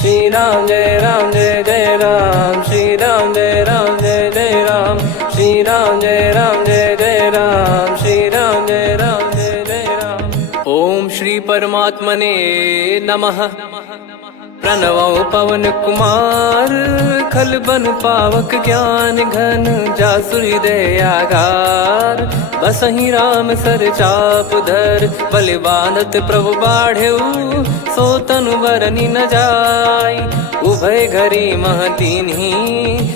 श्री राम जय जय राम, श्री राम जय जय राम, श्री राम जय जय राम, श्री राम जय जय राम। ओम श्री परमात्मने नमः। प्रणवो पवन कुमार, खल बन पावक ज्ञान घन, जासु हृदय आगार। बसहि राम सर चाप धर, बलि बांधत प्रभु बाढ़ेऊ, सो तनु बरनि न जाय। उभय घरी महतीन्ही,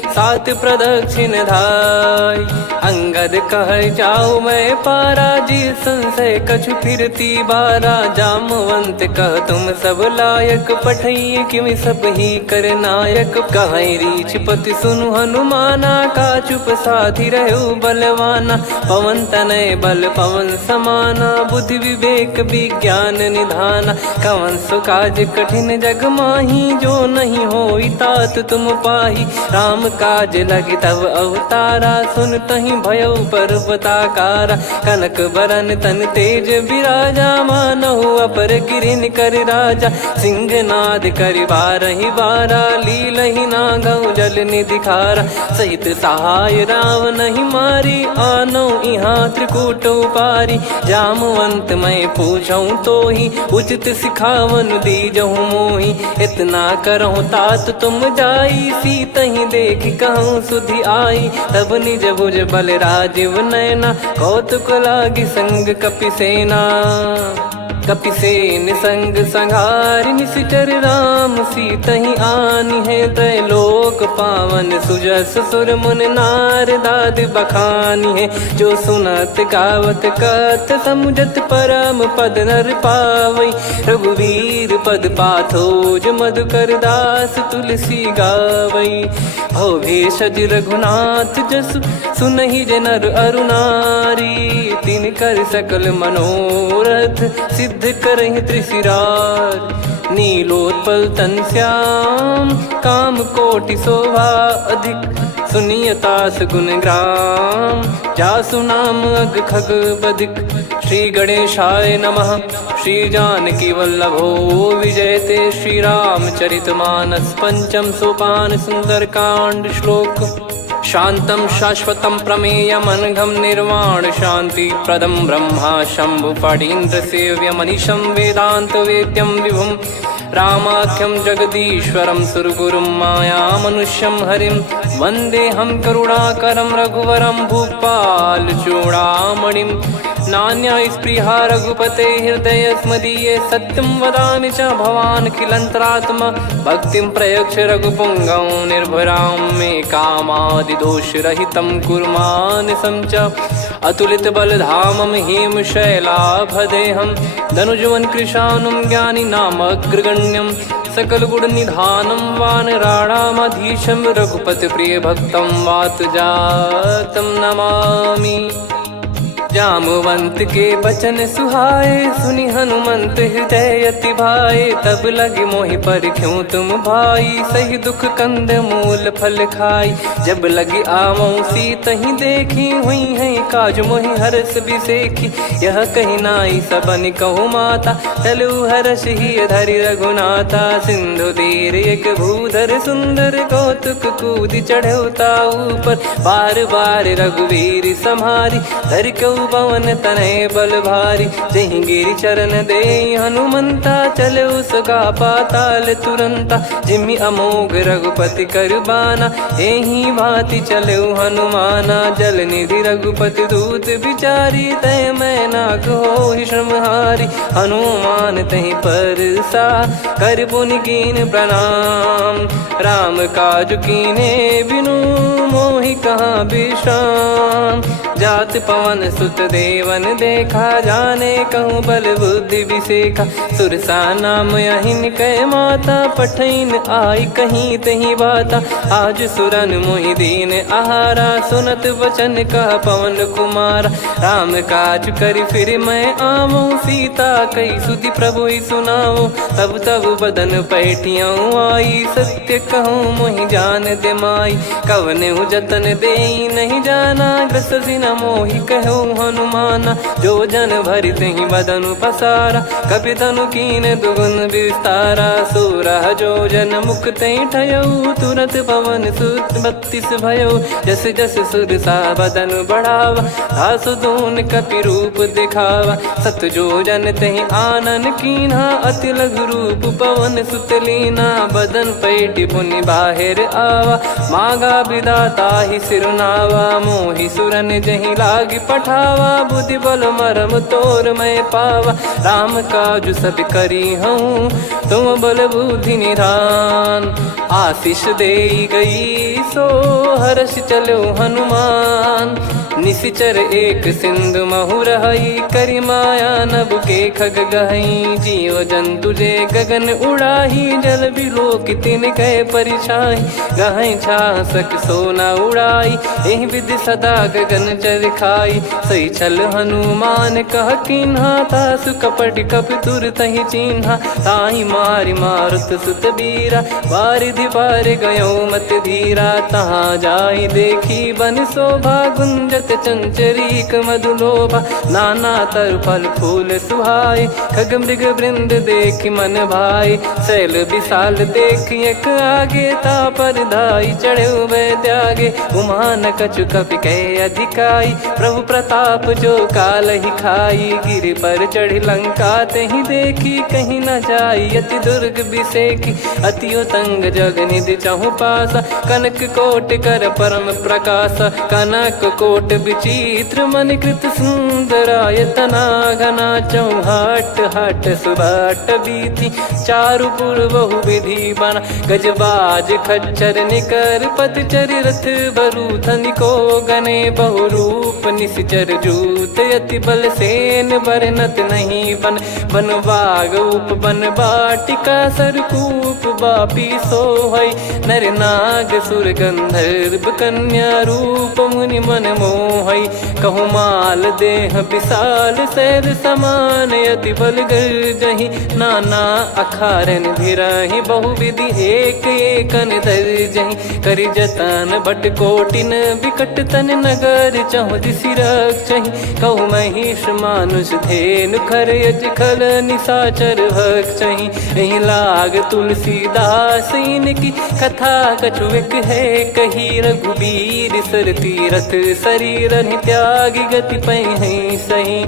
सात प्रदक्षिण धाय। अंगद कह जाऊ मैं पारा, जी संशय कछु फिरती बारा। जामवंत कह तुम सब लायक, पठई किमि सब ही कर नायक। कहीं रीछ पति सुनु हनुमाना, का चुप साधि रहु बलवाना। पवन तनय बल पवन समाना, बुद्धि विवेक विज्ञान निधाना। कवन सो काज कठिन जग माही, जो नहीं होई तात तुम पाही। राम काज लगी तब अवतारा, सुन तहि भयउ पर्वताकारा। कनक बरन तन तेज बिराजा, मानहु अपर गिरिन कर राजा। सिंहनाद करि बारहि बारा, लीलहि नागौ जल निधि खारा। सहित सहाय राम नहीं मारी, आनो इहाँ त्रिकूट उपारी। जामवंत मैं पूछऊँ तोहि, उचित सिखावन दीजहु मोहि। इतना करहु तात तुम जाई, सीतहि देख कहूँ सुधि आई। तब निज भुज बल राजीव नयना, कौतुक लागी संग कपिसेना। कपिसेन संग संघारि, निशिचर राम सीतहि आनी है। त्रैलोक पावन सुजस सुर मुन नार, दाद बखानी है। जो सुनत गावत कथ, समुझत परम पद नर पावई। रघुवीर पद पाथोज, मधुकर दास तुलसी गावई। भव भेषज रघुनाथ जसु, सुनहि जे नर अरु नारी। तिन कर सकल मनोरथ, सिद्ध करहि त्रिशिरार। नीलोत्पल तन श्याम, काम कोटि शोभा अधिक। सुनियतास गुण ग्राम, जासु नाम अग खग बदिक। श्री गणेशाय नमः। श्री जानकी वल्लभो विजयते, श्री रामचरित मानस। पंचम सोपान सुंदर कांड श्लोक। शांतं शाश्वतं प्रमेयमनघं, निर्वाण शांति प्रदं ब्रह्मा शंभु फणीन्द्र सेव्यमनिशं। वेदांत वेद्यं विभुं रामाख्यं जगदीश्वरं, सुरगुरुं माया मनुष्यं हरिं। वन्देऽहं करुणाकरं रघुवरं, भूपाल चूडामणिं। नान्या स्पृहा रघुपते हृदय स्मदीये, सत्यं वदामि च भवान् खिलन्तरात्मा। भक्तिं प्रयच्छ रघुपुङ्गं, निर्भरां मे कामादिदोषरहितं कुर्मानिसं च। अतुलित बलधामं हेमशैलाभदेहं, धनुजवन कृशानुं ज्ञानी नामग्रगण्यं। सकल गुण निधानं वानराणामधीशं, रघुपति प्रिय भक्तं वातजातं नमामि। जामवंत के बचन सुहाए, सुनि हनुमंत हृदय अति भाए। तब लगे मोहि पर क्यों तुम भाई, सही दुख कंद मूल फल खाई। जब लगे आवऊं सीतहि देखी, हुई है काज मोहि हरस बिसेखी। यह कही नाई सबन कहु माता, चलु हरष ही धरि रघुनाथा। सिंधु तीर एक भूधर सुंदर, कौतुक कूद चढ़ौता ऊपर। बार बार रघुवीर सम्हारी, धर कऊ पवन तनय बल भारी। जहि गिरि चरण दे हनुमंता, चले उसका पाताल तुरंता। जिमि अमोघ रघुपति कर बाना, एहि भांति चले हनुमाना। जल निधि रघुपति दूत बिचारी, तय मैं नाग होहि श्रमहारी। हनुमान तहि परसा, कर पुनि कीन प्रणाम। राम काज कीने बिनु, मोहि कहाँ विश्राम। जात पवन सुत देवन देखा, जाने कहूँ बल बुद्धि विसेखा। सुरसा नाम अहिन कै माता, पठैन आई कहीं तही बाता। आज सुरन मोहि दीन आहारा, सुनत वचन कह पवन कुमारा। राम काज करि फिर मैं आवऊं, सीता कई सुधि प्रभु ही सुनाओ। तब तब बदन पैठियाँ आई, सत्य कहूँ मोहि जान दे माई। कवने जतन दे नहीं जाना, ग्रसि न मोहि कहो हनुमाना। जो जन भरि तेहि बदनु पसारा, कपि तनु कीन दुगुन विस्तारा। सोरह जो जन मुख तेहि ठयऊ, तुरत पवन सुत 32 भयऊ। जस जस सुरसा बदन बढ़ावा, आसु दून कपि रूप दिखावा। सत जो जन तेहि आनन कीन्हा, अति लघु रूप पवन सुत लीना। बदन पैटि पुनि बाहिर आवा, मागा विधाता ही सिरुनावा। मोहि सुरन जहि लागी पठावा, बुद्धि बल मरम तोर मैं पावा। राम काजु सब करी हूँ, तुम बल बुद्धि निधान। आशीष देई गई सो हर्ष चलो हनुमान। निशिचर एक सिंधु महु रहई, करी माया नभ के खग गहई। जीव जंतु जे गगन उड़ाही, जल बिलोक तिन कह परिछाई। गहई छासक सोना उड़ाई, एहि विधि सदा गगन चर खाई। सही छल हनुमान कह कीन्हा, तासु कपट कप तुर तहि चिन्हा। ताहि मारि मारुत सुत बीरा, वारिधि पार गयो मत धीरा। तहाँ जाई देखी बन शोभा, गुंजत चंचरीक मधुलोभा। नाना तर फल फूल सुहाए, खग मृग वृंद देख मन भाई। शैल विशाल देख एक आगे, तापर धाई चढ़े वै त्यागे। उमान कछु कपि कह अधिकाई, प्रभु प्रताप जो काल ही खाई। गिर पर चढ़ी लंका तेहि देखी, कहीं न जाई अति दुर्ग बिसेकी। अति उतंग जग निधि चहु पासा, कनक कोट कर परम प्रकाश। कनक कोट विचित्र मन कृत सुंदरायतना। घना चौहाट हाट सुबाट बीती, चारु पुर बहु विधि बना। गजबाज खच्चर निकर पतचर, रथ बरु धनिको गने। बहु रूप निशिचर जूत, अति बल सेन बरनत नहीं बन। बन बाग उप बन बाटिका, सरकूप बापी सोहई। नर नाग सुर गंधर्व कन्या, रूप मुनि मन मोहई। कहु माल देह विशाल, शैल समान अति बल गर्जहि। नाना अखारन भिरहि, बहु विधि एक एकन दर्जहि। करि जतन बट कोटिन, बिकट तन नगर चहु दिसि रक्षहि। कहु महिष मानुष धेनु, खर यज खल निशाचर भक्षहि। एहि लाग तुलसीदास इनकी, कथा कछु एक है कही। रघुबीर सर तीरथ शरीर, त्यागी गति पै सही।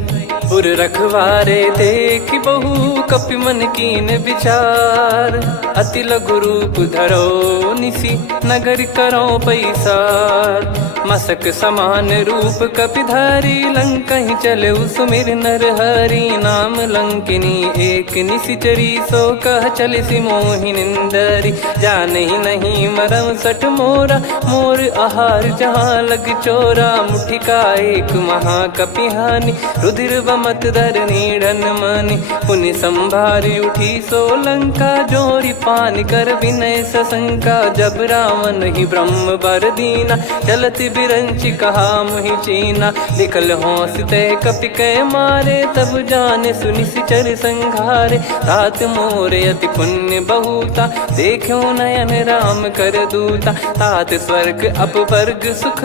पुर रखवारे देख बहु, कपि मन कीन विचार। अति लघु रूप धरो निसी, नगर करो पैसार। मसक समान रूप कपि धारी, लंकहि चले सुमिर नर हरि। नाम लंकिनी एक निशिचरी, सो कह चलिसि मोहि निंदरी। जानहि नहीं मरम सठ मोरा, मोर आहार जहाँ लग चोरा। मुठिका एक महाकपिहानि, रुधिर बमत धरनी ढन मानि। पुनि संभारी उठी सो लंका, जोरी पान कर विनय सशंका। जब रावण ही ब्रह्म बर दीना, चलत बिरंचि कहा मुहि चीना। लिखल होंस ते कपि कै मारे, तब जाने सुनि सिचर संघारे। तात मोरे अति पुण्य बहुता, देखो नयन राम कर दूता। तात स्वर्ग अपवर्ग सुख,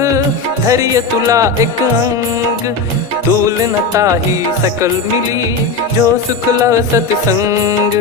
धरिय तुला एक अंग। तूल न ताहि सकल मिली, जो सुख लव सतसंग।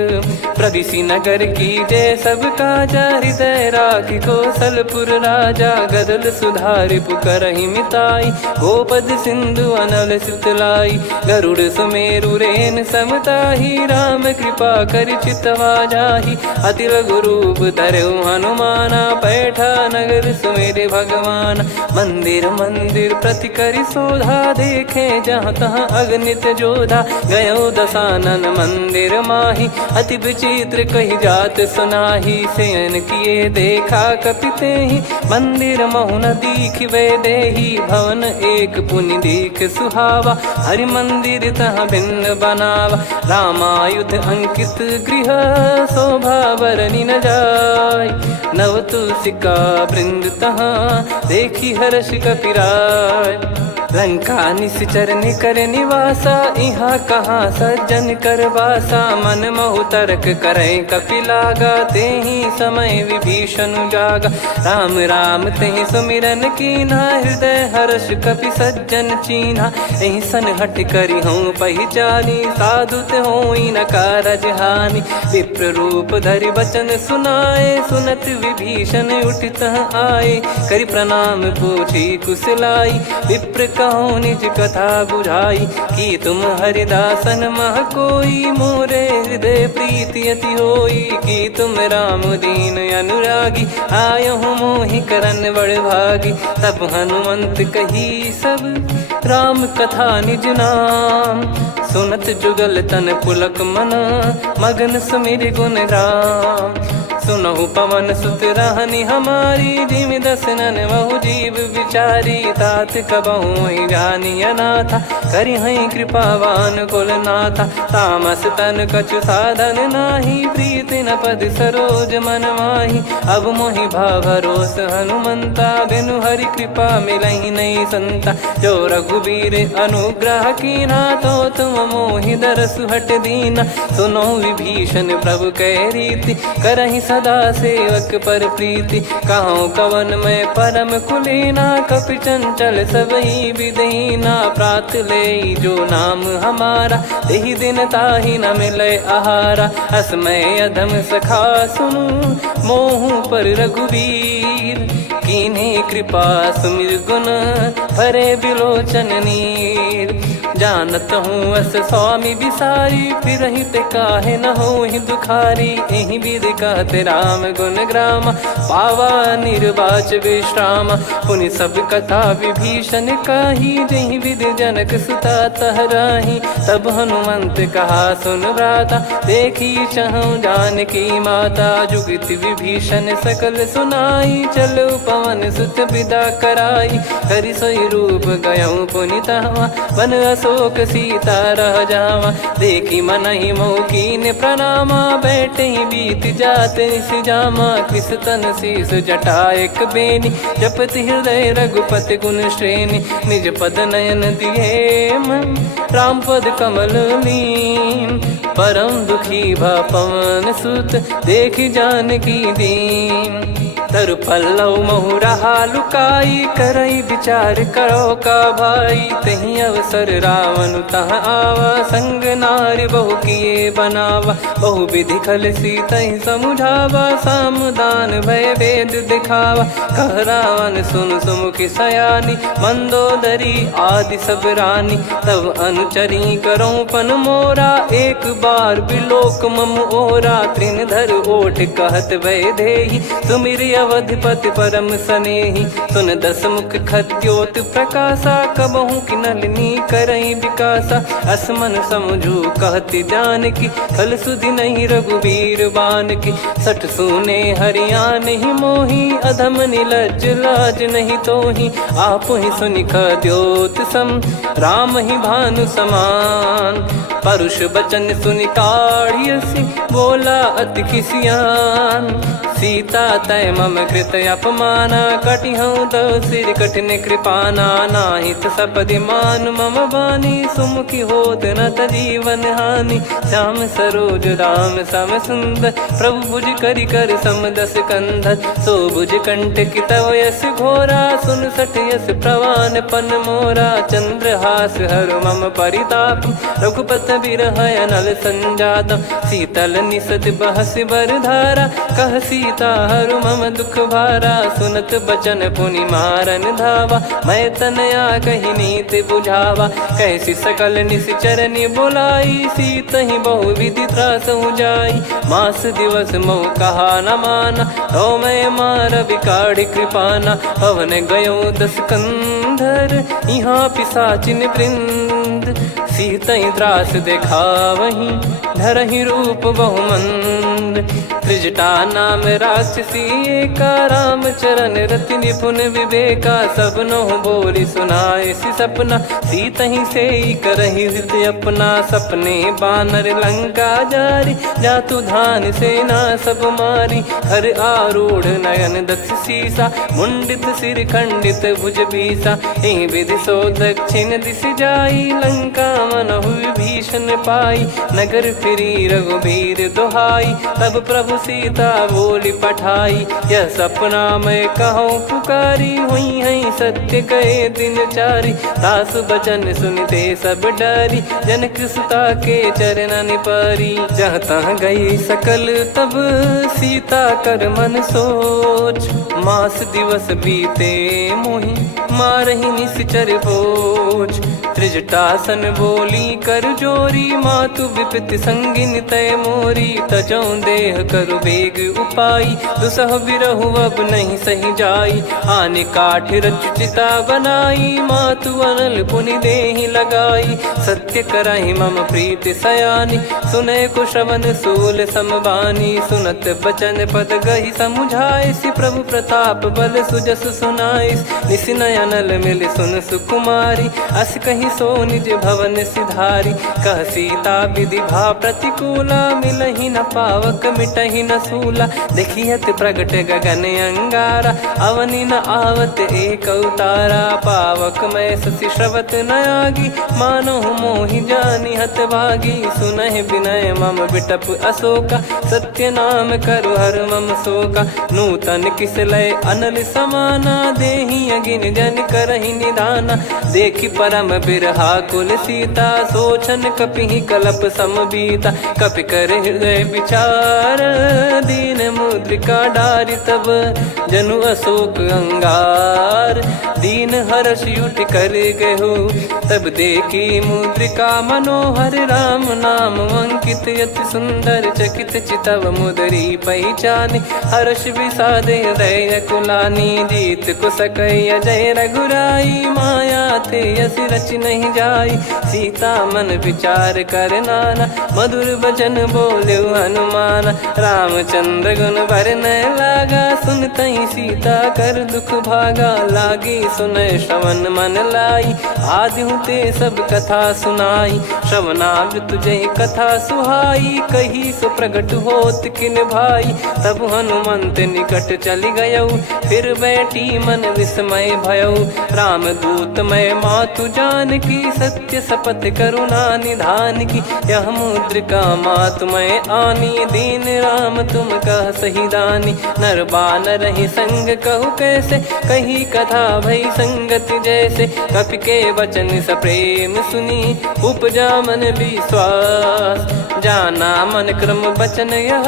प्रविशि नगर की जय सब काजा, हृदय राखि कौशलपुर राजा। गदल सुधारि पुकरहि मिताई, गोपद सिंधु अनल सितलाई। गरुड़ सुमेरु रेन समताहि, राम कृपा करि चितवा जाहि। अति लघु रूप धरऊ हनुमाना, पैठा नगर सुमेरे भगवान। मंदिर मंदिर प्रति करि शोधा, देखे जहाँ तहाँ अगणित जोधा। गयो दशानन मंदिर माही, अति विचित्र कही जात सुनाही। शयन किए देखा कपि तेहि, मंदिर महु न दीख वे देही। भवन एक पुनि दीख सुहावा, हरि मंदिर तहाँ भिन्न बनावा। रामायुध अंकित गृह, शोभा बरनि न जाय। नव तुलसी का वृंद तहाँ, देखी हर्ष कपिराय। लंका निश्चर निकर निवासा, इहाँ कहाँ सज्जन कर वासा। मन महु तर्क करे कपिलागा, तेहि समय विभीषण जागा। राम राम तेहि सुमिरन कीन्हा, हृदय हर्ष कपि सज्जन चीन्हा। एहि सन हट करि हूँ पहिचानी, साधु ते होई न कारज हानि। विप्र रूप धरि वचन सुनाए, सुनत विभीषण उठित आए। करि प्रणाम पूछी कुशलाई, विप्र कहो निज कथा बुझाई। कि तुम हरिदासन मह कोई, मोरे हृदय प्रीति अति होई। कि तुम राम दीन अनुरागी, आयहु मोहि करन बड़ भागी। तब हनुमंत कही सब राम कथा निज नाम, सुनत जुगल तन पुलक मना, मगन सुमिर गुण राम। सुनहु पवन सुत रहनी हमारी, जिमि दसनन महु जीव विचारी। तात कबहु ही जानी अनाथा, करि हई कृपावान कुल नाथा। तामस तन कछु साधन नाही, प्रीति न पद सरोज मन माही। अब मोहि भाव भरोस हनुमंता, बिनु हरि कृपा मिलहि नहीं संता। जो रघुबीर अनुग्रह कीन्हा, तो तुम मोहि दरसु हट दीना। सुनो विभीषण प्रभु कह रीति, करहि सदा सेवक पर प्रीति। कहूँ कवन में परम कुलीना, कपि चंचल सबही विदहीना। प्रात ले जो नाम हमारा, तेहि दिन ताहि न मिले आहारा। असमय अधम सखा सुनु, मोहु पर रघुवीर। कीन्ही कृपा सुमिर गुण, भरे बिलोचन नीर। जानत हूँ अस स्वामी बिसारी, फिरहि ते काहे न होहि दुखारी। एहि विधि कहते राम गुण ग्राम, पावा निर्वाच विश्राम। पुनि सब कथा विभीषण काही, जहि विधि जनक सुता तहराही। तब हनुमंत कहा सुन भ्राता, देखी चहु जानकी माता। जुगति विभीषण सकल सुनाई, चलो पवन सुत विदा कराई। करि सोई रूप गयऊँ पुनि तहवा, वन अशोक सीता रह जावा। देखी मनहि मोह कीन्ह प्रणामा, बैठे ही बीत जात निस जामा। कृस तन शीस जटा एक बेनी, जपति हृदय रघुपति गुण श्रेणी। निज पद नयन दिए मन, राम पद कमल लीन। परम दुखी भा पवन सुत, देखि जानकी दीन। तरु पल्लव महु रहा लुकाई, करई विचार करो का भाई। तहि अवसर रावण तह आवा, संग नारी बहु किए बनावा। बहु विधि खल सीतहि समुझावा, सामदान भय वेद दिखावा। कह रावण सुन सुमुखि सयानी, मंदोदरी आदि सब रानी। तब अनुचरी करो पन मोरा, एक बार बिलोक मम ओरा। तृण धर ओठ कहत भय देहि, सुमिर अवधिपति परम सनेहि। सुन दस मुख खद्योत प्रकाशा, कबहु कि नलिनी करई विकासा। असमन समझू कहति जानकी, खल सुधि नहीं रघुवीर बानकी। सठ सुने हरियाण ही मोही, अधम निलज्ज लाज नहीं तोही। आप ही सुनि खद्योत सम, राम ही भानु समान। परुष बचन सुनि काढ़ियसि, बोला अति किसियान। सीता तय मम कृत अपमाना, कटिहऊँ तव सिर कठिन कृपाना। नाहित सपदि मान मम बानी, सुमुखी होत न जीवन हानि। श्याम सरोज राम सम सुंदर, प्रभु भुज करि कर सम दस कंधर। सो भुज कंठ की तव यस घोरा, सुन सठ यस प्रवान पन मोरा। चंद्रहास हर मम परिताप, रघुपत बिरह अनल संजातम। शीतल निसत बहस बर धारा, कह सीता हरु मम दुख भारा। सुनत बचन पुनि मारन धावा, मैं तनया कहि नीति बुझावा। कैसी सकल निश्चरनि बुलाई, सीतहि बहु विधि त्रासहु जाई। मास दिवस मोह कहा न माना, तो मैं मार बिकाढ़ि कृपाना। पवन गयो दस कंधर, यहाँ पिशाचिन वृंद। मंद, सीतई त्रास देखावहीं धरहि रूप बहुमंद। त्रिजटा नाम राक्षसी एका, राम चरण रति निपुण विवेका। सबनो बोली सुनाए सि सपना, सीतहि से करहि हृद अपना। सपने बानर लंका जारी, जातु धान सेना सब मारी। हर आरूढ़ नयन दक्ष सीसा, मुंडित सिर खंडित भुज बीसा। एहि विधि सो दक्षिण दिश जाई, लंका मनहु विभीषण पाई। नगर फिरी रघुबीर दुहाई, तब प्रभु सीता बोली पठाई। यह सपना मैं कहूँ पुकारी, हुई है सत्य कहे दिन चारी। दास बचन सुनते सब डरी, जनक सुता के चरण परी। जहाँ तहाँ गई सकल तब सीता कर मन सोच। मास दिवस बीते मोहि मारहि निश्चर बोझ। त्रिजटासन बोली कर जोरी, मातु विपत्ति संगिन तय मोरी। तजौ देह करु बेग उपाई, दुसह बिरहु अब नहीं सही जाई। आने काठ रचिता बनाई, मातु अनल पुनि देहि लगाई। सत्य करहि मम प्रीति सयानी, सुनय को श्रवण सूल समबानी। सुनत बचन पद गहि समुझाए, सि प्रभु प्रताप बल सुजस सुनाइस। निस नयनल मिल सुन सुकुमारी, अस कहि सो निज भवन सिधारी। कह सीता विधि भा प्रतिकूला, मिलहि न पावक मिटहि न सूला। देखियत प्रगट गगन अंगारा, अवनि न आवत एक अवतारा। पावक मैं शशि श्रवत न आगी, मानो मोहि जानि हत भागी। सुनहि विनय मम बिटप अशोका, सत्य नाम करु हर मम शोका। नूतन किस लय अनल समाना, देहि अगिन जन करहि निदाना। देखि परम बिरहा कुल सीता, सोचन कपिहि कलप समबीता। कपि कर हृदय विचार, दीन मुद्रिका डारि तब जनु अशोक अंगार। दीन हर्ष उठ कर गहु, तब देखी मुद्रिका मनोहर। राम नाम अंकित अति सुंदर, चकित चितव मुदरी पहचान। हर्ष विषाद हृदय कुलानी, जीत को सकय जय रघुराई। माया थे यस रच नहीं जाई, सीता मन विचार कर नाना। मधुर बचन बोले हनुमान, रामचंद्र गुण बरनै लागा। सुनतहि सीता कर दुख भागा, लागी सुनय श्रवण मन लाई। आदि ते सब कथा सुनाई, श्रवणामृत जय कथा सुहाई। कही सो प्रगट होत किन भाई, तब हनुमंत निकट चली गयौ। फिर बैठी मन विस्मय भयौ, राम दूत मैं मातु जानकी। सत्य शपथ करुणा निधान की, यह मुद्रिका मातु मैं आनी। दीन राम तुम कह सही दानी, नर बानर ही संग कहु कैसे। कही कथा भई संगति जैसे, कपि के वचन सप्रेम सुनी। उपजा मन विश्वास, जाना मन क्रम बचन यह।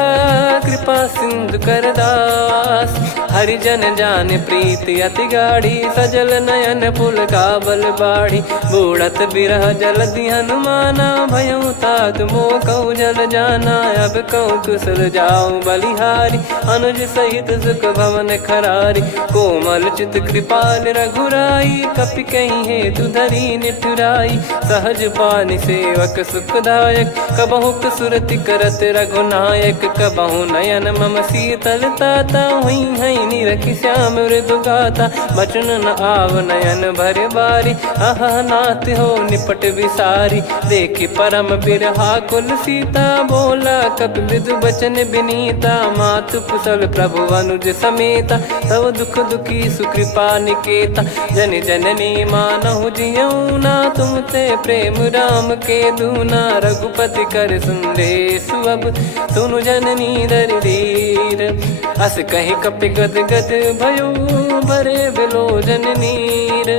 कृपा सिंधु कर दास, हरिजन जान प्रीति अति गाढ़ी। सजल नयन पुल का बल बाढ़ी, बूढ़त बिरह जल दी हनुमाना। भयउ तात मोह कहु जल जाना, अब कहु कुशल जाऊं बलिहारी। अनुज सहित सुख भवन खरारी, कोमल चित कृपाल रघुराई। कपि कहीं हेतु धरी निठुराई, सहज पानि सेवक सुखदायक। कबहु सुरति करत रघुनायक, कबहु नयन मम शीतल ताता। हुई है निरखि श्याम मृदु गाता, बचन न आव नयन भर बारी। आहा नाथ हो निपट विसारी, देखि परम बिरहा कुल सीता। बोला कपि मृदु बचन बिनीता, मातु कुशल प्रभु अनुज समेता। तव दुख दुखी सुकृपा निकेता, जन जननी मानहु जियऊ ना। तुम ते प्रेम राम के दूना, रघुपति कर संदेश अब सुनु जननी दर धीर। अस कहि कपि गद गद भयो, भरे बिलोचन नीर।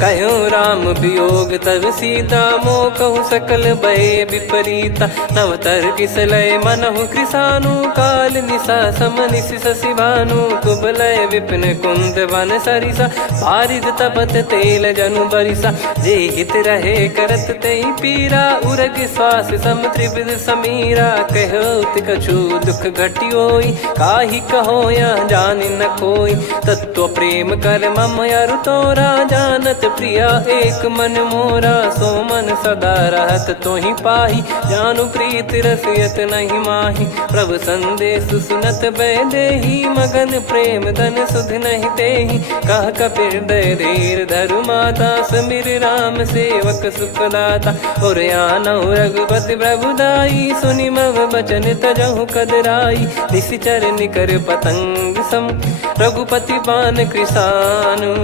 कहो राम वियोग तब सीता, मोह कहु सकल भय विपरीता। नवतर किसलय मनहु कृसानु, काल निशा समनिशि शशि भानु। कुबलय विपिन कुंद वन सरिसा, पारिद तपत तेल जनु बरिसा। जे हित रहे करत तेहि पीरा, उरग श्वास सम त्रिविध समीरा। कहो कछु दुख घटियोई, काहि कहो या जान न कोई। तत्व प्रेम कर मम अरु तोरा, जानत प्रिया एक मन मोरा। सो मन सदा रहत तो ही पाही, जानु प्रीत रसियत नहीं माही। प्रभु संदेश सुनत बैदेही, मगन प्रेम धन सुध नहीं तेही। कह कपिर दय धीर धरु माता, समिर राम सेवक सुखदाता। और आनौ रघुपति प्रभुदाई, सुनि मव बचन तजहु कदराई। निशिचर निकर पतंग सम, रघुपति पान कृसानु।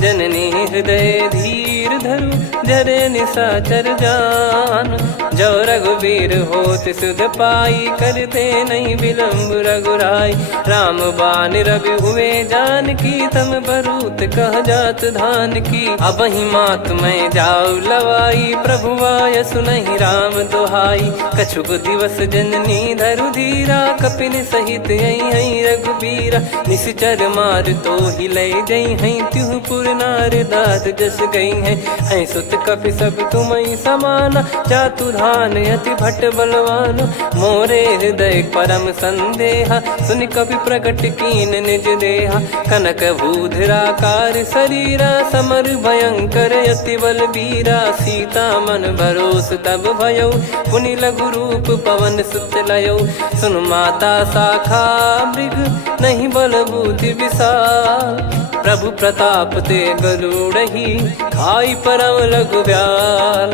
जननी हृदय धीर धरु, जरे निशाचर जान। जो रघुवीर होत सुध पाई, करते नहीं विलम्ब रघुराई। राम बान रवि हुए जानकी, तम बरूत कह जात धान की। अब ही मात मैं जाऊ लवाई, प्रभु आय सुनहि राम दोहाई। कछुक दिवस जननी धरु धीरा, कपिन सहित यही रघुबीरा। निशिचर मार तो ही ले जई हैं, त्युह पुर नार दाद जस गई हैं। सुत कपि सब तुमहि समाना, जातु धान अति भट बलवान। मोरे हृदय परम संदेहा, सुनि कपि प्रकट कीन निज देहा। कनक भूधराकार शरीरा, समर भयंकर अति बलबीरा। सीता मन भरोस तब भयउ, पुनि लघु रूप पवन सुत लयउ। सुन माता शाखा मृग, नहीं बल बुद्धि विशाल। प्रभु प्रताप ते गरुड़ही, खाई परम लघु ब्याल।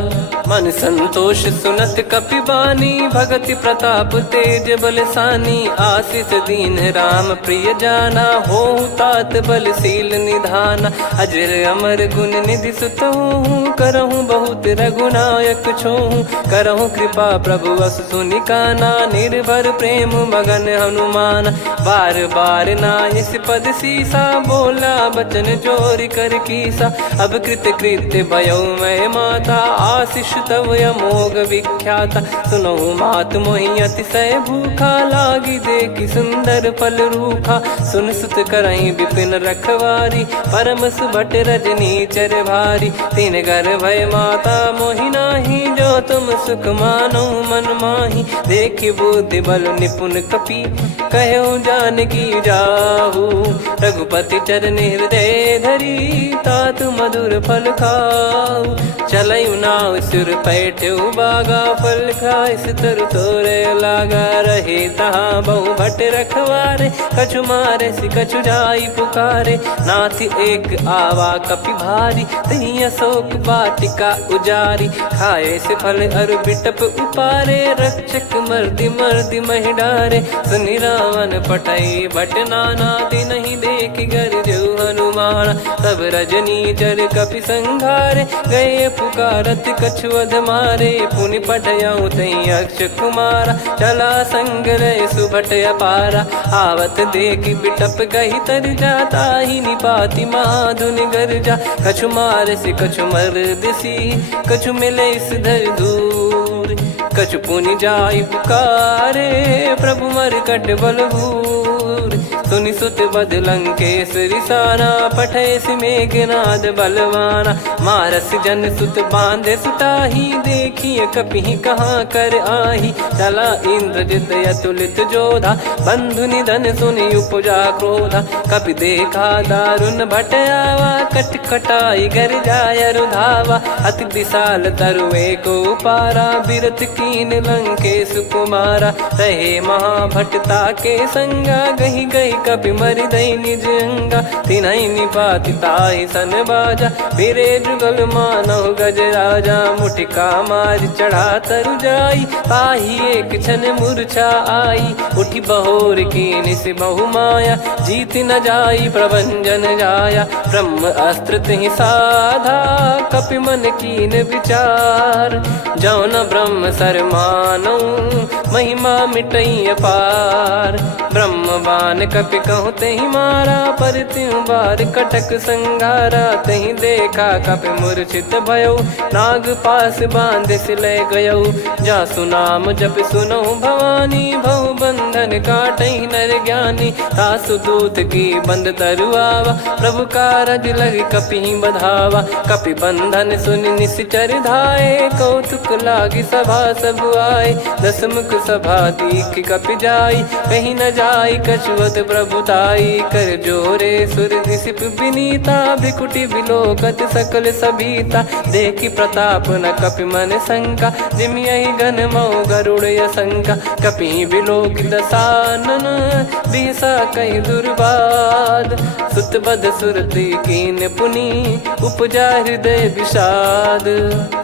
मन संतोष सुनत कपि बानी, भगति प्रताप तेज बलसानी। आशीष दीन राम प्रिय जाना, होहु तात बलशील निधाना। अजर अमर गुण निधि सुतहु, करहु बहुत रघुनायक छोहु। करहु कृपा प्रभु अस सुनि काना, निर्भर प्रेम मगन हनुमान। बार बार नायस पद सीसा, बोला बचन चोरी कर कीसा। अब कृत कृत्य भयउ मैं माता, आशीष तव अमोघ विख्याता। सुनहु मात मोहि अतिशय भूखा, लागी देखि सुंदर फल रूखा। सुन सुत करहि विपिन रखवारी, परम सुभट रजनी चर भारी। तीन घर भय माता मोहि नाही, जो तुम सुख मानो मन माही। देखि बुद्धि बल निपुण कपि, कहु जानकी जाहु। रघुपति चरण हृदय धरी, तात मधुर फल खाऊ। चलयु नाव सुर पैठ्यु बागा, फल खाइस तरु तोरे लागा। रहे तहाँ बहु भट रखवारे, कछु मारे सि कछु जाई पुकारे। नाथ एक आवा कपि भारी, तही अशोक वाटिका उजारी। खाए से फल अरु बिटप उपारे, रक्षक मर्दि मर्दि महि डारे। सुनि रावण पटई भट नाना, तिनहि देखि गरजउ हनुमान। तब रजनी चर कपि संघारे, गए पुकारत कछु अध मारे। पुनि पठयउ तई अक्ष कुमारा, चला संग रहे सुभट अपारा। आवत देखि बिटप गही तर जाता, ही निपाति महाधुनि गर्जा। कछु मार से कछु मर्दिसी, कछु मिले इस धर दूर। कछु पुनि जाई पुकारे, प्रभु मरकट बलभूर। सुनि सुत बद लंकेश्वरी साना, पठय मेघनाद बलवाना। मारस जन सुत बांधे सुताही, देखिए कपि कहाँ कर आही। चला इंद्रजित अतुलित जोधा, बंधु निधन सुनि उपजा क्रोधा। कपि देखा दारुण भट आवा, कट कटाई गर जाय रुधावा। अति विशाल तरुए को पारा, बिरत कीन लंकेश कुमारा। रहे महाभटता के संगा, गही गही कपि मरि दई निज अंगा। तिन्हि निपाति ताहि सन बाजा, फिरे जुगल मानव गज राजा। मुटिका मार चढ़ा तरु जाई, ताहि एक क्षण मूर्छा आई। उठि बहोर कीन से बहु माया, जीत न जाई प्रभंजन जाया। ब्रह्म अस्त्र तिहि साधा, कपि मन कीन विचार। जौ न ब्रह्म सर मानौ, महिमा मिटई अपार। ब्रह्म बान कपि कहु तहि मारा, पर त्यों बार कटक संगारा। तहि देखा कपि मूर्छित भयउ, नाग पास बांध सिले गयउ। जासु नाम जप सुनहु भवानी, भव बंधन काटहि नर ज्ञानी। तासु दूत की बंद तरुआवा, प्रभु कारज लग कपि बधावा। कपि बंधन सुनि निश्चर धाये, कौतुक लागी सभा सब आए। दस मुख सभा दीख कपि जाई, कहीं न जाई कछुवत प्रभुताई। कर जोरे सुर दिसिप विनीता, भ्रिकुटि बिलोकत सकल सबीता। देखि प्रताप न कपि मन शंका, जिमियहि गन मऊ गरुड़ असंका। कपि बिलोक दसानन, बिहसा कहि दुर्वाद। सुत बध सुरति कीन पुनि, उपजा हृदय विषाद।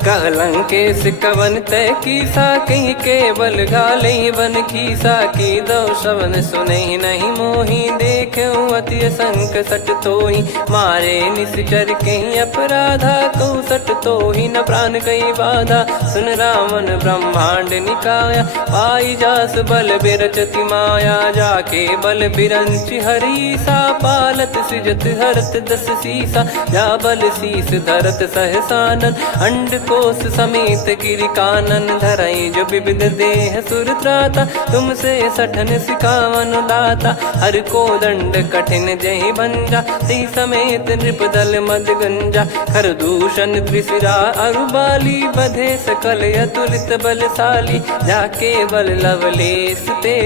कहलंकेश कवन तय कीसा, कहीं केवल गाले बन खीसा। की दो श्रवण सुने नहीं मोही, देखे अति संक सट तोही। मारे निश्चर कहीं अपराधा, कहूँ सट तोही न प्राण कहीं बाधा। सुन रावण ब्रह्मांड निकाया, पाई जास बल बिरचति माया। जाके बल बिरंच हरीसा, पालत सृजत हरत दस सीसा। जा बल शीस धरत सहसानन, अंड कोश समेत गिरि कानन। धरई जो विविध देह सुर त्राता, तुमसे सठन सिखावन दाता। हर को दंड कठिन जहि भंजा, ती समेत नृप दल मद गंजा। खर दूषण त्रिशिरा अरुबाली, बधे सकल अतुलित बलशाली। जाके बल लवलेश ते,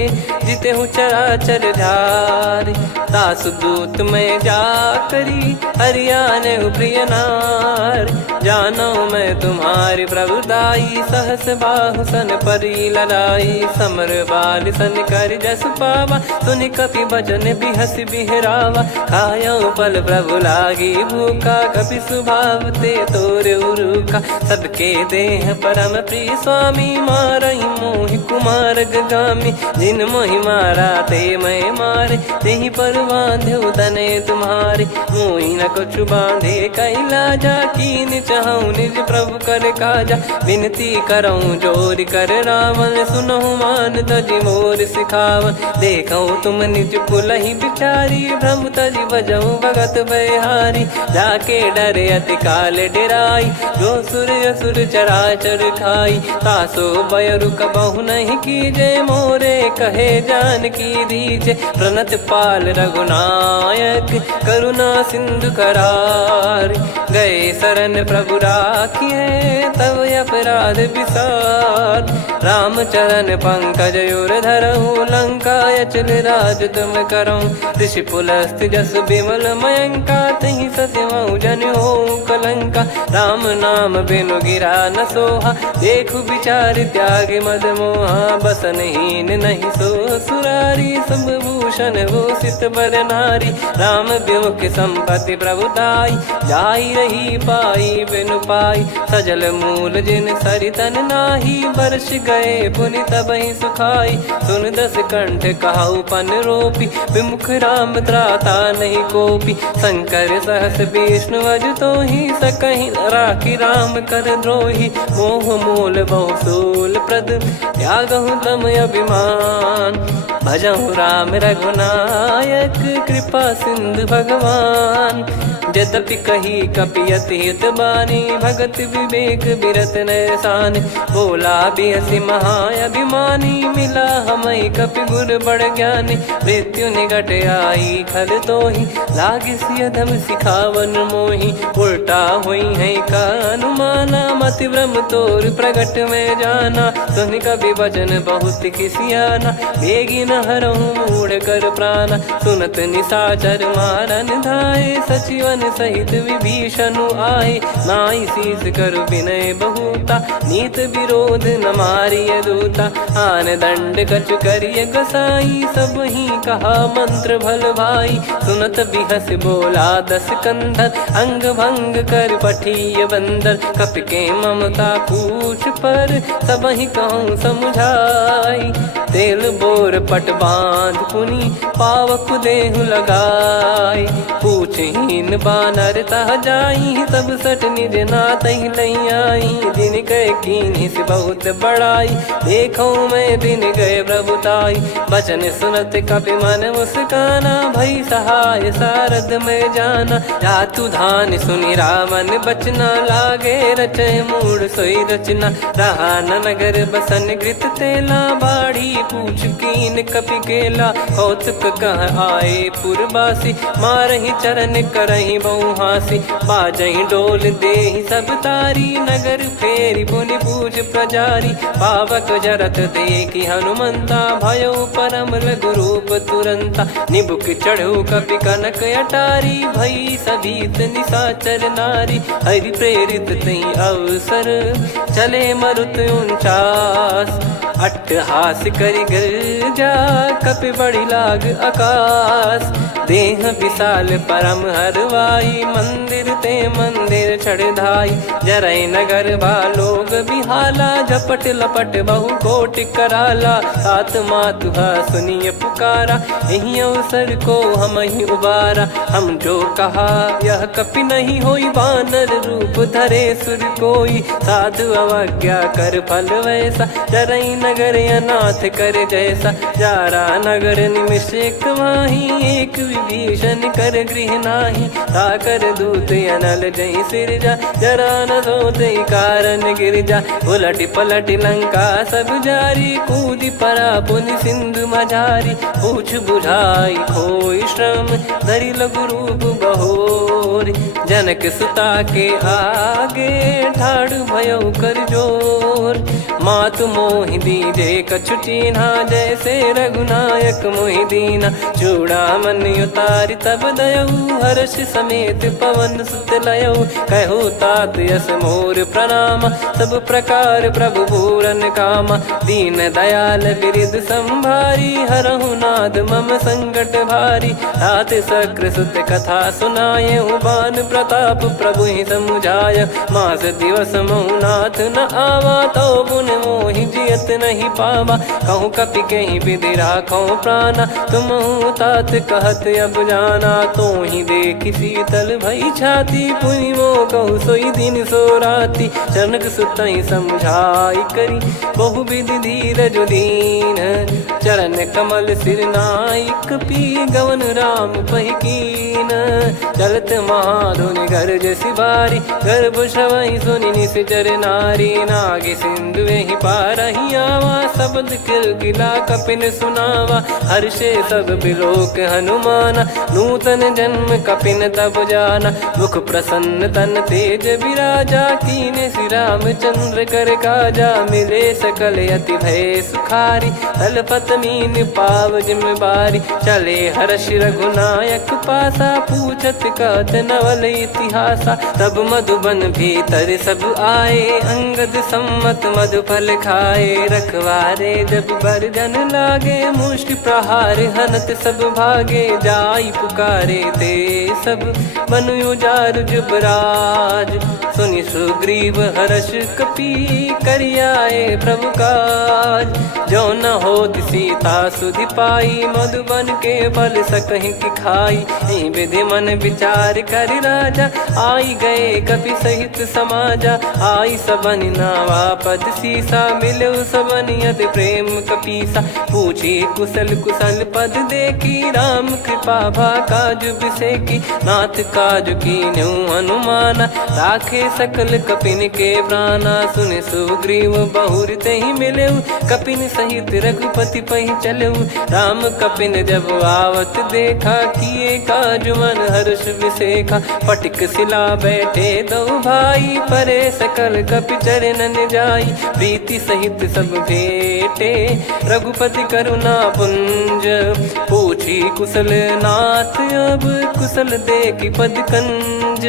जिते हूँ चराचर धारी। दास दूत में जा करी, हरियाने प्रिय नार। जानो मैं तुम्हारी प्रभुताई, सहस बाहु सन परी लड़ाई। समर बाल सन कर जस पावा, सुनि कपि भजन बिहस बिहरावा। खायो पल प्रभु लागी भूखा, कपि स्वभाव ते तोर उरुखा। सबके देह परम प्रिय स्वामी, मारई मोहि कुमार गगामी। जिन मोहि मारा ते मैं मारे, तेहि पर बांधो तने तुम्हारे। मोहि न कुछ बांधे कैलाजा, कीन चाहूँ निज प्रभु कर काजा। विनती करऊँ जोर कर रावण, सुनहु मान तजि मोर सिखावन। देखऊँ तुम निज पुलहि बिचारी, भ्रम तजि बजऊँ भगत बहारी। जाके डरे अति काल डेराई, जो सुर असुर चराचर खाई। तासो बयरु कबहु नहीं कीजे, मोरे कहे जान की दीजे। प्रणत पाल रघुनायक, करुणा सिंधु करार। गए शरण प्रभु राखिए, तब अपराध विसार। राम चरण पंकज उर धरऊँ, लंका अचल राज तुम करऊँ। ऋषि पुलस्त जस विमल मयंका, तहि सत्यमऊ जन हो कलंका। राम नाम बिनु गिरा न सोहा, देखु विचार त्याग मद मोहा। बसनहीन नहीं सो सुरारी, सब भूषण भूषित बर नारी। राम विमुख संपत्ति प्रभुताई, जाई रही पाई बिनु पाई। सजल मूल जिन सरितन नाही, वर्ष गए पुनि तबहि सुखाई। सुन दस कंठ कहाऊ पन रोपी, विमुख राम त्राता नहीं कोपी। शंकर सहस विष्णु अज तोहि, सकहि न राखी राम कर द्रोही। मोह मूल बहु सूल प्रद, त्यागहु तम अभिमान। भजहु राम रघुनायक, कृपा सिंधु भगवान। यद्यपि कही कपियति हित बानी, भगत विवेक बिरत नैसान। बोला बिहसि महाअभिमानी, मिला हमई कपि गुर बड़ ज्ञानी। मृत्यु निकट आई खल तोहि, लागिसि अधम सिखावन मोहि। उल्टा हुई है का अनुमाना, मति भ्रम तोर प्रगट में जाना। सुन कवि वचन बहुत खिसियाना, बेगी न हरहु मूढ़ कर प्राणा। सुनत निशाचर मारन धाये, सचिवन सहित विभीषणु आए। नाई शीस कर विनय बहुता, नीत विरोध न मारिय दूता। आन दंड कछु करिय गसाई, सब ही कहा मंत्र भल भाई। सुनत बिहस बोला दस कंधर, अंग भंग कर पठिय बंदर। कपि के ममता पूछ पर, सब ही कहूँ समुझाई। तेल बोर पट बांध पुनि, पावक देहु लगाई। पूछहीन बानर तह जाई, सब सट निज नातहि लई आई। दिन गए कीन्ही से बहुत बड़ाई, देखो मैं दिन गए प्रभुताई। बचन सुनत कपि मन मुस्काना, भई सहाय सारद में जाना। जातु धान सुनि रावण बचना, लागे रचय मूढ़ सोई रचना। रहा न नगर बसन घृत तेला, बाढ़ी पूछ कीन कपि केला कौतुक कह आए पुरबासी मारही चरण करही बहु हासी बाजही डोल देहि सब तारी नगर फेरी पुनि पूज प्रजारी पावक जरत देखी हनुमंता भयो परम लघु रूप तुरंता निबुक चढ़ू कपि कनक अटारी भई सभीत निशाचर नारी हरि प्रेरित तई अवसर चले मरुत 49 अट्टहास करि गिरजा कपि बड़ी लाग आकाश देह विशाल परम हरवाई मंदिर ते मंदिर चढ़ाई जरई नगर बालोग बिहाला झपट लपट बहु कोट कराला सात मातुहा सुनिय पुकारा यही अवसर को हम ही उबारा हम जो कहा यह कपि नहीं होई बानर रूप धरे सुर कोई साधु अवज्ञा कर फल वैसा जरई नगर अनाथ कर जैसा जारा नगर निमिष एक माही एक विभीषण कर गृह नाही ताकर दूत अनल जय सिरजा जरा न सोते कारण गिरजा उलट पलट लंका सब जारी कूदी परा पुनि सिंधु मझारी पूछ बुझाई खोई श्रम धरि लघु रूप बहोरी जनक सुता के आगे ठाड़ भयो कर जोर मातु मोहि दीजे कछु चीन्हा जैसे रघुनायक मोहि दीना चूड़ामन उतारि तब दयऊ हर्ष समेत पवन सुत लयऊ कहु तात यस मोर प्रणाम सब प्रकार प्रभु पूरन कामा दीन दयाल बिरिद संभारी हरहु नाद मम संकट भारी तात सक्र सुत कथा सुनाये बान प्रताप प्रभु ही समुझाय मास दिवस महु नाथ न आवा तो पुन मोहि जियत नहीं पावा कहूँ कपि कहीं विधि राखो प्राणा तुम तात कहत अब जाना तो ही देख शीतल भई छाती पुनि मो कहु सोई दिन सो राती जनक सुतई समझाई करी बहु विधि धीरज दीन चरण कमल सिर नाइक पी गवन राम पहिकीन चलत महाधुनि गर्ज सिबारी गर्भ श्रवहि सुनि निश्चर नारी नागे सिंधु ही पारही आवा शब्द किलकिला कपिन सुनावा हर्षे सब बिलोक हनुमाना नूतन जन्म कपिन तब जाना मुख प्रसन्न तन तेज विराजा कीने श्री रामचंद्र कर काजा मिले सकल अति भय सुखारी तलपत मीन पाव जिम्मेवारी चले हर्ष रघुनायक पासा पूछत कहत नवल इतिहासा तब मधुबन भीतर सब आए अंगद सम्मत मधुफल खाए रखवारे जब बरजन लागे मुष्टि प्रहार हनत सब भागे जाई पुकारे ते सब मनु उजार जुबराज सुनि सुग्रीव हर्ष कपि करियाए प्रभु काज जो न हो सीता सुधि पाई मधुबन के फल सकहि की खाई विधि मन विचार कर राजा आई गए कपि सहित समाजा आई सबन नावा पद सीसा मिलो सबनियत प्रेम कपीसा पूछी कुशल कुशल पद देखी राम कृपा भा काज बिसेकी नाथ काज की न्यू हनुमाना राखे सकल कपिन के प्राणा सुन सुग्रीव बहुर ते ही मिले कपिन सहित रघुपति पहि चले राम कपिन जब आवत देखा किए काज मन हर्ष विसेखा पटिक सिला बैठे दो भाई परे सकल कपि चरणन जाई प्रीति सहित सब भेटे रघुपति करुणा पुंज पूछी कुशल नाथ अब कुशल देखी पद कंज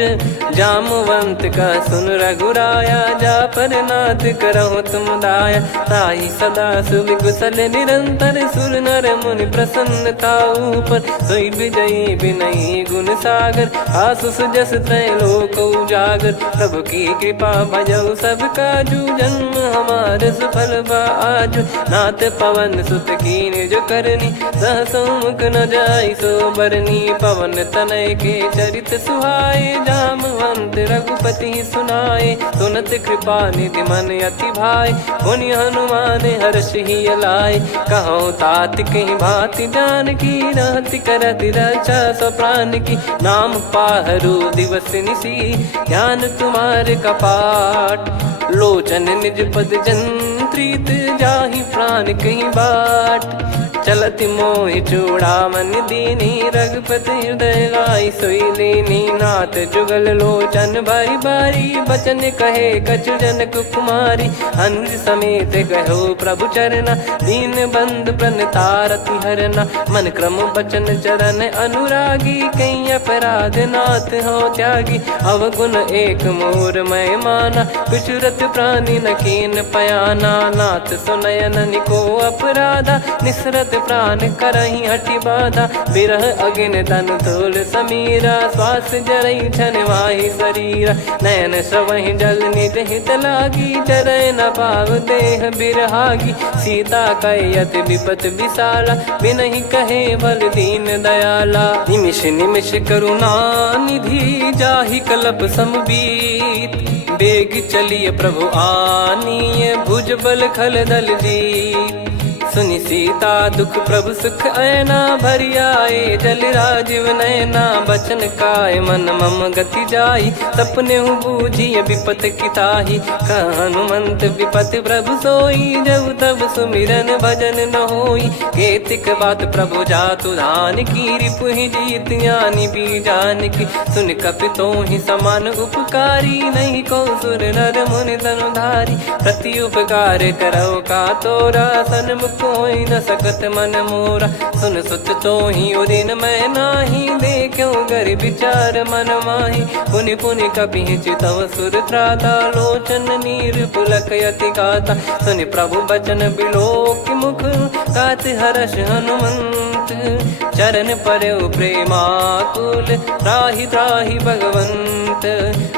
जामवंत का सुन रघुराया जा पर नाथ करहु तुम दाया ताई सदा सुभि कुशल निरंतर सुर नर मुनि प्रसन्नता ऊपर सोई विजयी विनयी गुण सागर आसु सुजस त्रैलोक उजागर प्रभु की कृपा भजऊ सब काजू जन्म हमार सफल बाजू नाथ पवन सुत कीन जो करनी सहसो मुख न जाई सो बरनी पवन तनय के चरित सुहाए जामवंत रघुपति सुनाए सुनत कृपा निधि मन अति भाई पुनि हनुमान हर्ष ही लाए कहो तात कहीं भांति जान की रहति करति रक्षा सो प्राण की नाम पाहरू दिवस निसी ध्यान तुम्हारे कपाट लोचन निज पद जन प्रीत जाहि प्राण कहीं बाट। चलत मोहि चूड़ामन दीनी रघुपति हृदय लाई सोई लीनी। नाथ जुगल लोचन बारी बारी बचन कहे कछु जनक कुमारी। हंस समेत गहो प्रभु चरना दीन बंद प्रणतारति हरना। मन क्रम बचन चरण अनुरागी कहीं अपराध नाथ हो त्यागी। अवगुण एक मोर मैं माना विचुरत प्राणी न कीन पयाना। नाथ सुनयन निको अपराधा निसरत प्राण करही हटि बाधा। बिरह अगिन तन तोल समीरा श्वास जरई छन वाहि शरीरा। नयन सवहि जल निज हित लागी चरय न पाव देह बिरहागी। सीता कयत विपत विशाला बिनहि कहे बल दीन दयाला। निमिष निमिष करुणा निधि जाहि कलप समबीत। बेग चलिए प्रभु आनीय भुज बल खल दल जीत। सुनि सीता दुख प्रभु सुख ऐना भरि आए जल राजीव नैना। बचन काय मन मम गति जाई सपने बूझी विपत किताही। हनुमंत विपत प्रभु सोई जब तब सुमिरन भजन न होई। केतिक बात प्रभु जातु धान की रिपुहि जीत ज्ञानी बीजान की। सुन कपितो ही समान उपकारी नहीं को सुर नर मुनि तनुधारी। प्रति उपकार करो का तोरा सन्मुख कोई न सकत मन मोरा। सुन सुत तो ही उदिन मैं नाही देखो गर विचार मन माही। पुनि पुनि कपि चितव सुर त्राता लोचन नीर पुलक यति गाता। सुनि प्रभु बचन बिलोक मुख गात हर्ष हनुमंत। चरण परयो प्रेमाकुल त्राहि त्राहि भगवंत।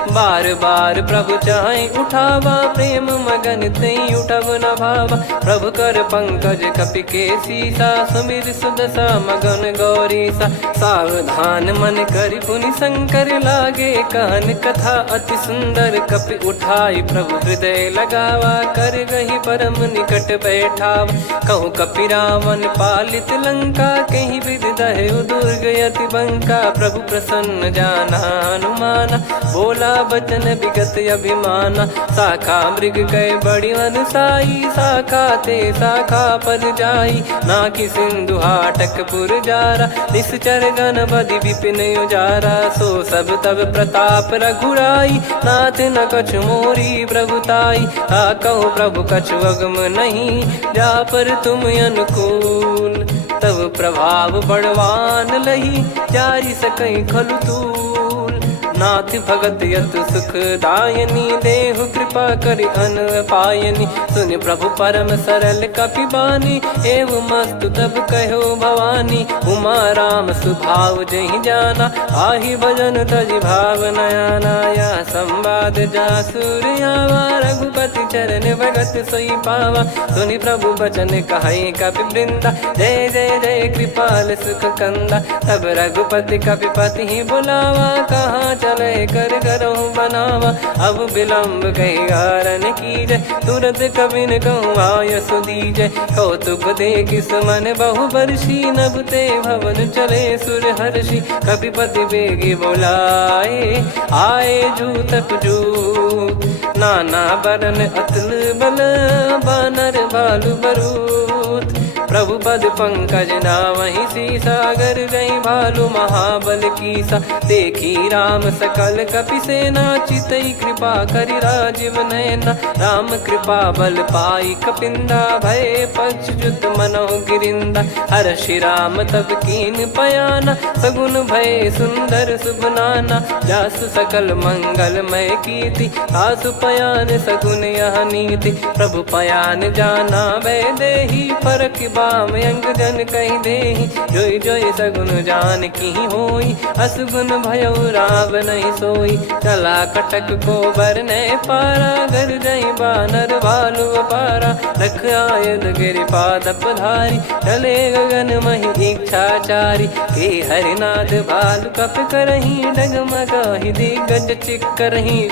बार बार प्रभु चाहि उठावा प्रेम मगन तई उठब न भावा। प्रभु कर पंकज कपि के सीसा सुमिर सुदशा मगन गौरीसा। सावधान मन करि पुनि शंकर लागे कहन कथा अति सुंदर। कपि उठाई प्रभु हृदय लगावा कर गही परम निकट बैठावा। कहूँ कपि रावण पालित लंका कहीं विधि दहु दुर्ग यति बंका। प्रभु प्रसन्न जाना हनुमाना बोला बचन विगत अभिमाना। शाखा मृग गए बड़ी अनुसाई शाखा ते शाखा पर जाई। ना कि सिंधु हाटक पुर जारा निश्चर गण बदि विपिन उजारा। सो सब तब प्रताप रघुराई नाथ न कछु मोरी प्रभुताई। कहूँ प्रभु कछु अगम नहीं जा पर तुम अनुकूल। तब प्रभाव बड़वान लही जारी सकई खलु तूल। नाथ भगत यत सुख दायनी देहु कृपा करि अन पायनी। सुन प्रभु परम सरल कपि बानी एवं मस्तु तब कहो भवानी। उमा राम सुभाव जहि जाना आहि भजन तजि भाव नयाना। या संवाद जासुर आवा रघुपति चरण भगत सोई पावा। सुनि प्रभु बचन कहै कपि वृंदा जय जय जय कृपाल सुख कंदा। तब रघुपति कपि पति बुलावा कहाँ चले कर करहु बनावा। अब विलम्ब कही कारण कीजय तुरत कबिन कहूँ आयस दीजय। कौतुक देख सुमन बहु बरसी नभ ते भवन चले सुर हर्षि। कपिपति बेगी बोलाए आए जूतक जूत। नाना बरन अतुल बल बानर बालु बरूत। प्रभु पद पंकज नावहि सीसागर गई भालु महाबल कीसा। देखी राम सकल कपि सेना चितई कृपा करि राजीव नयना। राम कृपा बल पाई कपिंदा भय पक्ष जुत मनो गिरिंदा। हर्षि राम तब कीन पयाना सगुन भय सुंदर शुभ नाना। जासु सकल मंगलमय कीर्ति आसु पयान सगुन यह नीति। प्रभु पयान जाना वै देहि फरक बाम अंग जन कहीं देहि। जोई जोई सगुन जान की होई असगुन भयो राव नहीं सोई। चला कटक को बरने पारा घर जई बानर भालु पारा। रख आयद गिरि पाद पधारी चले गगन मही इच्छाचारी। के हरिनाथ भालु कप करही डगमगाहि दिग्गज चिक्करही।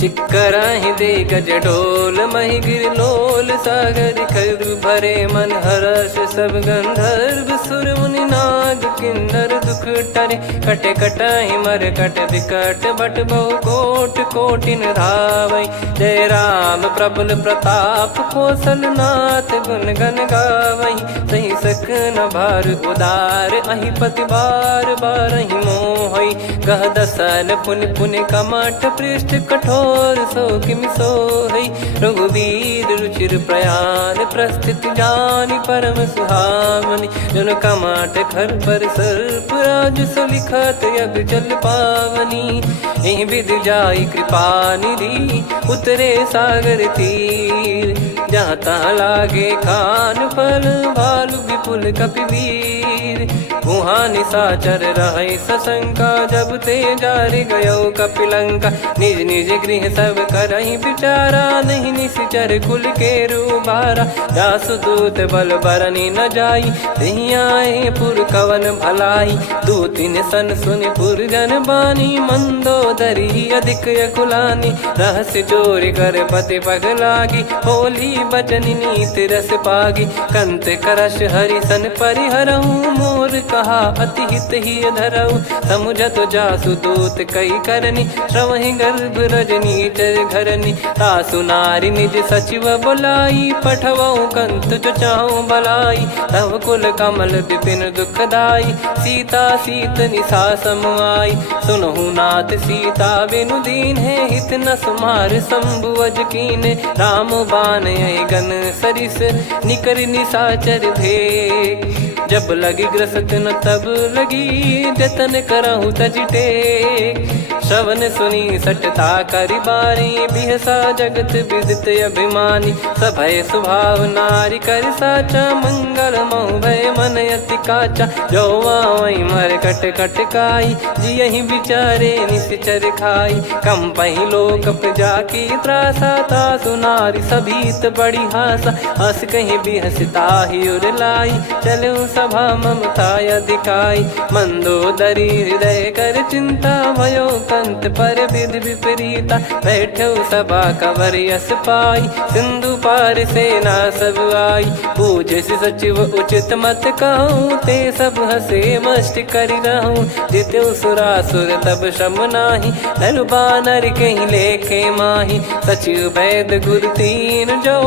चिक्कराहि दे गज डोल महि गिर लोल सागर खर भरे मन हर्ष सब गंधर्व सुर मुनि नार। नाग किन्नर दुख टरे, कटे कटहि मर कट विकट बट बहु कोट कोटिन धावै। जय राम प्रबल प्रताप कौशलनाथ गुण गण गावै। सही सकन भार उदार अहि पति बार बारहि मोहै। गह दसन पुन पुन कमठ पृष्ठ कठोर सो किमि सोहै। रघुवीर रुचिर प्रयाण प्रस्थित जानि परम सुहावनि। जन कमठ खर पर सर्प राज सलिखत यग जल पावनी। एहि विधि जाई कृपा निधि उतरे सागर तीर। जहाँ तहाँ लागे खान फल भालु विपुल कपिवीर। वहाँ निशाचर रहै सशंका जब ते जारि गयो कपिलंका। निज निज गृह सब करहि विचारा नहीं निश्चर कुल के रूबारा। जासु दूत बल बरनि न जाई तेहि आए पुर कवन भलाई। दूतिन सन सुनि पुर जन बानी मंदोदरी अधिक यकुलानी। रहस्य चोरी कर पति पगलागी होली बचन नीति रस पागी। कंत करश हरिसन परिहरहु मोर कहा अति हित ही धरऊ। समुझत जासु दूत कई करनी श्रवहि गर्भ रजनी चर घरनी। तासु नारी निज सचिव बुलाई पठवऊ कंत जो चाहूं बलाई। तव कुल कमल विपिन दुखदाई सीता सीत निशा समाई। सुनहु नाथ सीता बिनु दीन है हित न सुमार शंभु अज कीने। राम बाण गन सरिस निकर निशाचर भेग। जब लगी ग्रसत न तब लगी जतन करहु तज टेक। श्रवण सुनी सटता करि बारी बिहसा जगत विदित अभिमानी। सभय स्वभाव नारी कर साचा मंगल मऊ भय मन अति काचा। जो आवै मर कट कट काई जियहि विचारे निश्चर खाई। कम पहि लोक जाकी त्रासा तासु नारी सभीत बड़ी हासा। हस कहीं बिहसता ही उर लाई चलऊ सभा ममता अधिकाई। मंदोदरी हृदय कर चिंता भयो कंत पर विधि विपरीता। बैठो सभा कवर यस पाई सिंधु पार सेना सब आई। पूज्य सचिव उचित मत कहूँ ते सब हसे मष्ट करि रहूँ। जित्यु सुरासुर तब श्रम नाही नर बानर कहीं लेखे माही। सचिव वैद गुरु तीन जो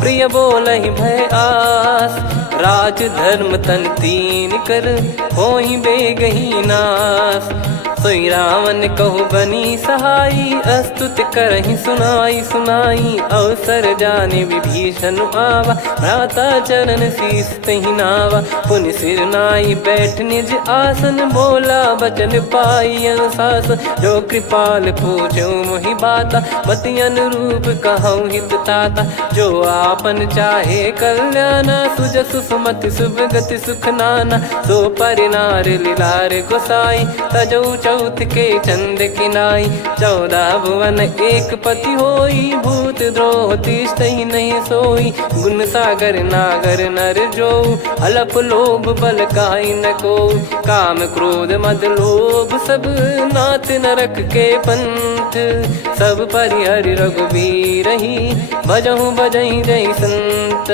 प्रिय बोलहि भय आस। राज धर्म तन तीन कर होई बेगही नास। सोई रावण कहु बनी सहाई अस्तुत करहि सुनाई सुनाई। अवसर जाने विभीषण आवा भ्राता चरण शीस तहि नावा। पुनि सिर नाई बैठ निज आसन बोला बचन पाई अनुशासन। जो कृपाल पूछो मोहि बाता मति अनुरूप कहूँ हित ताता। जो आपन चाहे कल्याणा सुजसु सुमति सुभगति सुख नाना। सो परिनार लीलार गोसाई तजौ चौथ के चंद किनाई। 14 भुवन एक पति होई भूत द्रोह तिष्ठहि नहीं सोई। गुण सागर नागर नर जो अलप लोभ बल काई न को। काम क्रोध मद लोभ सब नाथ नरक के पंथ। सब परिहरि रघुबीर ही भजहु भजहि जय संत।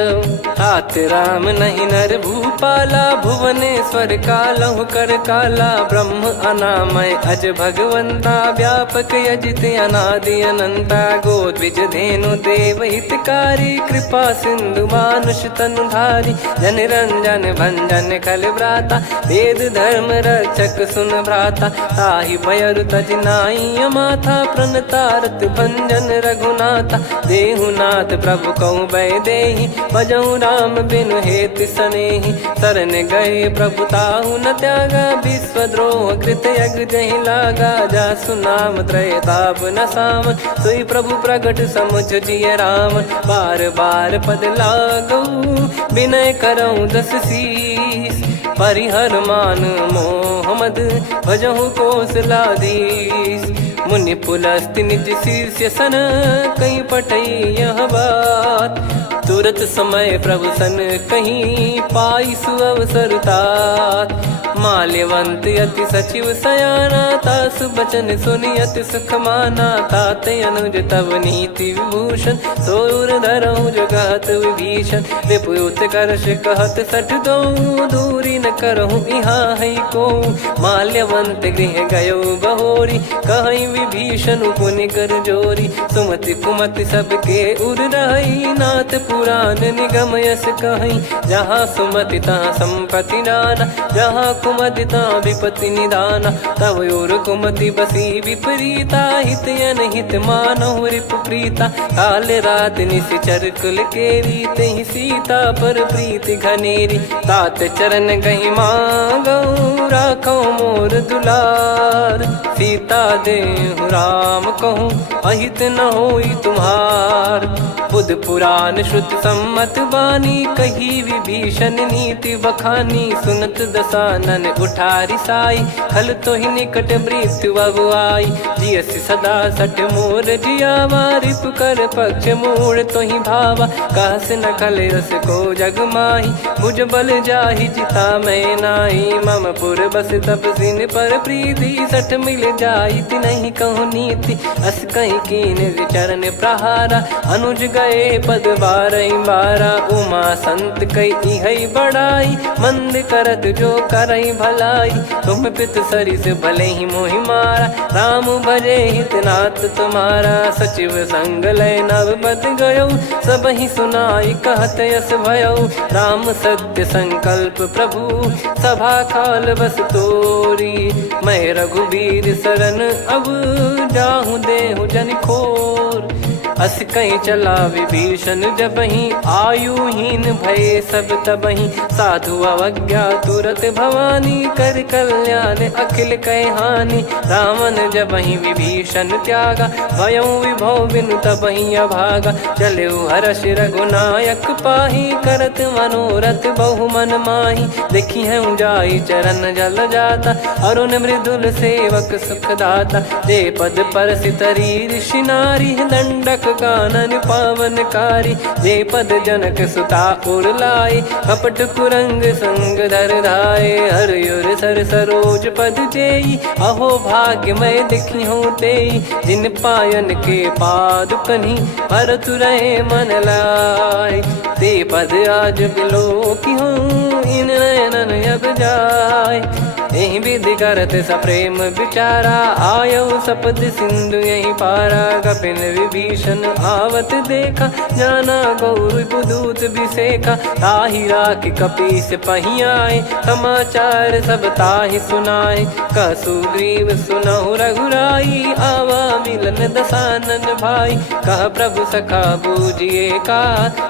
तात राम नहीं नर भूपाला भुवनेश्वर कालहु कर काला। ब्रह्म अनामय अज भगवंता व्यापक यजित अनादि अनंता। गोद्विज धेनु देव हितकारी कृपा सिंधु मानुष तनुधारी। जन रंजन भंजन खल भ्राता वेद धर्म रक्षक सुन भ्राता। ताहि भयरु तज नाई माथा प्रणतारत भंजन रघुनाथा। देहुनाथ प्रभु कहु भय देहि भजहु राम बिनु हेतु सनेहि। शरण गए प्रभु ताहु न त्यागा विश्वद्रोह कृत यज्ञ जहि लागा। जासु नाम त्रय ताप न सावन सोई प्रभु प्रगट समुझ जिय राम। बार बार पद लागऊ विनय करऊँ 10 शीस। परिहर मान मोह मद भजहु कौशलाधीश। मुनि पुलस्त्य निज शिष्य सन कहीं पठई यह बात। तुरत समय प्रभु सन कहीं पाई सुअवसर तात। माल्यवंत अति सचिव सयाना तासु बचन सुनि अति सुख माना। ताते अनुज तव नीति विभूषण सोर धरऊ जगत विभीषण। विपुत करश कहत सठ दो दूरी न करहु यहाँ है को। माल्यवंत गृह गयो बहोरी, कहीं विभीषण पुनि कर जोरी। सुमति कुमति सबके उर रही, नाथ पुराण निगम यस कहीं। जहाँ सुमति तहाँ संपत्ति नाना, जहाँ कुमति तहाँ विपत्ति निदाना। तब और कुमति बसी विपरीता, हित अनहित मानहु रिपु प्रीता। काल रात निश्चर कुल केरी, तहि सीता पर प्रीति घनेरी। तात चरण गही मांगऊ, राखो मोर दुलार। सीता देहु राम कहूँ, अहित न होई तुम्हार। बुध पुराण श्रुत सम्मत बानी, कही विभीषण नीति बखानी। सुनत दसानन उठारी साई, खल तो ही निकट मृत्यु अब आई। जियसि सदा सठ मोर जियावा, रिप कर पक्ष मूड़ तो ही भावा। कहस न खल रस को जग माही, मुझ बल जाहि जिता मैं नाई। मम पुर बस तपसिन पर प्रीति, सठ मिल जाई नहीं कहूँ नीति। अस कहीं कीन चरण प्रहारा, अनुज गए पद बारई बारा। उमा संत कई है बड़ाई, मंद करत जो करई भलाई। तुम पित सरिस भले ही मोहि मारा, राम भजे हित नाथ तुम्हारा। सचिव संग लय नव बद गयो, सब ही सुनाई कहत यस भयो। राम सत्य संकल्प प्रभु, सभा काल बस तोरी। मैं रघुबीर शरण अब, जाहूँ देहु जन खोर। अस कहीं चला विभीषण जबहि, आयुहीन भय सब तबहि। साधु अवज्ञा तुरत भवानी, कर कल्याण अखिल कह हानि। रावण जबहि विभीषण त्यागा, भयउ विभव बिनु तबहि अभागा। चलऊ हर्ष रघुनायक पाही, करत मनोरथ बहु मन माही। देखी है जाई चरण जल जाता, अरुण मृदुल सेवक सुखदाता। जे पद पर सितरी ऋषि नारी, दंडक कानन पावनकारी। जे पद जनक सुता उर लाए, कपट कुरंग संग धर धाये। हरियुर सर सरोज पद जेई, अहो भाग्य मैं दिखी हूँ तेई। जिन पायन के पाद कन्ही, भरत रहे मन लाए। ते पद आज बिलो की हूँ, इन नयनन अब जाय। यही विधि करत सप्रेम विचारा, आयऊ सपद सिंधु यही पारा। कपिन विभीषण आवत देखा, जाना गौर बुदूत बिसेखा। ताहि राख कपीस पही आए, समाचार सब ताहि सुनाए। कह सुग्रीव सुनहु रघुराई, आवा मिलन दसानन भाई। कह प्रभु सखा बूझिए का,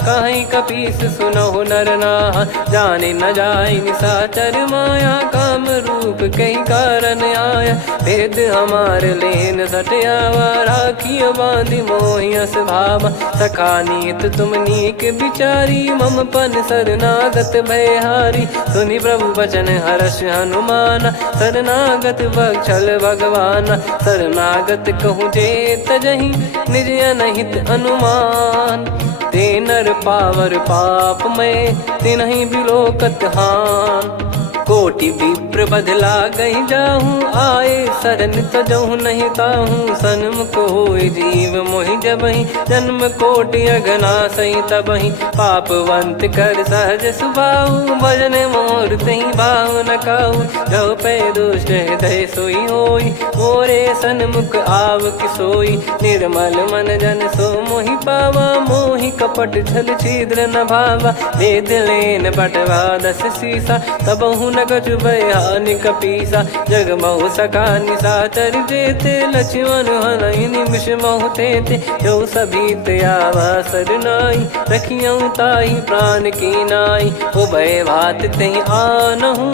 कहीं कपीस सुनहु नर नाहा। जाने न जाय निशाचर माया, काम रूप कई कारण आया। भेद हमार लेन सटयावा, राखियो बांधि मोहियस भावा। सखा नीत तुम नीक बिचारी, मम पन शरणागत भयहारी। सुनि प्रभु वचन हर्ष हनुमाना, शरणागत बक्षल भगवाना। शरणागत कहूँ जे तजहि, निज अनहित अनुमान। ते नर पावर पाप में, तिन्हि बिलोकत हान। कोटि विप्र बदला गई जाहूँ, आए शरण तजहु नहीं ताहूँ। सन्मुख होय जीव मोहि जबहि, जन्म कोटि अगना सही तबहि। पापवंत कर सहज सुभाऊ, भजन मोर तहि भाव न काहू। जो पै दुष्ट हृदय सोई होई, मोरे सन्मुख आव किसोई। निर्मल मन जन सो मोहि पावा, मोहि कपट छल छिद्र न भावा। वेद लेन बटवा दस सीसा, तबहु न कछु भयानि कपीसा। जग महु सखा निशाचर जेते, लक्ष्मण हनहि निमिष महु तेते। जो सभी त्यावा सरनाई, रखियऊ ताहि प्राण की नाई। उभय भात तहि आनहु,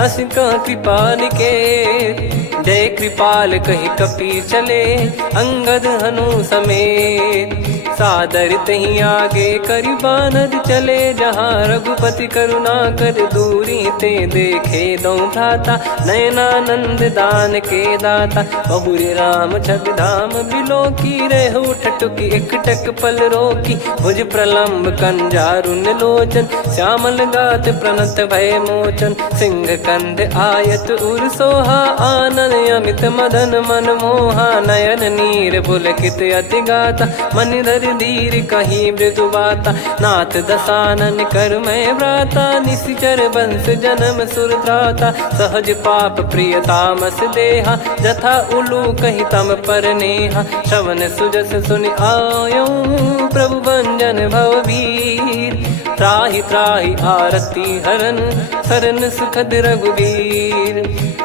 हस कह कृपाल के। जय कृपाल कहि कपी चले, अंगद हनु समेत। सादर तही आगे करि बानर चले, जहाँ रघुपति करुणा कर दूरी ते देखे दो भ्राता। नयनानंद दान के दाता, बहुरी राम छग धाम बिलो की। रेहु ठटुकी एकटक पल रोकी, भुज प्रलम्ब कंजारुन लोचन। श्यामल गात प्रणत भय मोचन, सिंह कंध आयत उर सोहा। आनन अमित मदन मन मोहा, नयन नीर पुलकित अति गाता। मनिधर कर धीर कहीं मृदु बाता, नाथ दसानन कर मैं व्राता, निशिचर बंस जन्म सुर त्राता, सहज पाप प्रिय तामस देहा, जथा उलू कही तम पर नेहा, श्रवण सुजस सुनि आयो प्रभु भंजन भववीर, त्राहि त्राहि आरती हरन सरन सुखद रघुवीर,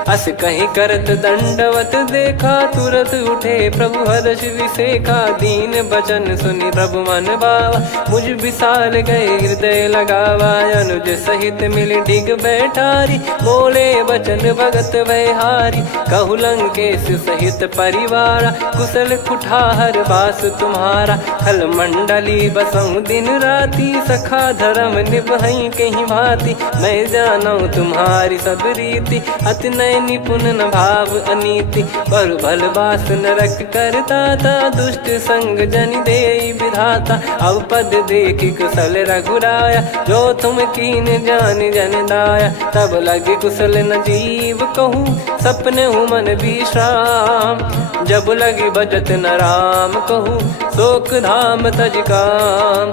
अस कहीं करत दंडवत देखा, तुरत उठे प्रभु हर्ष विसेखा, दीन बचन सुनि प्रभु मन भावा, मुझ विशाल गए हृदय लगावा, अनुज सहित मिल डिग बैठारी, बोले बचन भगत वैहारी, कहु लंकेश सहित परिवारा, कुशल कुठार बास तुम्हारा, खल मंडली बसऊं दिन राती, सखा धर्म निभई कहीं भांति, मैं जानू तुम्हारी सब रीति, अति नय निपुण न भाव अनीति, पर भल बास नरक करता था, दुष्ट संग जन दे विधाता, अब पद देखी कुशल रघुराया, जो तुम कीन जान जन दाया, तब लगे कुशल न जीव कहूँ, सपने हूँ मन विश्राम, जब लगी बजत न राम कहूँ, शोक धाम तज काम,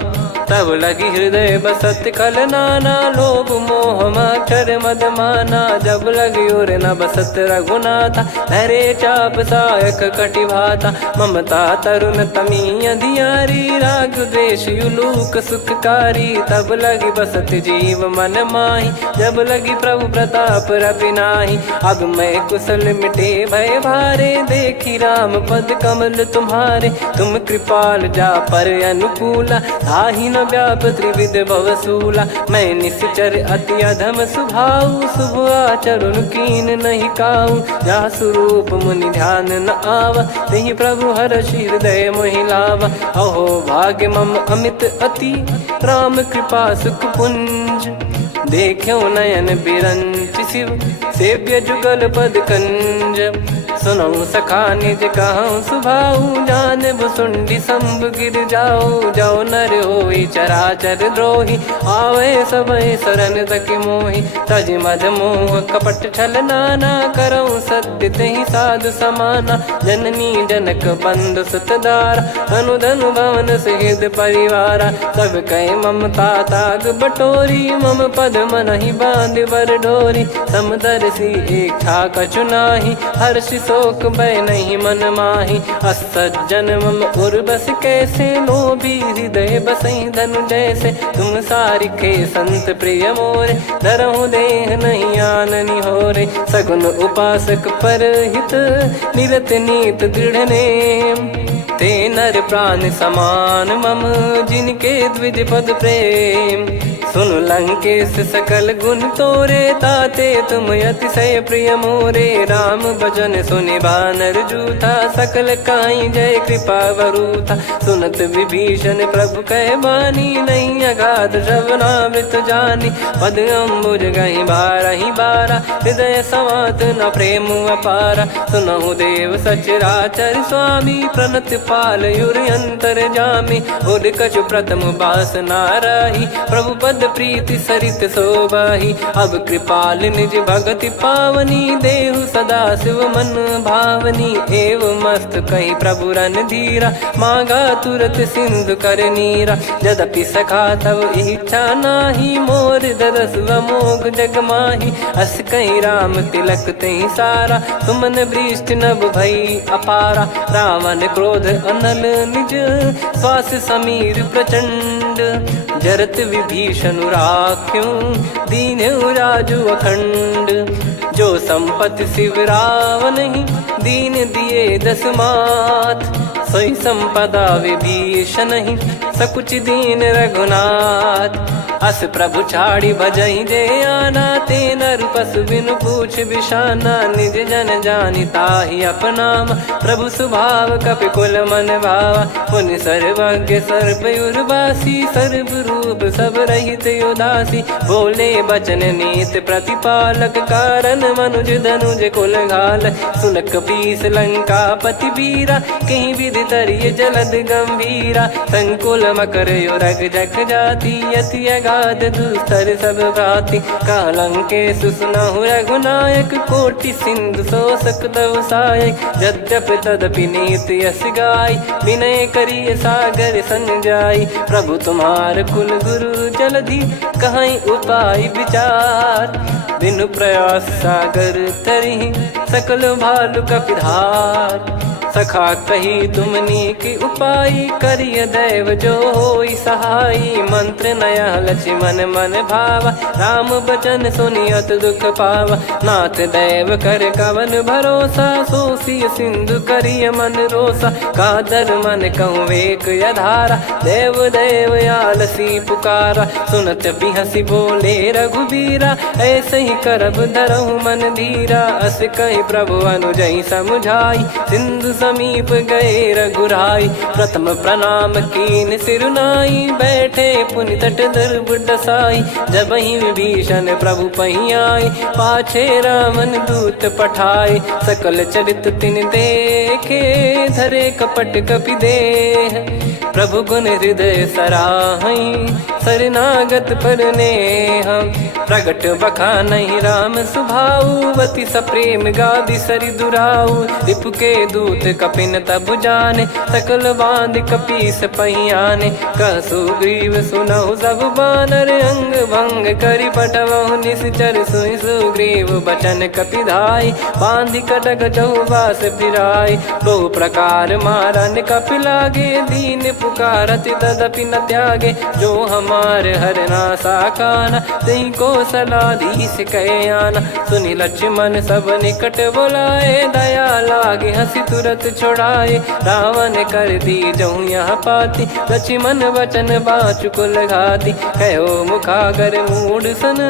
तब लगी हृदय बसत खल नाना, लोभ मोह मक्षर मद माना, जब लगी और न बसत रघुनाथा, धरे चाप सायक कटि भाता, ममता तरुण तमी अधियारी, राग द्वेष युलूक सुखकारी, तब लगी बसत जीव मन माही, जब लगी प्रभु प्रताप रवि नाही, अब मैं कुशल मिटे भय भारे, देखी राम पद कमल तुम्हारे, तुम कृपाल जा पर अनुकूला, ताहि न व्याप त्रिविध भवसूला, मैं निश्चर अति अधम सुभाऊ, शुभ आचरण कीन नहीं काऊ, जा स्वरूप मुनि ध्यान न आवा, तेहि प्रभु हर्ष हृदय मोहि लावा, अहो भाग्य मम अमित अति, राम कृपा सुख पुंज, देखो नयन बिरंच शिव, सेव्य जुगल पद कंज, सुनऊ सखा निज कहूँ सुभाऊ, जान भुसुंडी संभ गिर जाओ, जाओ नर होई चराचर द्रोही, आवे सबय शरण तक मोहि, तज मद मोह कपट छल नाना, करऊँ सत्य तेहि साधु समाना, जननी जनक बंधु सुतदारा, अनु धनु भवन सहित परिवारा, सब कहे ममता ताग बटोरी, मम पद मनहि बांध बर डोरी, समदर्शी इच्छा कछु नाही, हर्ष शोक भय नहीं मन माही, असज्जन मम उर्वश कैसे, लोभी हृदय बसई धनु जैसे, तुम सारिखे संत प्रिय मोरे, धरहु देह नहीं आननि होरे, सगुन उपासक पर हित, निरत नीत दृढ़ नेम, ते नर प्राण समान मम, जिनके द्विज पद प्रेम, सुन लंकेश सकल गुण तोरे, ताते तुम अतिशय प्रिय मोरे, राम भजन सुनि बानर जूथा, सकल काई जय कृपा वरूथा, सुनत विभीषण प्रभु कह बानी, नहीं अगाध श्रवणामृत जानी, पद अम्बुज गहि बारहि बारा, हृदय समात न प्रेम अपारा, सुनहु देव सचराचर स्वामी, प्रणत पाल युर अंतर जामी, उद कछु प्रथम बास नाराही, प्रभु पद प्रीति सरित शोभाही, अब कृपाल निज भगति पावनी, देहु सदा शिव मन भावनी, एव मस्त कही प्रभु रन धीरा, मांगा तुरत सिंधु कर नीरा, यद्यपि सखा तब इच्छा नाही, मोर दरस अमोघ जग माही, अस कहीं राम तिलक तहि सारा, सुमन वृष्ट नभ भई अपारा, रावण क्रोध अनल निज, श्वास समीर प्रचंड, जरत विभीषण राख्यों, दीन्हु राजु अखंड, जो संपत्ति शिव रावण ही, दीन दिए दस मात, सोई संपदा विभीषण ही, सकुच दीन रघुनाथ, अस प्रभु छाड़ी भजई जे आना, ते नर पशु बिनु पूछ बिशाना, निज जन जानि ताहि अपनाम, प्रभु स्वभाव कपि कुल मन भावा, मुनि सर्वज्ञ सर्वयुर्वासी, सर्व रूप सब रहित उदासी, बोले बचन नीत प्रतिपालक, कारण मनुज धनुज कुल घाल, सुन कपीस लंका पति वीरा, कहीं विधि तरिय जलद गंभीरा, संकुल मकर युरग जख जाति, यति गाद दुस्तर सब भांति कालंके सुसुनाहु रघुनायक कोटि सिंधु शोषक तव सहायक यद्यपि तदपि नीत यस गाय विनय करिय सागर सन जाई प्रभु तुम्हार कुल गुरु जलधि कहीं उपाय विचार बिनु प्रयास सागर तरिहि सकल भालु कपिधार सखा कही तुमनी की उपाय करिय दैव जो होई सहाई मंत्र नया लक्ष्मण मन भावा राम बचन सुनियत दुख पावा नाथ दैव कर कवन भरोसा सोसिय सिंधु करिय मन रोसा कादर मन कहूँ वेक यधारा देव देव आलसी पुकारा सुनत बिहसी बोले रघुबीरा ऐसे ही करब धरहु मन धीरा अस कही प्रभु अनुजई समुझाई सिंधु समीप गए रघुराई प्रथम प्रणाम कीन सिरुनाई बैठे पुनि तट दर्भ डसाई जब ही विभीषण प्रभु पही आए पाछे रामन दूत पठाए सकल चरित तिन देखे धरे कपट कपि देह प्रभु गुण हृदय सराहई शरणागत पर नेह प्रगट बखानहि राम सुभाऊ वति सप्रेम गादि सरि दुराऊ रिपु के दूत कपिन तब जाने सकल बांध कपीस पहियाने कह सुग्रीव सुनहु सब बानर अंग भंग करि पटवहु निश्चर सुनि सुग्रीव बचन कपिधाई बांधि कटक चहुबास फिराई बहु प्रकार मारन कपि लागे दीन पुकारति तदपि न त्यागे जो हमार हरना साकाना तई को सलाधीश कहे आना सुनि लक्ष्मण सब निकट बुलाए दया लागे हंसी तुरत छोड़ाए रावण कर दी जहूँ यहाँ पाती लक्ष्मण वचन बाचु कुल घाती कहो मुखागर मूड सन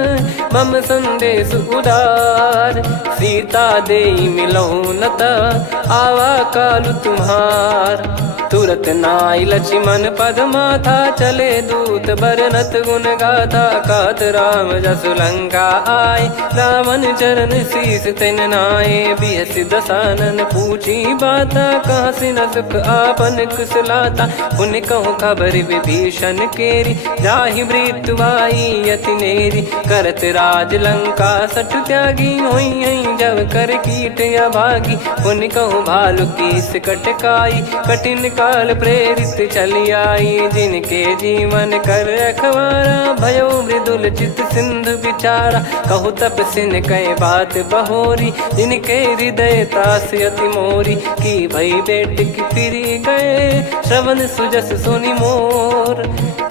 मम संदेश उदार सीता देई मिलहु नता आवा कालु तुम्हार तुरत नाई लक्ष्मण पद माथा चले दूत बरनत गुण गाथा कात राम जसु लंका आए रावण चरण शीस तिन नाये बिहसि दसानन पूछी बाता कहाँ से न सुख आपन कुशलाता पुन कहूँ खबर विभीषण केरी जाहि मृत्यु आई यति नेरी करत राज लंका सठ त्यागी होई जब कर कीट अभागी पुन कहूँ भालु कीस कटकाई कठिन काल प्रेरित चली आई जिनके जीवन कर रखवारा भयो मृदुल चित सिंधु विचारा कहु तप सिन कई बात बहोरी जिनके हृदय तास अति मोरी की भई बेट की फिरी गए श्रवण सुजस सुनि मोर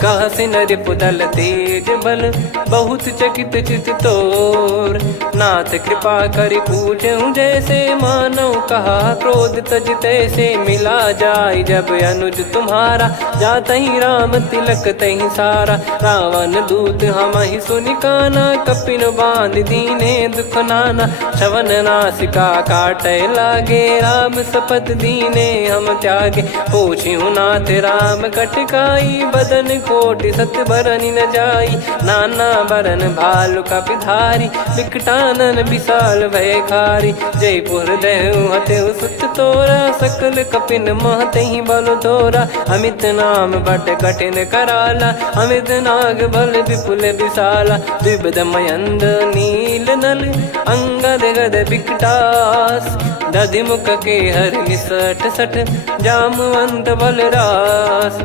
कह सिन रिपुदल तेज बल बहुत चकित चित तोर नाथ कृपा करि पूछूं जैसे मानव कहा क्रोध तज तैसे मिला जाय जब अनुज तुम्हारा जात ही राम तिलक तही सारा रावण दूत हम ही सुनि काना कपिन बांध दीने दुख नाना श्रवण नासिका काटे लागे राम सपत दीने हम त्यागे पूछ्यू नाथ राम कटकाई बदन कोटि सत बरनि न जाई नाना बरन भालु कपिधारी विकटानन विशाल भय खारी जयपुर देहु हतेउ सुत तोरा सकल कपिन महतहि बल तोरा अमित नाम बट कठिन कराला अमित नाग बल विपुल विशाला द्विपद मयंद नील नल अंगद गद विकटास दधि मुख के हर निसठ सठ जामवंत बलरास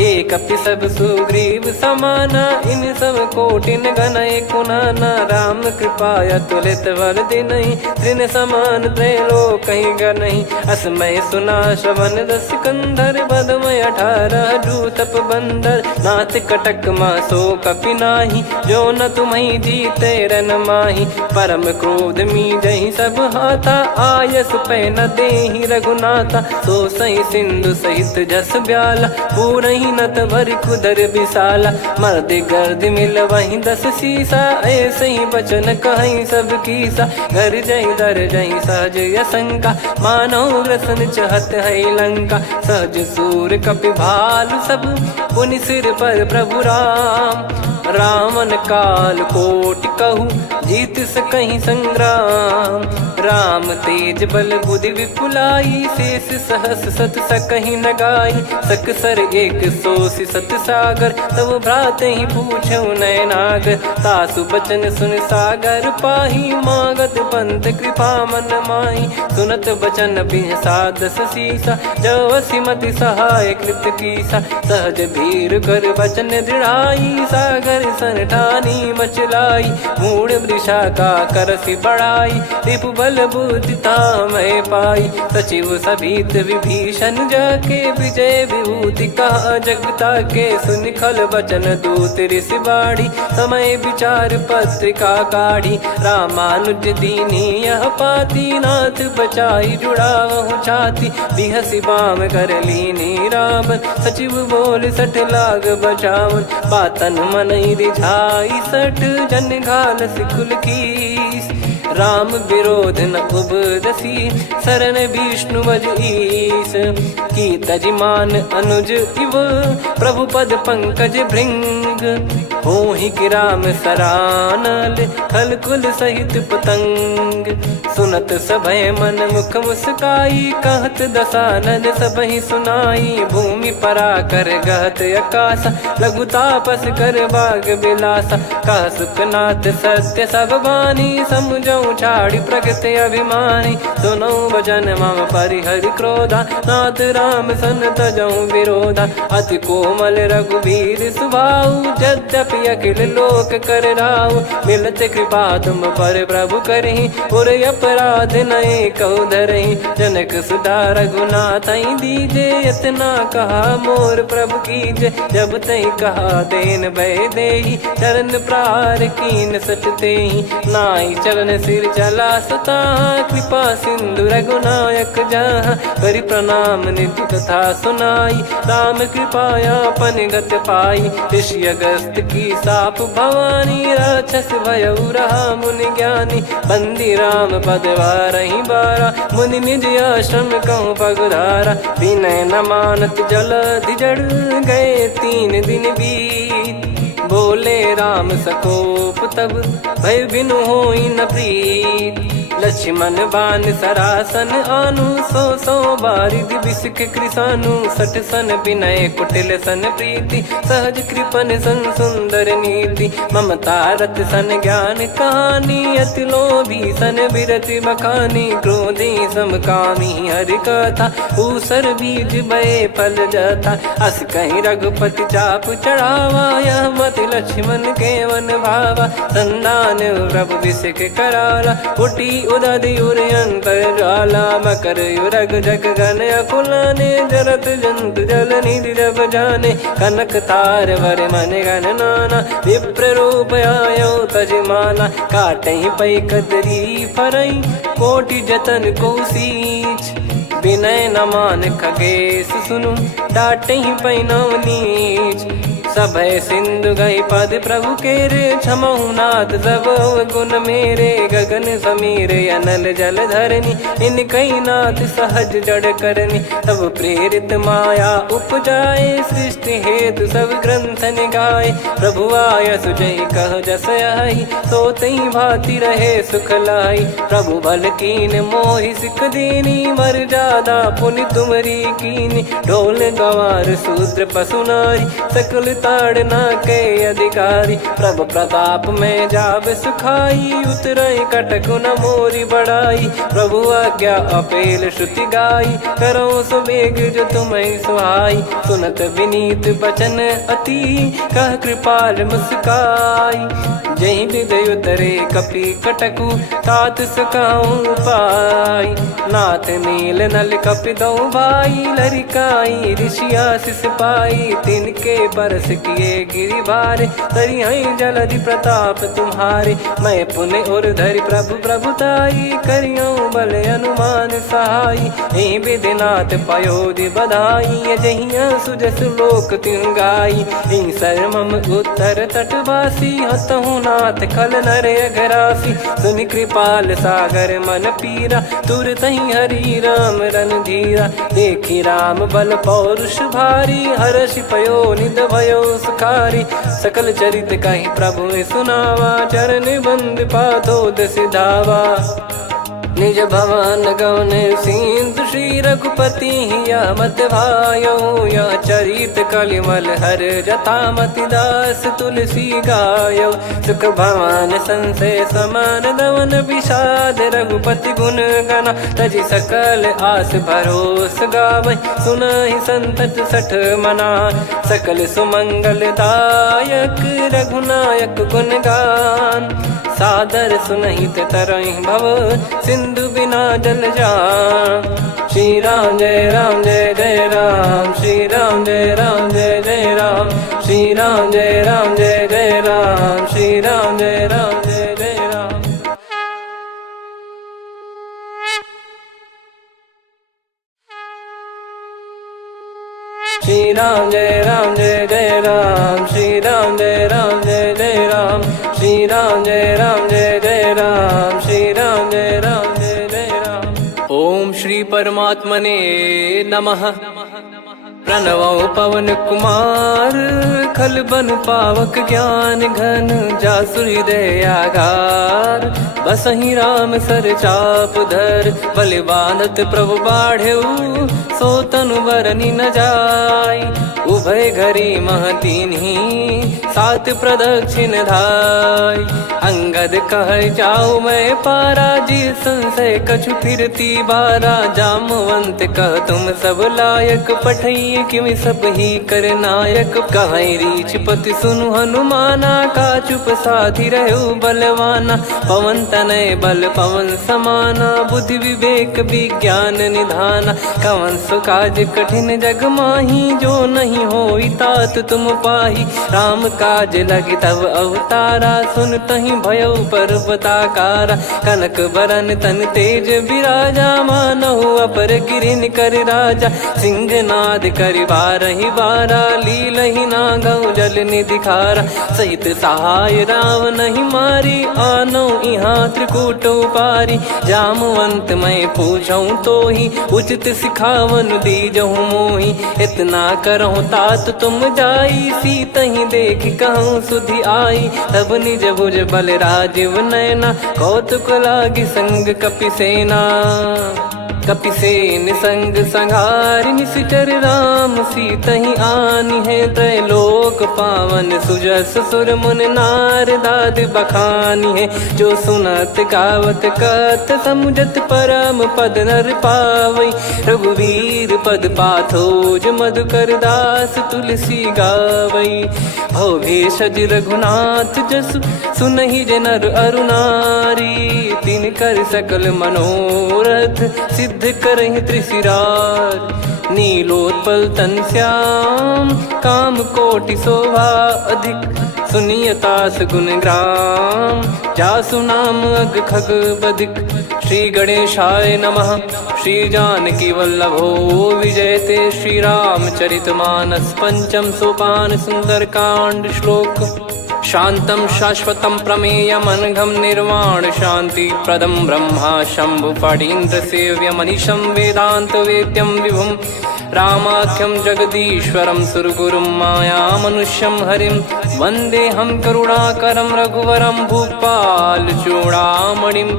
एक अपि सब सुग्रीव समाना इन सब कोटिन गनय कुनाना राम कृपा अतुलित बल दिनहि त्रिन समान त्रैलोक कहीं गनहि असमय सुना श्रवण दस कंधर बदमय 18 जूतप बंदर नाथ कटक मासो कपि नाही जो न तुम्हि जीते रन माही परम क्रोध मी जहि सब हाथा आयस पै न देहि रघुनाथा सो सही सिंधु सहित जस ब्याला पूरहि नत भरि कुदर विशाला मर्द गर्द मिल वहीं 10 सीसा ऐसे ही बचन कहीं सब कीसा घर जहि दर जहि सहज यसंका मानव रसन चहत है लंका सहज सूर कपि भालु सब पुनि सिर पर प्रभु राम रावण काल कोटि कहु जीत सकहीं संग्राम। राम तेज बल बुद्धि विपुलाई, शेष सहस सत सकहीं न गाई। सकसर एक सोसी सत सागर, तब भ्रात ही पूछो नयनागर। तासु बचन सुन सागर पाही, मागत पंथ कृपा मन माही। सुनत बचन बिहसादस सीसा, जव सिमति सहाय कृत कीसा। सहज भीर कर बचन दृढ़ाई, सागर सन ठानी मचलाई। मूढ़ वृषा का करसि बढ़ाई, रिपु बल बुद्धि तामय पाई। सचिव सभीत विभीषण जाके, विजय विभूति कहा जगता के। सुनि खल बचन दूत ऋषि बाड़ी, समय विचार पत्रिका काढ़ी। रामानुज दीनी यह पाती, नाथ बचाई जुड़ावहु छाती। बिहसि बाम कर लीनी रावण, सचिव बोल सठ लाग बचावन। बातन मनई रिझाई सठ, जन घाल सिकुल कीस। राम विरोध न उपदसी, शरण विष्णु बज ईस। की तजिमान अनुज इव, प्रभु पद पंकज भृंग। होहि कि राम सरानल, खल कुल सहित पतंग। सुनत सभय मन मुख मुस्काई, कहत दसानन सबहि सुनाई। भूमि परा कर गहत आकाशा, लघु तापस कर बाग बिलासा। कह सुखनाथ सत्य सब बानी, समुझौ छाड़ी प्रगति अभिमानी। सुनो भजन मम परिहरि क्रोधा, नाथ राम सन तजौ विरोधा। अति कोमल रघुवीर सुभाऊ, यद्यपि अखिल लोक कर राऊ। मिलत कृपा तुम पर प्रभु करहि, पुर अपराध नए कौ धरहि। जनक सुधा रघुनाथ दीजे, इतना कहा मोर प्रभु कीजे। जब तई कहा देन भय देहि, चरण प्रार कीन सट तेहि। नाई चरण सिर चला सता, कृपा सिंधु रघुनायक जहाँ। करि प्रणाम निधि कथा सुनाई, राम कृपाया पन गत पाई। ऋषि अगस्त की साप भवानी, राक्षस भयउ रहा मुनि ज्ञानी। बंदी राम पद वारहि बारा, मुनि निज आश्रम कहूँ पगुधारा। विनय न मानत जलधि जड़, गए 3 दिन बीत। बोले राम सकोप तब, भय बिनु होई न प्रीत। लक्ष्मण बान सरासन आनु, 100 बारिधि बिसक कृसानु। 60 सन विनय कुटिल सन प्रीति, सहज कृपन सन सुंदर नीति। ममता रत सन ज्ञान कहानी, अति लोभी सन बिरति बखानी। क्रोधी समकामी हरि कथा, ऊसर बीज बये फल जथा। अस कहीं रघुपति चाप चढ़ावा, यह मत लक्ष्मण के वन भावा। संदान प्रभु बिसक कराला, उठी उदधि उर अंतर ज्वाला। मकर युरग जग गण अकुलाने, जरत जंतु जल निधि जब जाने। कनक तार वर मन गण नाना, विप्र रूप आयो तजमाना। काटहि पै कदरी फरई, कोटि जतन को सींच। विनय न मान खगेश सुनु, डांटहि पै नव नीच। सभय सिंधु गई पद प्रभु केरे, क्षमहु नाथ सब गुण मेरे। गगन समीरे अनल जल धरनी, इन कई नाथ सहज जड़ करनी। तब प्रेरित माया उपजाए, सृष्टि हेतु सब ग्रंथ निगाए। प्रभु आय सुजय कह जस आई, सोतई भांति रहे सुख लाई। प्रभु बल कीन मोहि सिख दीनी, मर्यादा पुनि तुमरी कीनी। ढोल गवार शूद्र पशु नारी, सकल ताड़ना के अधिकारी। प्रभु प्रताप में जाब सुखाई, उतरई कटक न मोरी बढ़ाई। प्रभु आज्ञा अपेल श्रुति गाई, करो सुबेग जो तुम्हें सुहाई। सुनत विनीत बचन अति, कह कृपाल मुस्काई। जय हृदय उतरे कपि कटकु, तात सकाऊं पाई। नाथ नील नल कपि दो भाई, लरिकाई ऋषि आशीष पाई। तिनके परस किए गिरि भारे, तरि हैं जलधि प्रताप तुम्हारे। मैं पुण्य और धरि प्रभु प्रभुताई, करियों बल अनुमान सहाई। हे विधिनाथ पयोधि बधाई, जहिया सुजस लोक तिहुँ गाई। हिं सरमम उत्तर तटवासी, हतहु रघुनाथ खल नर अघरासी सुनि कृपाल सागर मन पीरा तुरत ही हरि राम रन धीरा देखी राम बल पौरुष भारी हर्षि पयो निध भयो सुखारी सकल चरित कहि प्रभु सुनावा चरण बंद पादोद सिधावा निज भवन गौन सिंधु श्री रघुपति या मत भायो या चरित कलिमल हर जता मति दास तुलसी गायो सुख भवन संशय समान दवन विषाद रघुपति गुण गना तजि सकल आस भरोस गावै सुनहि संतत सठ मना सकल सुमंगल दायक रघुनायक गुण गान सादर सुनहित तरहि भव सिंधु बिना जल जान श्री राम जय जय राम श्री राम जय जय राम श्री राम जय जय राम श्री राम जय जय राम श्री राम जय जय राम श्री राम जय जय राम श्री राम जय जय राम श्री राम जय जय राम। ओम श्री परमात्मने नमः। प्रणवौ पवन कुमार खल बन पावक ज्ञान घन जासु हृदय आगार बसहि राम सर चाप धर बलि बांधत प्रभु बाढ़ेऊ सो तनु बरनि न जाय उभय घरी महतीन्ही सात प्रदक्षिण धाय अंगद कह जाऊ मैं पारा जी संशय कछु फिरती बारा जामवंत कह तुम सब लायक पठई किमि सब ही कर नायक कहीं रीछ पति सुनु हनुमाना का चुप साधि रहु बलवाना पवन तनय बल पवन समाना बुद्धि विवेक विज्ञान निधाना कवन सो काज कठिन जग माही जो नहीं होई तात तुम पाही राम काज लगी तब अवतारा सुन तही भयउ पर्वताकारा कनक बरन तन तेज विराजा मानहु अपर गिरिन कर राजा सिंहनाद करि बारहि बारा लीलहि नागौ जल निधि खारा सहित सहाय राव नहीं मारी आनो इहाँ त्रिकूट पारी जामवंत मैं पूछऊँ तो ही उचित सिखावन दीजहु मोही इतना करहु तात तुम जाई सीत ही देख कहूँ सुधि आई तब निज भुज बल राजीव नैना कौतुक लागी संग कपिसेना कपिसेन संग संघारि निशिचर राम सीतहि आनि है त्रैलोक पावन सुजस सुर मुन नार दाद बखानी है जो सुनत गावत कत समुझत परम पद नर पावई रघुवीर पद पाथोज मधुकर दास तुलसी गावई भव भेषज रघुनाथ जसु सुनहि जे नर अरुनारी तिन कर सकल मनोरथ सिद्ध करहि त्रिशिरार नीलोत्पल तन श्याम काम कोटि शोभा अधिक सुनियतास गुण ग्राम जासु नाम अग खग बदिक श्री गणेशाय नमः श्री जानकी वल्लभो विजयते श्री रामचरितमानस पंचम सोपान सुंदर कांड श्लोक शांतं शाश्वतं प्रमेयमनघं निर्वाण शांति प्रदं ब्रह्मा शंभु फणीन्द्र सेव्यमनिशं वेदांत वेद्यं विभुं रामाख्यं जगदीश्वरं सुरगुरुं मायामनुष्यं हरिं वन्देऽहं करुणाकरं रघुवरं भूपाल चूडामणिं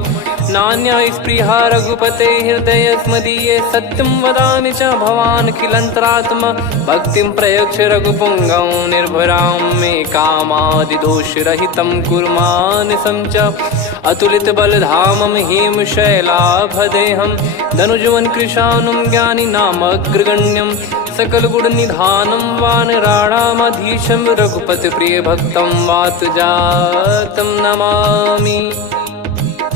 नान्या स्पृहा रघुपते हृदय स्मदीये सत्यं वदामि च भवान् खिलन्तरात्मा भक्तिं प्रयच्छ रघुपुङ्गं निर्भरां मे कामादिदोषरहितं कुर्मानसं च अतुलित बलधामं हेमशैलाभदेहं धनुजवन कृशानुं ज्ञानिनामग्रगण्यं सकल गुण निधानं वानराणामधीशं रघुपति प्रिय भक्तं वात जातं नमामि।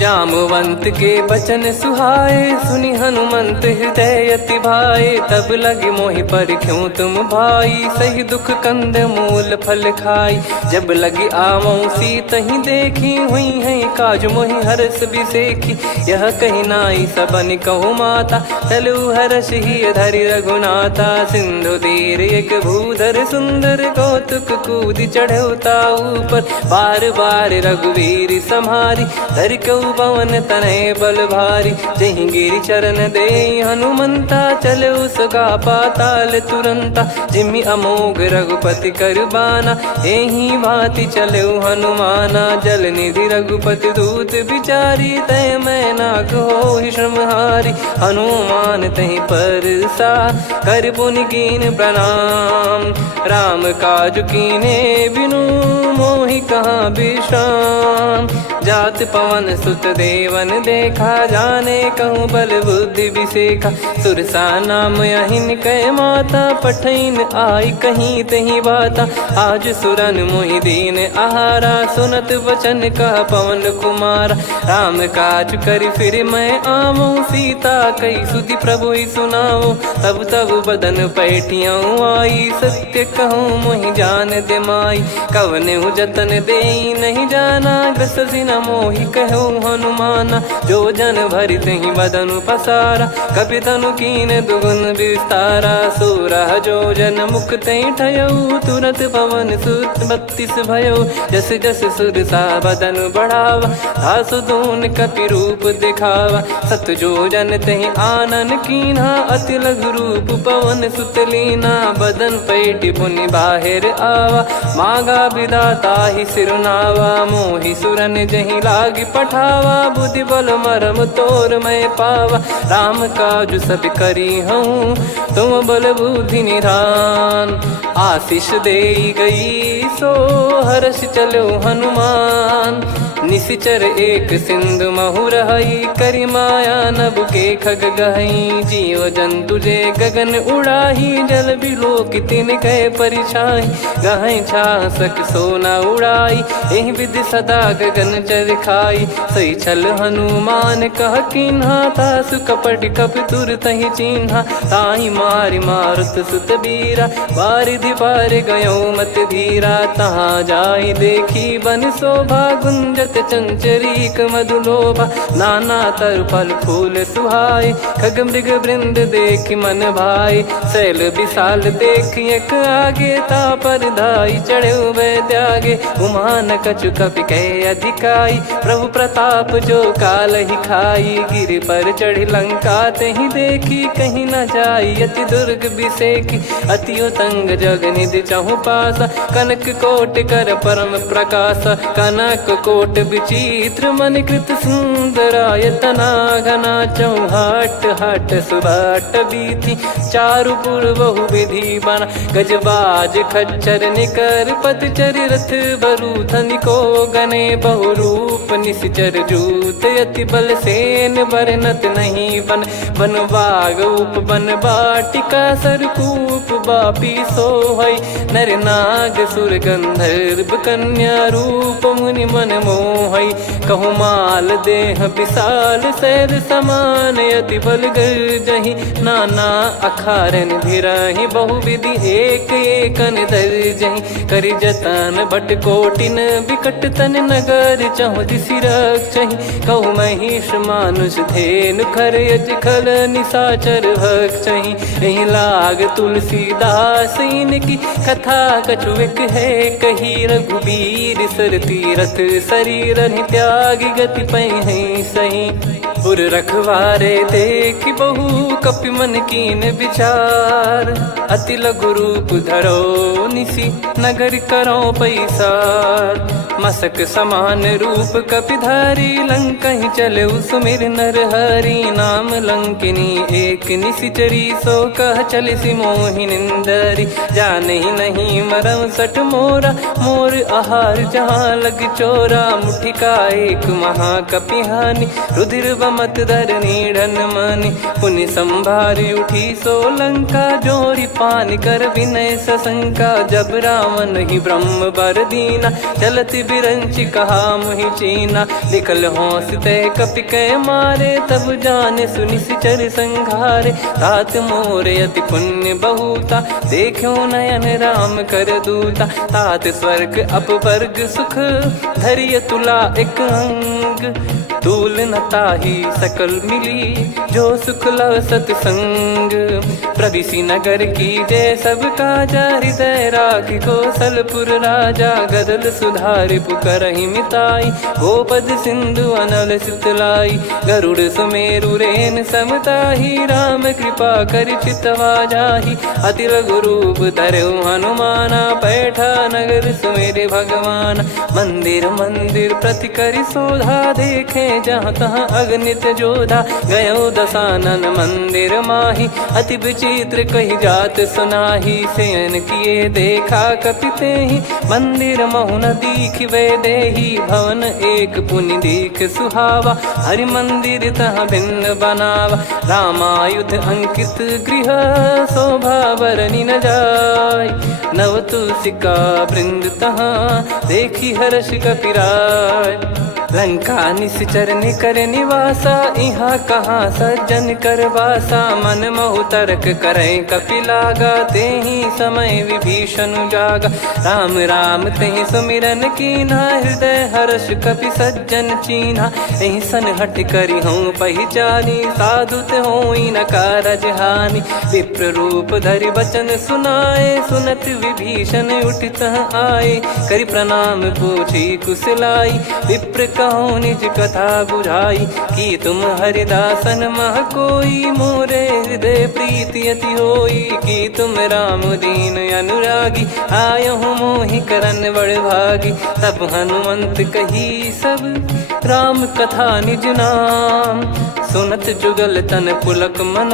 जामवंत के बचन सुहाए, सुनि हनुमंत हृदय अति भाए। तब लगे मोहि पर क्यों तुम भाई, सही दुख कंद मूल फल खाई। जब लगी आवऊं सीत ही देखी, हुई है काज मोहि हरस बिसेखी। यह कही नाई सबन कहु माता, चलु हरष ही धरि रघुनाथा। सिंधु तीर एक भूधर सुंदर, कौतुक कूद चढ़ौता ऊपर। बार बार रघुवीर सम्हारी, धरि कहु पवन तनय बल भारी। जहि गिरि चरण दे हनुमंता, चले उसका पाताल तुरंता। जिमि अमोघ रघुपति कर बाना, एहि भांति चले हनुमाना। जल निधि रघुपति दूत बिचारी, तय मैं नाग होहि श्रमहारी। हनुमान तहि परसा, कर पुनि कीन प्रणाम। राम काज कीने बिनु, मोहि कहाँ विश्राम। जात पवन सुत देवन देखा, जाने कहूँ बल बुद्धि विसेखा। सुरसा नाम अहिन कै माता, पठैन आई कहीं तही बाता। आज सुरन मोहि दीन आहारा, सुनत वचन कह पवन कुमारा। राम काज कर फिर मैं आवऊं, सीता कई सुधि प्रभु ही सुनाओ। तब तब बदन पैठियाँ आई, सत्य कहूँ मोहि जान दे माई। कवने जतन दे नहीं जाना, ग्रसि न मोहि कहूँ हनुमाना। जो जन भरि तहि बदन पसारा, कपि तनु कीन दुगुन विस्तारा। सोरह जो जन मुख तहि ठयऊ, तुरत पवन सुत 32 भयऊ। जस जस सुरसा बदन बढ़ावा, आसु दून कपि रूप दिखावा। सत जो जन तहि आनन कीन्हा, अति लघु रूप पवन सुत लीना। बदन पैठि पुनि बाहिर आवा, मांगा विधाता ही सिरुनावा। मोहि सुरन जहि लागी पठावा, बुद्धि बल मरम तोर मैं पावा। राम काज सब करी हूँ, तुम बल बुद्धि निधान। आशीष दे गई सो हर्ष चलो हनुमान। निशिचर एक सिंधु महु रहई, करी माया नभ के खग गहई। जीव जंतु जे गगन उड़ाही, जल बिलो तिन गए परिछाई। गहई छासक सोना उड़ाई, एहि विधि सदा गगन चर खाई। सही छल हनुमान कह कीन्हा, तासु कपट कप तुर तहि चिन्हा। ताहि मारि मारुत सुत बीरा, बारिधि पार गयो मत धीरा। तहाँ जाई देखी बन शोभा, गुंजत चंचरीक मधुलोभा। नाना तरु फल फूल सुहाए, खग मृग वृंद देख मन भाई। शैल विशाल देख एक आगे, तापर धाई चढ़े वै त्यागे। उमान कछु कपि कह अधिकाई, प्रभु प्रताप जो काल ही खाई। गिर पर चढ़ी लंका तहि देखी, कहीं न जाई अति दुर्ग बिसेकी। अति उतंग जग निधि चहु पासा, कनक कोट कर परम प्रकाश। कनक कोट विचित्र मन कृत सुंदरायतना। घना चौहाट हाट सुबाट बीथी, चारु पुर बहु विधि बना। गजबाज खच्चर निकर पतचर, रथ बरु धनिको गने। बहु रूप निश्चर जूत, अति बल सेन बरनत नहीं बन। बन बाग उप बन बाटिका, सरकूप बापी सोहई। नर नाग सुर गंधर्व कन्या, रूप मुनि मन मोहई। कहु माल देह विशाल, शैल समान अति बल गर्जहि। नाना अखारन भिराहि, बहु विधि एक एकन दर्जहि। करि जतन भट कोटिन, विकट तन नगर चहु दिसि रक्षहि। कहु महिष मानुष धेनु, खर यज खल निशाचर भक्षहि। एहि लाग तुलसीदास इनकी, कथा कछु एक है कही। रघुबीर सर तीरथ शरीर, त्यागी गति पै सही। पुर रखवारे देखि बहु, कपि मन कीन विचार। अति लघु रूप धरो निसी, नगर करो पैसार। मसक समान रूप कपिधारी, लंकहि चले सुमिर नर हरि। नाम लंकिनी एक निशिचरी, सो कह चलिसि मोहि निंदरी। जानहि नहीं मरम सठ मोरा, मोर आहार जहाँ लग चोरा। मुठिका एक महाकपिहानि, रुधिर बम मत धरनी ढन मानी। पुनि संभारी उठी सोलंका, जोरी पानी कर विनय सशंका। जब रावण ही ब्रह्म बर दीना, चलत बिरंच कहा मुहि चीना। लिखल होंस तय कपि कै मारे, तब जाने सुनि सिचर संघारे। तात मोरे अति पुण्य बहुता, देखो नयन राम कर दूता। तात स्वर्ग अपवर्ग सुख, धरिय तुला एक अंग। तूल न ताहि सकल मिली, जो सुख लव सतसंग। प्रविशि नगर की जय सब काजा, हृदय राखि कौशलपुर राजा। गदल सुधारि पुकारहि मिताई, गोपद सिंधु अनल सितलाई। गरुड़ सुमेरु रेन समताहि, राम कृपा करि चितवा जाहि। अति लघु रूप धरऊ हनुमाना, बैठा नगर सुमेरे भगवान। मंदिर मंदिर प्रति करि शोधा, देखे जहाँ तहाँ अगणित जोधा। गयो दशानन मंदिर माही, अति विचित्र कही जात सुनाही। शयन किए देखा कपिते ही, मंदिर महु न दीख वे देही। भवन एक पुनि दीख सुहावा, हरि मंदिर तहाँ भिन्न बनावा। रामायुध अंकित गृह, शोभा बरनि न जाय। नव तुलसी का वृंद तहाँ, देखी हर्ष कपिराय। लंका निश्चर कर निवासा, इहाँ कहाँ सज्जन कर वासा। मन महु तर्क करे कपिलागा, तेहि समय विभीषण जागा। राम राम तेहि सुमिरन कीन्हा, हृदय हर्ष कपि सज्जन चीन्हा। एहि सन हट करि हूँ पहिचानी, साधुत होई न कारज हानि। विप्र रूप धरि वचन सुनाए, सुनत विभीषण उठित आए। करि प्रणाम पूछी कुशलाई, विप्र कहो निज कथा बुझाई। कि तुम हरिदासन मह कोई, मोरे हृदय प्रीति अति होई। कि तुम राम दीन अनुरागी, आयहु मोहि करन बड़ भागी। तब हनुमंत कही सब, राम कथा निज नाम। सुनत जुगल तन पुलक मन,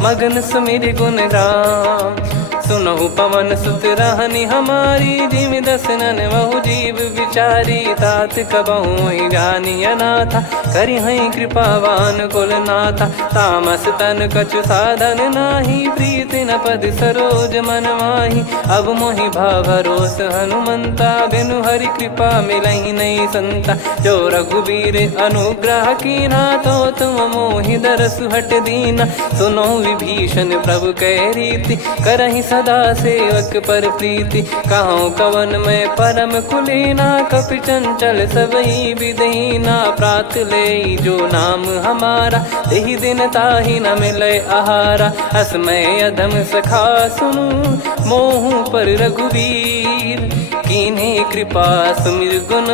मगन सुमिर गुण राम। सुनहु पवन सुत रहनी हमारी, जिमि दसनन महु जीव विचारी। तात कबहु ही जानी अनाथा, करि हई कृपावान कुल नाथा। तामस तन कछु साधन नाही, प्रीति न पद सरोज मन माही। अब मोहि भाव भरोस हनुमंता, बिनु हरि कृपा मिलहि नहीं संता। जो रघुबीर अनुग्रह कीन्हा, तो तुम मोहि दरसु हट दीना। सुनो विभीषण प्रभु कह रीति, करहि सदा सेवक पर प्रीति। कहूँ कवन में परम कुलीना, कपि चंचल सबई विदहीना। प्रात ले जो नाम हमारा, तेहि दिन ताहि न मिले आहारा। असमय अधम सखा सुनु, मोहु पर रघुवीर। कीन्हे कृपा सुमिर गुण,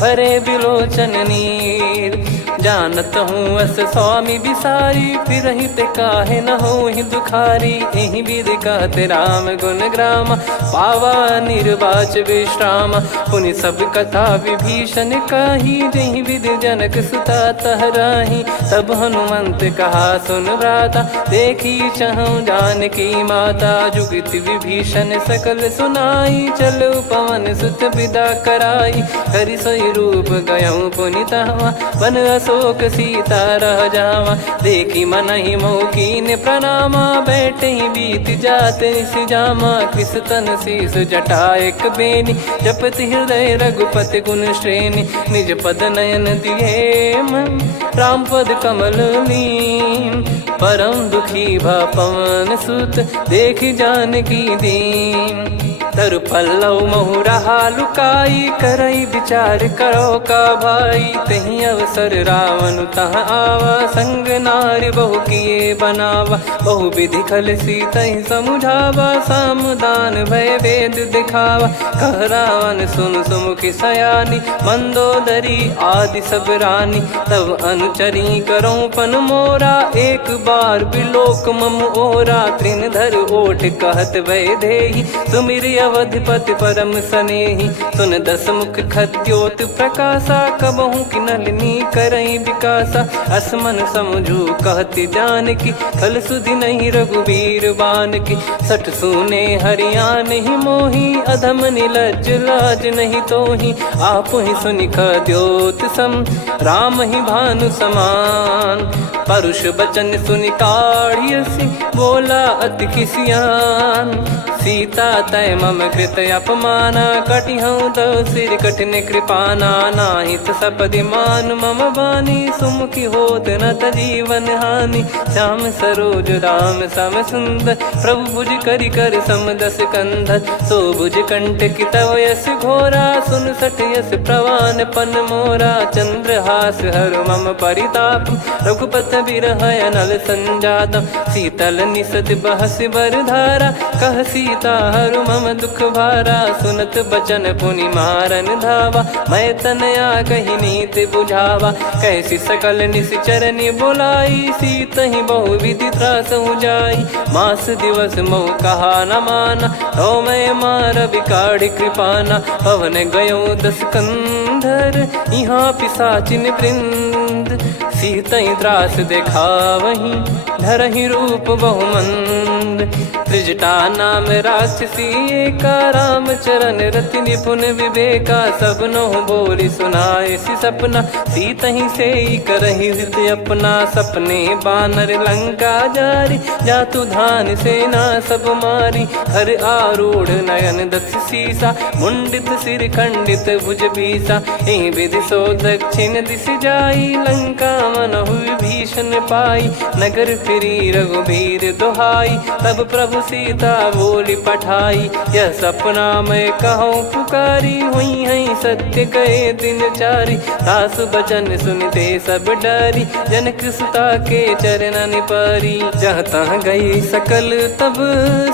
भरे बिलोचन नीर। जानत हूँ अस स्वामी बिसारी, फिर ही ते काहे न हो ही दुखारी। एहि विधि कहते राम गुण ग्राम, पावा निर्वाच विश्राम। पुनि सब कथा विभीषण काही, जहि विधि जनक सुता तहराही। तब हनुमंत कहा सुन भ्राता, देखी चहु जानकी माता। जुगति विभीषण सकल सुनाई, चलो पवन सुत विदा कराई। हरि सोई रूप गयऊँ पुनि तहवा, वन अशोक सीता रह जावा। देखी मनहि मोकीन प्रणामा, बैठे ही बीत जात निस जामा। कृस तन शीस जटा एक बेनी, जपति हृदय रघुपति गुण श्रेणी। निज पद नयन दिए मन, राम पद कमल लीन। परम दुखी भा पवन सुत, देखी जानकी दीन। तरु पल्लव महु रहा लुकाई, करई विचार करो का भाई। तही अवसर रावण तहाँ आवा, संग नारी बहु किए बनावा। बहु विधि खल सीतहि समुझावा, सामदान भय वेद दिखावा। कह रावण सुन सुमुखी सयानी, मंदोदरी आदि सब रानी। तब अनुचरी करो पन मोरा, एक बार बिलोक मम ओरा। तृण धर ओठ कहत भय देहि, सुमिर अवधिपति परम सनेही। सुन दस मुख खद्योत प्रकाशा, कबहू की नलिनी करई विकासा। असमन समझू कहती जान की, खल सुधि नहीं रघुबीर बान की। सठ सुने हरियाण ही मोही, अधम निलज लाज नहीं तोही। आप ही सुनि खद्योत सम, राम ही भानु समान। परुष बचन सुनि काढ़ियसि, बोला अति किसियान। सीता तय मम कृत अपमाना, कटिहऊँ दो सिर कठिन कृपाना। नाहित सपदि मान मम बानी, सुमुखी होत न जीवन हानि। श्याम सरोज राम सम सुंदर, प्रभु भुज करि कर सम दस कंधर। सो भुज कंठ की तव यस घोरा, सुन सठ यस प्रवान पन मोरा। चंद्रहास हर मम परिताप, रघुपत बिरह अनल संजात। शीतल निसत बहस बर धारा, कह सीता हरु मम दुख भारा। सुनत बचन पुनि मारन धावा, मैं तनया कही नीति बुझावा। कैसी सकल निश्चरनि बुलाई, सीत ही बहु विधि त्रासहु जाई। मास दिवस मोह कहा न माना, तो मैं मार बिकाढ़ी कृपाना। पवन गयो दस कंधर, यहाँ पिशाचिन वृंद। सीतहि त्रास देखावहीं, धरहि रूप बहुमंद। त्रिजटा नाम राक्षसी एका, राम चरण रति निपुण विवेका। सबनो बोली सुनाए सि सपना, सीतहि सेई करहि हित अपना। सपने बानर लंका जारी, जातु धान सेना सब मारी। हर आरूढ़ नयन दस सीसा, मुंडित सिर खंडित भुज बीसा। एहि विधि सो दक्षिण दिस जाई, लंका मनहु भीषण पाई। नगर फिरी रघुबीर दुहाई, तब प्रभु सीता बोली पठाई। यह सपना मैं कहूँ पुकारी, हुई है सत्य कहे दिन चारी। सास बचन सुनते सब डरी, जनक सुता के चरण परी। जहाँ तहाँ गई सकल तब,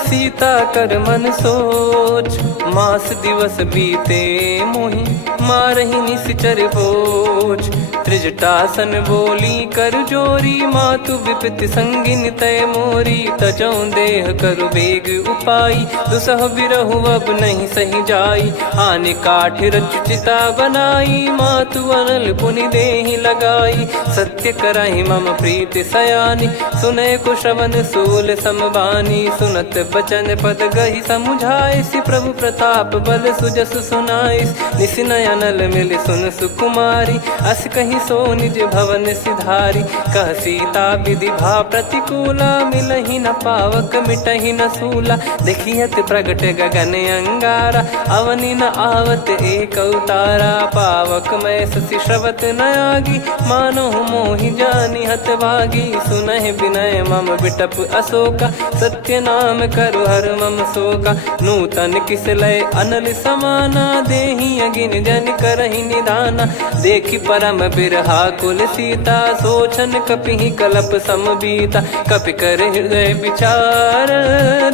सीता कर मन सोच। मास दिवस बीते मोहि, मारहि निश्चर बोझ। त्रिजटासन बोली कर जोरी, मातु विपति संगिन तय मोरी। तजौ देह करु बेग उपाई, दुसह बिरहु अब नहीं सही जाई। आने काठ रचिता बनाई, मातु अनल पुनि देहि लगाई। सत्य करहि मम प्रीति सयानी, सुनय को श्रवण सूल समबानी। सुनत बचन पद गहि समुझाइसि, प्रभु प्रताप बल सुजस सुनाइस। निसिनय अनल मिल सुन सुकुमारी, अस कहि सो निज भवन सिधारी। कह सीता विधि भा प्रतिकूला, मिलहि न पावक मिटहि न सूला। देखियत प्रगट गगन अंगारा, अवनि न आवत एक अवतारा। पावक मैं ससि श्रवत न आगी, मानो मोहि जानि हत भागी। सुनहि विनय मम बिटप अशोका, सत्य नाम करु हर मम शोका। नूतन किस लय अनल समाना, देहि अगिन जन करहि निदाना। देखि परम बिरहा कुल सीता, सोचन कपिहि कलप समबीता। कपि कर हृदय विचार,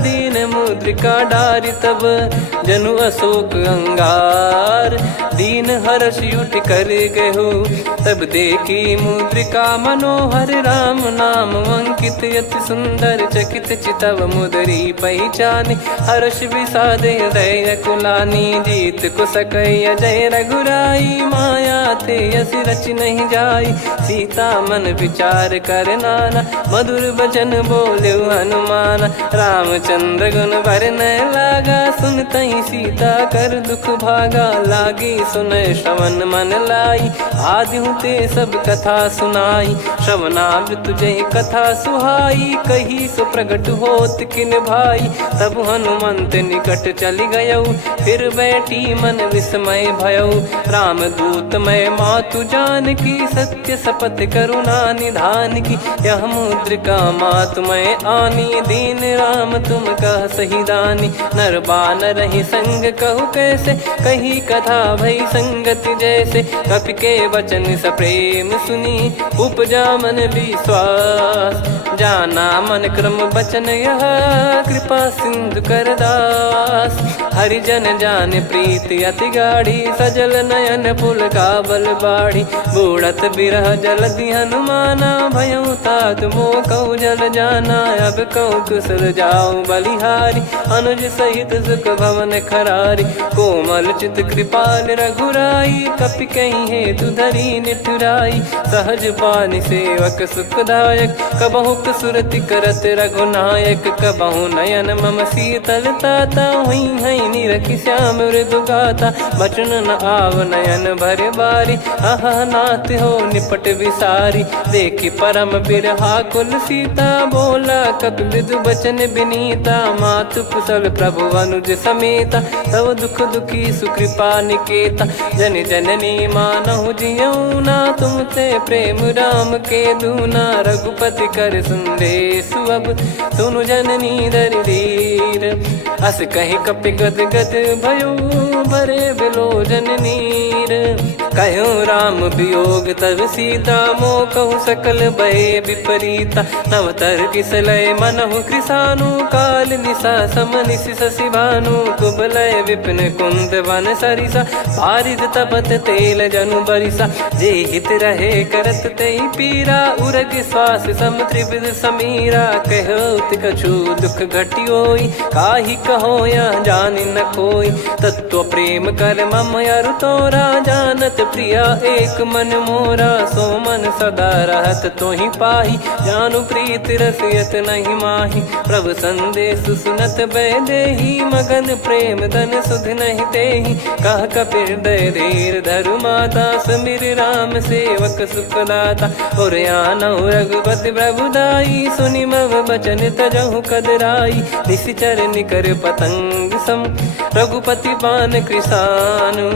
दीन मुद्रिका डारि तब। जनु अशोक अंगार, दीन हर्ष युट कर गहु। तब देखी मुद्रिका मनोहर, राम नाम अंकित अति सुंदर। चकित चितव मुदरी पहचान, हर्ष विषाद हृदय कुलानी। जीत को सकय जय रघुराई, माया थे यसी रच नहीं जाई। सीता मन विचार कर नाना, मधुर बचन बोले हनुमान। रामचंद्र गुण भरने लागा, सुनतहि सीता कर दुख भागा। लागी सुनय श्रवण मन लाई, आदिहु ते सब कथा सुनाई। श्रवणामृत जय कथा सुहाई, कही सो प्रगट होत किन भाई। तब हनुमंत निकट चली गयौ, फिर बैठी मन विस्मय भयौ। राम दूत मैं मातु जानकी, सत्य शपथ करुणा निधान की। यह मुद्रिका मातु मैं आनी, दीन राम तुम कह सही दानी। नर बानर ही संग कहु कैसे, कही कथा भई संगति जैसे। कपि के वचन सप्रेम सुनी, उपजा मन विश्वास। जाना मन क्रम बचन यह, कृपा सिंधु कर दास। हरिजन जान प्रीति अति गाढ़ी, सजल नयन पुल काबल बाढ़ी। बूढ़त बिरह जलधि हनुमाना भयउ तात मोह कहु जल जाना। अब कहु कुशल जाऊं बलिहारी अनुज सहित सुख भवन खरारी। कोमल चित कृपाल रघुराई कपि कहीं हेतु धरी निठुराई। सहज पानि सेवक सुखदायक कबहु सुरति करत रघुनायक। कबहु नयन मम शीतलता हुई हई निरखि श्याम मृदु गाता। बचन न आव नयन भर बारी आहा नाथ हो निपट विसारी। देखि परम बिरहा कुल सीता बोला कपि मृदु बचन बिनीता। मातु कुशल प्रभु अनुज समेता तव दुख दुखी सुकृपा निकेता। जन जननी मानहु जियऊ ना तुम ते प्रेम राम के दूना। रघुपति कर संदेशु अब सुनु जननी दर धीर। अस कहि कपि गद गद भयो भरे बिलोचन नीर। कहूँ राम वियोग तब सीता मोह कहूँ सकल भय विपरीता। नवतर किसलय मनहु कृसानु काल निशा समनिशि शशि भानु। कुबलय विपिन कुंद वन सरिसा पारिद तपत तेल जनु बरिसा। जे हित रहे करत तेहि पीरा उरग श्वास सम त्रिविध समीरा। कहत कछु दुख घटियोई काहि कहो या जानि न कोई। तत्व प्रेम कर मम अरु तोरा जानत प्रिया एक मन मोरा। सो मन सदा रहत तोहि पाहि जानु प्रीत रसियत नहीं माहि। प्रभु संदेश सुनत बैदेहि मगन प्रेम धन सुध नहीं तेहि। कह कपिर दय धीर धरु माता समीर राम सेवक सुखदाता। और आनहु रघुपति प्रभु दाई सुनि मव बचन तजहु कदराई। निशिचर निकर पतंग सम रघुपति पान कृसानु।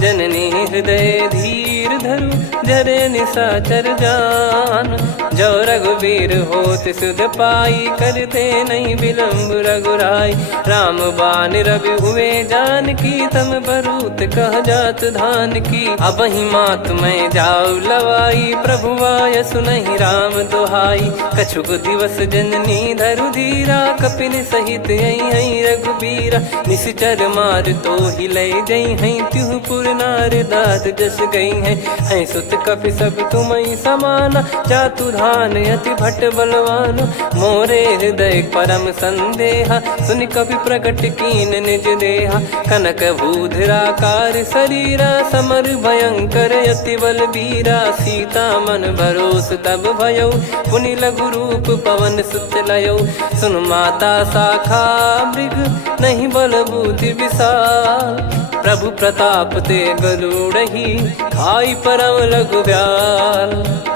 जननी हृदय धीर धरु जरे निशाचर जान। जो रघुवीर होत सुध पाई करते नहीं विलम्ब रघुराई। राम बान रवि हुए जान की तम बरूत कह जात धान की। अब ही मात मैं जाऊ लवाई प्रभु आय सुनहि राम दोहाई। कछुक दिवस जननी धरु धीरा कपिन सहित यही रघुबीरा। निशिचर मार तो ही ले जई हैं त्यों पुर नार दाद जस गई हैं। सुत कपि सब तुम समाना जातु धान अति भट बलवान। मोरे हृदय परम संदेहा सुनि कपि प्रकट कीन निज देहा। कनक भूधराकार शरीरा समर भयंकर अति बलबीरा। सीता मन भरोस तब भयउ पुनि लघु रूप पवन सुत लयौ। सुन माता शाखा मृग नहीं बल बुद्धि विशाल। प्रभु प्रताप ते गरुड़हि खाई परम लघु ब्याल।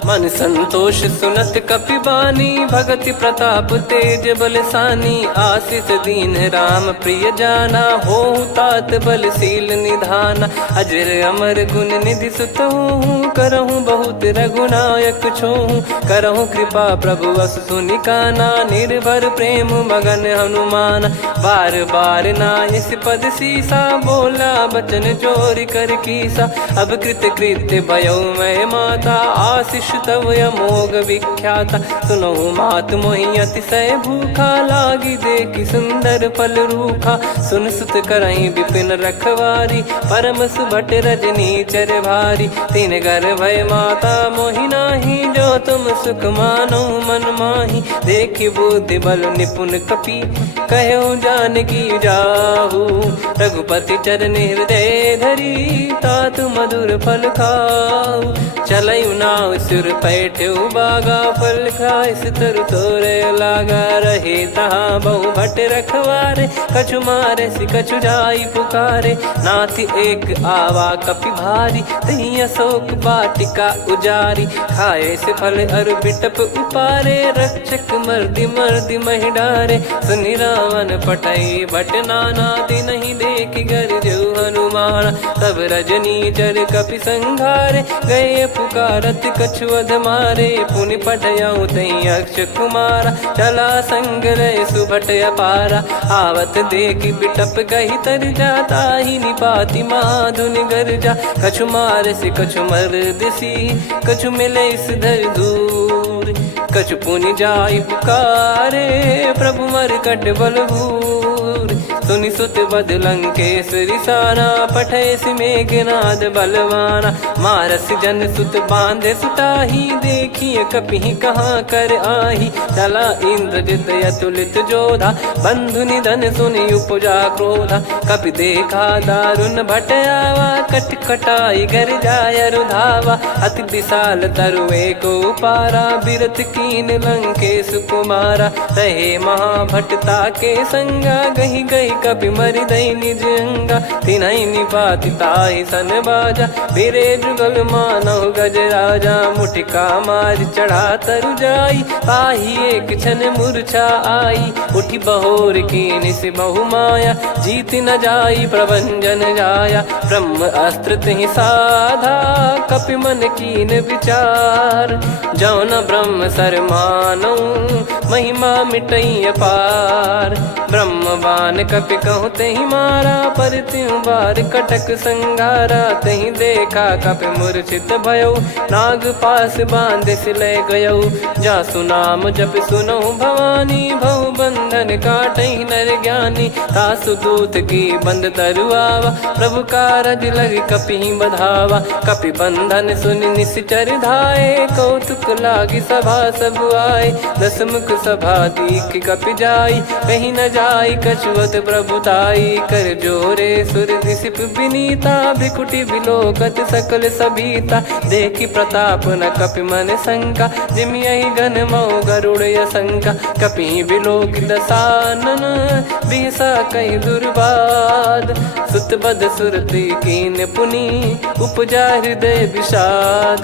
मन संतोष सुनत कपि बानी भगति प्रताप तेज बलसानी। आशीष दीन राम प्रिय जाना होहु तात बलशील निधाना। अजर अमर गुण निधि सुत हूँ करहूँ बहुत रघुनायक छोहूँ। करहूँ कृपा प्रभु अस सुनि काना निर्भर प्रेम मगन हनुमान। बार बार नायस पद सीसा बोला बचन चोरी कर कीसा। अब कृत कृत्य भयो मैं माता आशीष तव अमोघ विख्याता। सुनो मात मोहि अतिशय भूखा लागी देखि सुंदर फल रूखा। सुन सुत करई विपिन रखवारी परम सुभट रजनी चर भारी। तीन घर भय माता मोहि नाही जो तुम सुख मानो मन माही। देखि बुद्धि बल निपुण कपि कहु जानकी जाहू। रघुपति चरण हृदय धरी तात मधुर फल खाऊ। चलऊ नाव सुर पैठऊ बागा फल खाइस तरु तोरे लागा। रहे तहाँ बहु भट रखवारे कछु मारे सि कछु जाई पुकारे। नाथ एक आवा कपि भारी तही अशोक बाटिका उजारी। खाए से फल अरु बिटप उपारे रक्षक मर्दि मर्दि महि डारे। सुनि रावण पटई भट नाना नहीं देखि गर जो हनुमान। तब रजनी चर कपि संघारे गए पुकारत कछु अध मारे। पुनि पटयऊ तई अक्ष कुमारा चला संग रहे सुभट अपारा। आवत देखि बिटप गही तर जाता ही निपाति माधुन गर्जा। कछु मार से कछु मर्दसी कछु मिले इस धर दूर। कछु पुनि जाई पुकारे प्रभु मर कट बलभूर। सुनि सुत बद लंकेश्वरी सारा, पठैसि मेघनाद बलवाना। मारस जन सुत बांधे सुताही, देखिए कपिहि कहाँ कर आही। चला इंद्रजित अतुलित जोधा, बंधु निधन सुनि उपजा क्रोधा। कपि देखा दारुण भट आवा, कट कटाई घर जाय रुधावा। अति विशाल तरुए को पारा, बिरत कीन लंकेश कुमारा। रहे महाभटता के संगा, गही गही कपि मरि दई निज अंगा। तिन्हि निपाति ताहि सन बाजा, बिरे जुगल मानव गज राजा। मुटिका मार चढ़ा तरु जाई, पाही एक क्षण मूर्छा आई। उठी बहोर कीन से बहु माया, जीत न जाई प्रभंजन जाया। ब्रह्म अस्त्र तिहि साधा, कपि मन कीन विचार। जौ न ब्रह्म सर मानौ, महिमा मिटई अपार। ब्रह्म बान कपि कहु तेहि मारा, पर त्यों बार कटक संगारा। तेहि देखा कपि मूर्छित भयौ, नाग पास बांध सिले गयौ। जासु नाम जप सुनौ भवानी, भव बंधन काटहि नर ज्ञानी। तासु दूत की बंद तरुआवा, प्रभु कारज लग कपि बधावा। कपि बंधन सुनि निश्चर धाये, कौतुक लागी सभा सब आए। दस मुख सभा दीख कपि जाई, कहीं न जाई कछुवत प्रभुताई। कर जोरे सुर दिसिप विनीता, भ्रिकुटि बिलोकत सकल सबीता। देखि प्रताप न कपि मन शंका, जिमि यही घन मऊ गरुड़ असंका। कपि बिलोक दसानन, बिहसा कई दुर्बाद। सुत बद सुरति कीन पुनि, उपजा हृदय विषाद।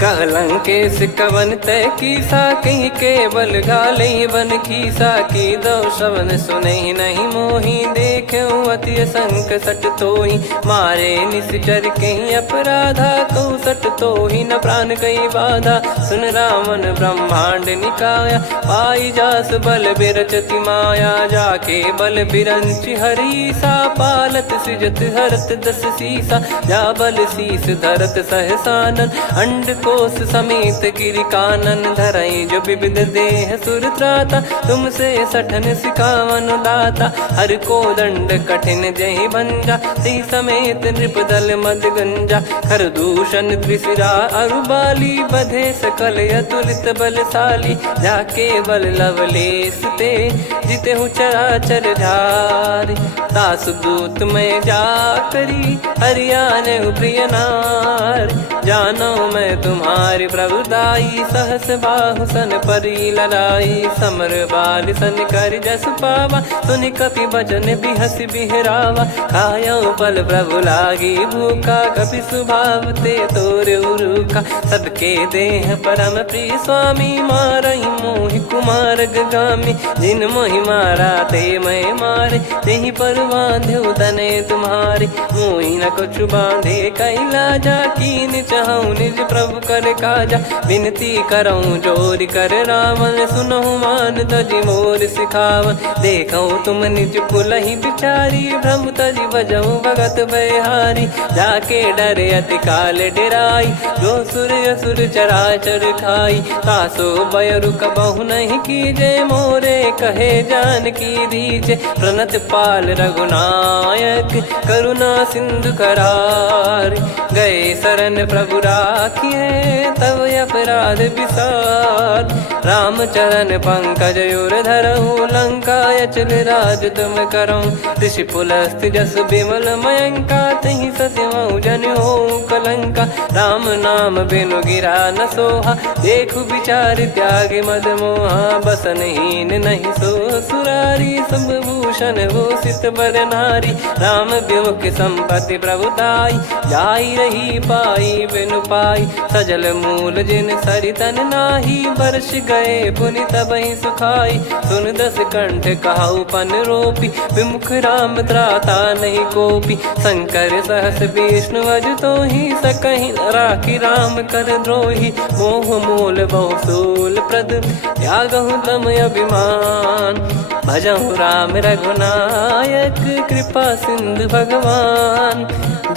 कहलंकेश कवन तय कीसा, कहीं केवल गाले बन खीसा। की दो श्रवण सुनहि नहीं मोही, देखऊं अति संक सट तोहि। मारे निश्चर कहीं अपराधा, कहु सट तोहि न प्राण कहीं बाधा। सुन रावण ब्रह्मांड निकाया, पाई जास बल बिरचति माया। जाके बल बिरंच हरीसा, पालत सृजत हरत दस सीसा। जा बल शीस धरत सहसानन, अंड कोश समेत गिरि कानन। धरई जो विविध देह सुर त्राता, तुमसे सठन सिखावन दाता। हर को दंड कठिन जहि भंजा, ती समेत नृप दल मद गंजा। खर दूषण त्रिशिरा अरुबाली, बधे सकल अतुलित बलशाली। जाके बल लवलेस ते, जिते हूँ चराचर झारी। दास दूत में जा करी, हरियाने प्रिय नार। जानो मैं तुम्हारी प्रभुदाई, सहस बाहु सन परी लड़ाई। समर बाल सन कर जस पावा, सुनि कपि भजन बिहस बिहरावा। खायो पल प्रभु लागी भूखा, कपि स्वभाव ते तोर उरुखा। सबके देह परम प्रिय स्वामी, मारई मोहि कुमार गामी। जिन मोहि मारा ते मैं मारे, तेहि पर बांध्यो तने तुम्हारे। मोहि न कछु बांधे कैलाजा, कीन चाहूं निज प्रभु कर काजा। विनती करऊं जोरि कर रावण, सुनहु मान तजि मोर सिखावन। देखऊं तुम निज कुलहि बिचारी, भ्रम तजि बजऊं भगत बयहारी। जाके डरे अति काल डेराई, जो सुर असुर चराचर खाई। तासो बयरु कबहु नहीं कीजे, मोरे कहे जान की दीजे। प्रणत पाल रघुनायक, करुणा सिंधु करार। गए शरण प्रभु राखिए, तब अपराध विसार। राम चरण पंकज उर धरऊं, लंका अचल राज तुम करऊं। ऋषि पुलस्त्य जस विमल मयंका, तहि सत्यमऊ जन होऊं कलंका। राम नाम बिनु गिरा न सोहा, देखु विचार त्याग मद मोहा। बसनहीन नहीं सो सुरारी, सब भूषण भूषित बर नारी। राम विमुख संपत्ति प्रभुताई, जाई रही पाई बिनु पाई। सजल मूल जिन सरितन नाही, वर्ष गए पुनि तबहि सुखाई। सुन दस कंठ कहाऊ पन रोपी, विमुख राम त्राता नहीं कोपी। शंकर सहस विष्णु अज तोहि, सकहि न राखी राम कर द्रोही। मोह मूल बहु सूल प्रद, त्यागहु तम अभिमान। भजहु राम रघुनायक, कृपा सिंधु भगवान।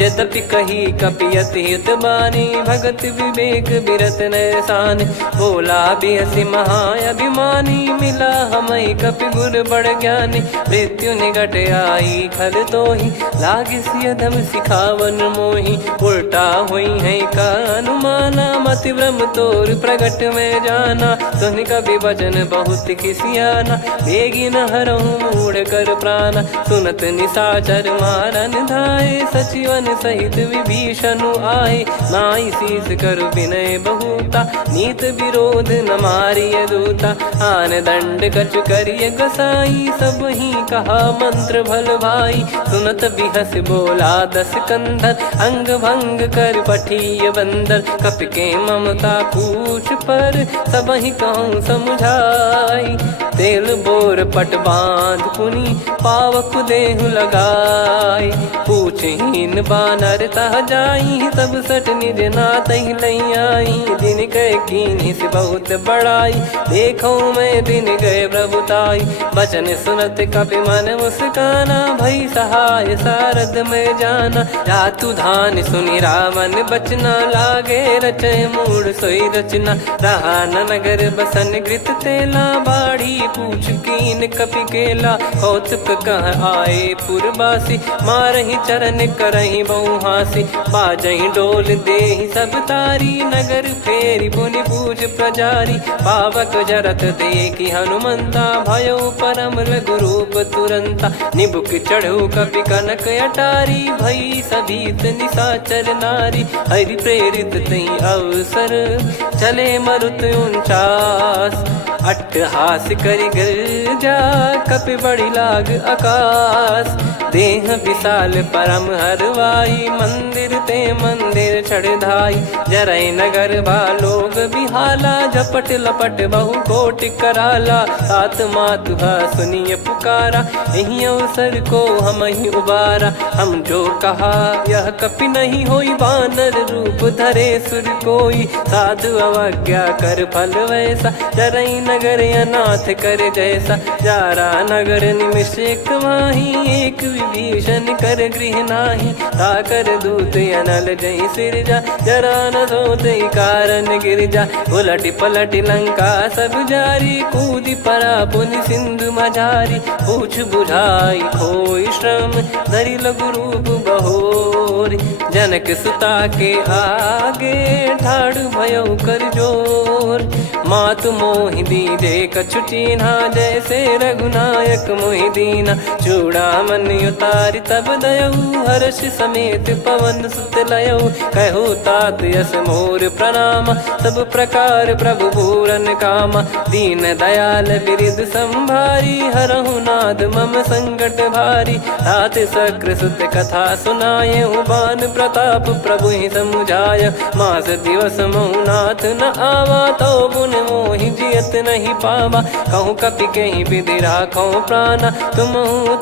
यद्यपि कही कपियत हित बानी भगत विवेक बिरत नैसान बोला बियसि महाअभिमानी मिला हमें कपि गुर बड़ ज्ञानी मृत्यु निकट आई खल तो ही लागिस अधम सिखावन मोही उल्टा हुई है का अनुमाना मति ब्रह्म तोर प्रगट में जाना सुन कवि वचन बहुत खिसियाना बेगी न हरहूँ मूढ़ कर प्राण सुनत निशाचर मारन धाये सचिवन सहित विभीषण आए नाई शीस कर विनय बहुता नीत विरोध न मारिय दूता आन दंड कछु करिय गसाई सब ही कहा मंत्र भल भाई सुनत बिहस बोला दस कंधर अंग भंग कर पठिय बंदर कपि के ममता पूछ पर सब ही कहूँ समझाई तेल बोर पट बांध पुनी पावक देहु लगाई पूछहीन बानर तह जाई तब सट निज नाथ लई आई दिन कह कीन्ही से बहुत बड़ाई देखो मैं दिन गए प्रभुताई बचन सुनत कपि मन मुस्काना भई सहाय सारद में जाना जातु धान सुनि रामन बचना लागे रचय मूड सोई रचना रहा न नगर बसन कृत तेला बाड़ी पूछ कीन कपि केला कौतुक कह आए पुरबासी मारहि चरण करहि बहुहासी बाजहि डोल देहि सब तारी नगर फेरी पुनि पूज प्रजारी पावक जरत देखि हनुमंता भयो परम लघु रूप तुरंता निबुक चढ़ु कपि कनक अटारी भई सभीत निशाचर नारी हरि प्रेरित तई अवसर चले मरुत 49 अट्टहास करि गिरजा कपि बड़ी लाग आकाश देह विशाल परम हरवाई मंदिर ते मंदिर चढ़ाई जरई नगर लोग बिहाला झपट लपट बहु कोट कराला सात मातु सुनिय पुकारा यही अवसर को हम ही उबारा हम जो कहा यह कपि नहीं होई बानर रूप धरे सुर कोई साधु अवज्ञा कर फल वैसा जरई नगर अनाथ कर जैसा जारा नगर निमिष एक माही एक विभीषण कर गृह नाही ताकर दूत अनल जय सिरजा जरा न सोते कारण गिरजा उलटी पलटी लंका सब जारी कूदी परा पुनि सिंधु मझारी पूछ बुझाई खोई श्रम धरि लघु रूप बहोरी जनक सुता के आगे ठाड़ भयो कर जोर मातु मोहि दीजे कछु चीन्हा जैसे रघुनायक मोहि दीना चूड़ामन उतारि तब दयऊ हर्ष समेत पवन सुत लयऊ कहु तात यस मोर प्रणाम सब प्रकार प्रभु पूरन कामा दीन दयाल बिरिद संभारी हरहु नाद मम संकट भारी तात सक्र सुत कथा सुनाये बान प्रताप प्रभु ही समुझाय मास दिवस महु नाथ न आवा तो बुन मोहि जियत नहीं पावा कहूँ कपि कहीं विधि राखो प्राणा तुम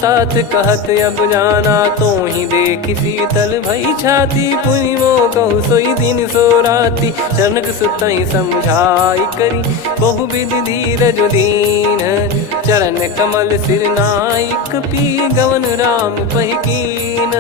तात कहत अब जाना तो ही देख शीतल भई छाती पुनि मो कहु सोई दिन सो राती जनक सुतई समझाई करी बहु विधि धीरज दीन चरण कमल सिर नाइक पी गवन राम पहिकीन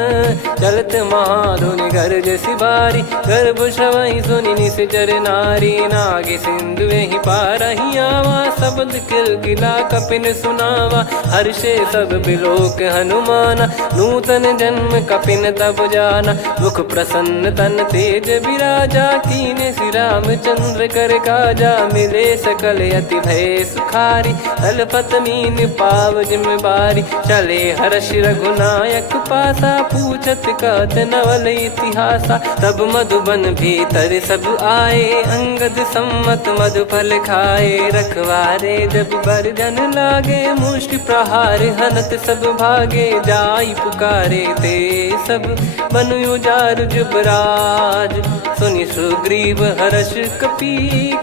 चलत महाधुनि गर्ज सिबारी गर्भ श्रवहि सुनि निश्चर नारी नागे सिंधु ही पारहि आवा शब्द किलकिला कपिन सुनावा हर्षे सब बिलोक हनुमाना नूतन जन्म कपिन तब जाना मुख प्रसन्न तन तेज विराजा कीने श्री रामचंद्र कर काजा मिले सकल अति भय सुखारी तलपत मीन पाव जिम्मेवारी चले हर्ष रघुनायक पासा पूछत कहत नवल इतिहासा तब मधुबन भीतर सब आए अंगद सम्मत मधुफल खाए रखवारे जब बरजन लागे मुष्टि प्रहार हनत सब भागे जाई पुकारे ते सब बनु उजार जुबराज सुनि सुग्रीव हर्ष कपि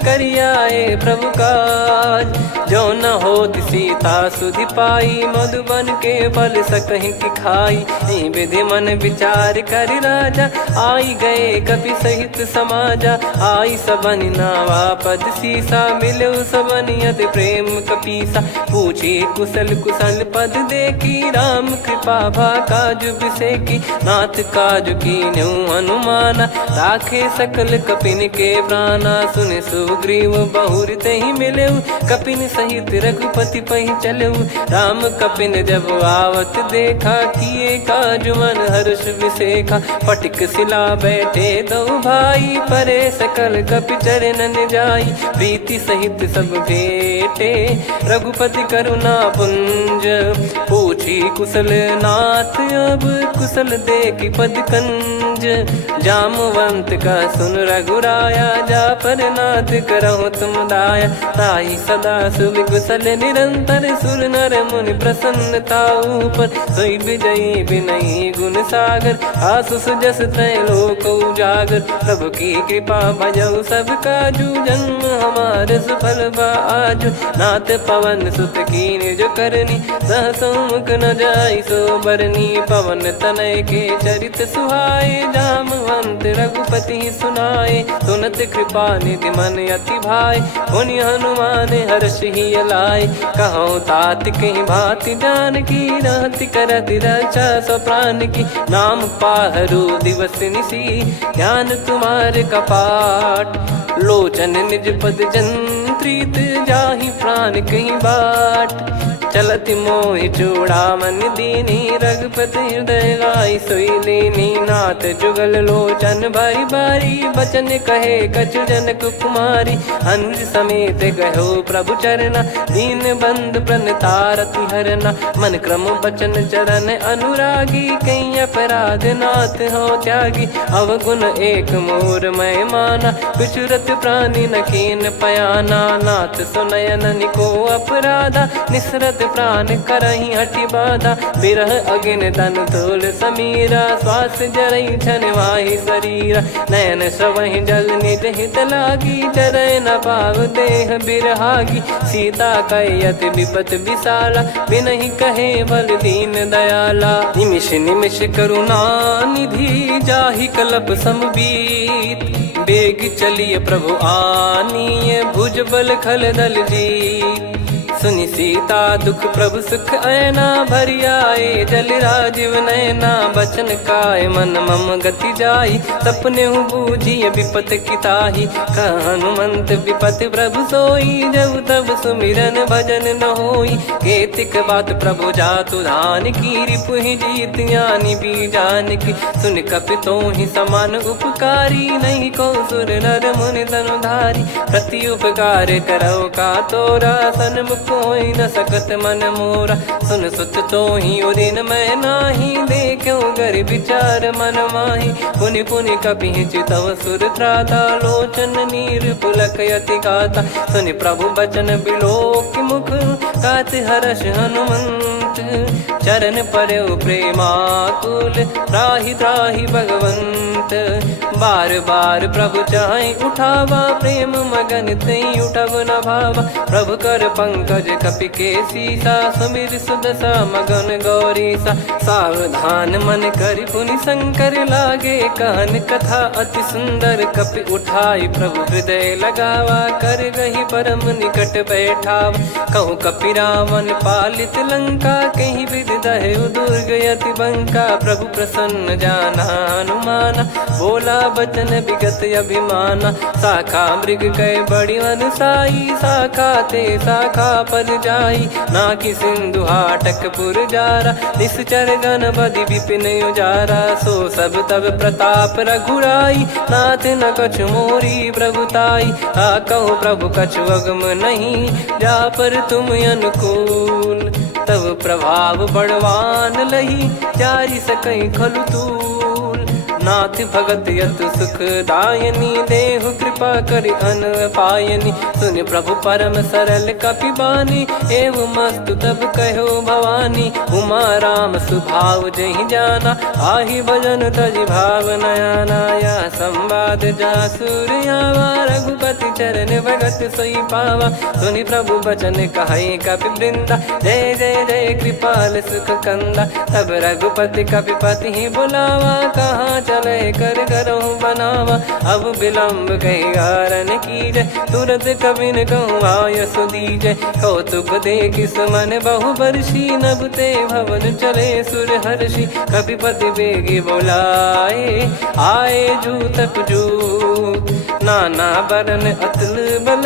करियाए प्रभु काज। जो न होत सीता सुधि पाई मधुबन के फल सकहि की खाई। विधि मन विचार कर राजा आई गए कपि सहित समाजा। आई सबनि नावा पद सीसा मिलो सबनि अति प्रेम कपीसा। पूछी कुशल कुशल पद देखी राम कृपा भा काज बिसेकी। नाथ काज कीन्हु हनुमाना राखे सकल कपिन के प्राणा। सुन सुग्रीव बहुर तेहि मिलेउ कपिन सहित रघुपति पहि चलेउ। राम कपिन जब आवत देखा किए काज मन हर्ष विसेखा। फटिक सिला बैठे दो भाई परे सकल कपि चरणन जाई। प्रीति सहित सब भेटे रघुपति करुणा पुंज। पूछी कुशल नाथ अब कुशल देखी पद कंज। जामवंत का सुन रघुराया जा पर नाथ करहु तुम दाया। ताई सदा सुविकुशल निरंतर सुर नर मुनि प्रसन्नता ऊपर। सोई विजयी विनयी गुण सागर आसु सुजस त्रैलोक उजागर। प्रभु की कृपा भजऊ सब काजू जन्म हमार सफल बा आजु। नाथ पवन सुत की निज करनी सहसो मुख न जाई सो बरनी। पवन तनय के चरित सुहाए जामवंत रघुपति सुनाए। सुनत कृपा निधि मन अति भाई मुनि हनुमान हर्ष ही लाए। कहो तात कहीं भांति जान की रहति करति रक्षा सो प्राण की। नाम पाहरु दिवस निसी ध्यान तुम्हारे कपाट। लोचन निज पद जंत्रित जाहि प्राण कहीं बाट। चलति मोहि चूड़ामन दीनी रघुपति हृदय लाई सोई लीनी। नाथ जुगल लोचन बारी बारी बचन कहे कछु जनक कुमारी। हंस समेत गहो प्रभु चरना दीन बंद प्रणतारति हरना। मन क्रम बचन चरण अनुरागी कहीं अपराध नाथ हो त्यागी। अवगुण एक मोर मैं माना विचुरत प्राणी न कीन पयाना। नाथ सुनयन निको अपराधा निसरत प्राण करही हटि बाधा। बिरह अगिन तन तोल समीरा श्वास जरई छन वाहि शरीरा। नयन श्रवहि जल निज हित लागी चरय न पाव देह बिरहागी। सीता कयत विपत विशाला बिनहि कहे बल दीन दयाला। निमिष निमिष करुणा निधि जाहि कलप समबीत। बेग चलिए प्रभु आनीय भुज बल खल दल जीत। सुनि सीता दुख प्रभु सुख ऐना भरि आए। जल राजीव नैना बचन काय मन मम गति जाई। सपने हूँ बूझिए विपत किताही हनुमंत विपत प्रभु सोई। जब तब सुमिरन भजन न होई केतिक बात प्रभु जातु धान की। रिपु ही जीत ज्ञानी बीजान की सुन कपि तो ही समान उपकारी। नहीं को सुर नर मुनि तनुधारी प्रति उपकार करो का तोरा। सन्मुख कोई न सकत मन मोरा सुन सुत तो ही उदिन मैं नाही। देखो गर विचार मन माही पुनि पुनि कपि चितव सुर त्राता। लोचन नीर पुलक यति गाता सुनि प्रभु बचन बिलोक मुख। गात हर्ष हनुमंत चरण परयो प्रेमाकुल। त्राहि त्राहि भगवंत बार बार प्रभु चाहि उठावा। प्रेम मगन तई उठब न भावा। प्रभु कर पंकज कपि के सीसा सुमिर सुदशा मगन गौरीसा। सावधान मन करि पुनि शंकर लागे कहन कथा अति सुंदर। कपि उठाई प्रभु हृदय लगावा कर गही परम निकट बैठाव। कहूँ कपि रावण पालित लंका कहीं विधि दहु दुर्ग यति बंका। प्रभु प्रसन्न जाना हनुमाना बोला बचन विगत अभिमाना। शाखा मृग कय बड़ी अनुसाई शाखा ते शाखा पर जाई। ना कि सिंधु हाटक पुर जारा निश्चर गण बदि विपिन उजारा। सो सब तब प्रताप रघुराई नाथ न कछु मोरी प्रभुताई। कहो प्रभु कछु अगम नहीं जा पर तुम अनुकूल। तब प्रभाव बड़वान लही जारी सकई खलु तूल। नाथ भगत यत सुखदायनी, देहु कृपा करि अन पायनी। सुन प्रभु परम सरल कपिबानी, एवं मस्तु तब कहो भवानी। उमा राम सुभाव जहि जाना, आहि भजन तजि भाव नयाना। या संवाद जासुर आवा, रघुपति चरण भगत सोई पावा। सुनि प्रभु बचन कहे कपि वृंदा, जय जय जय कृपाल सुख कंदा। तब रघुपति कपिपति ही बुलावा, कहाँ चले कर करहु बनावा। अब विलम्ब कही कारण कीजय, तुरत कबिन कहूँ आयस दीजय। कौतुक देखि सुमन बहु बरसी, नभ ते भवन चले सुर हर्षि। कपिपति बेगी बोलाए, आए जूतक जूत। नाना बरन अतुल बल,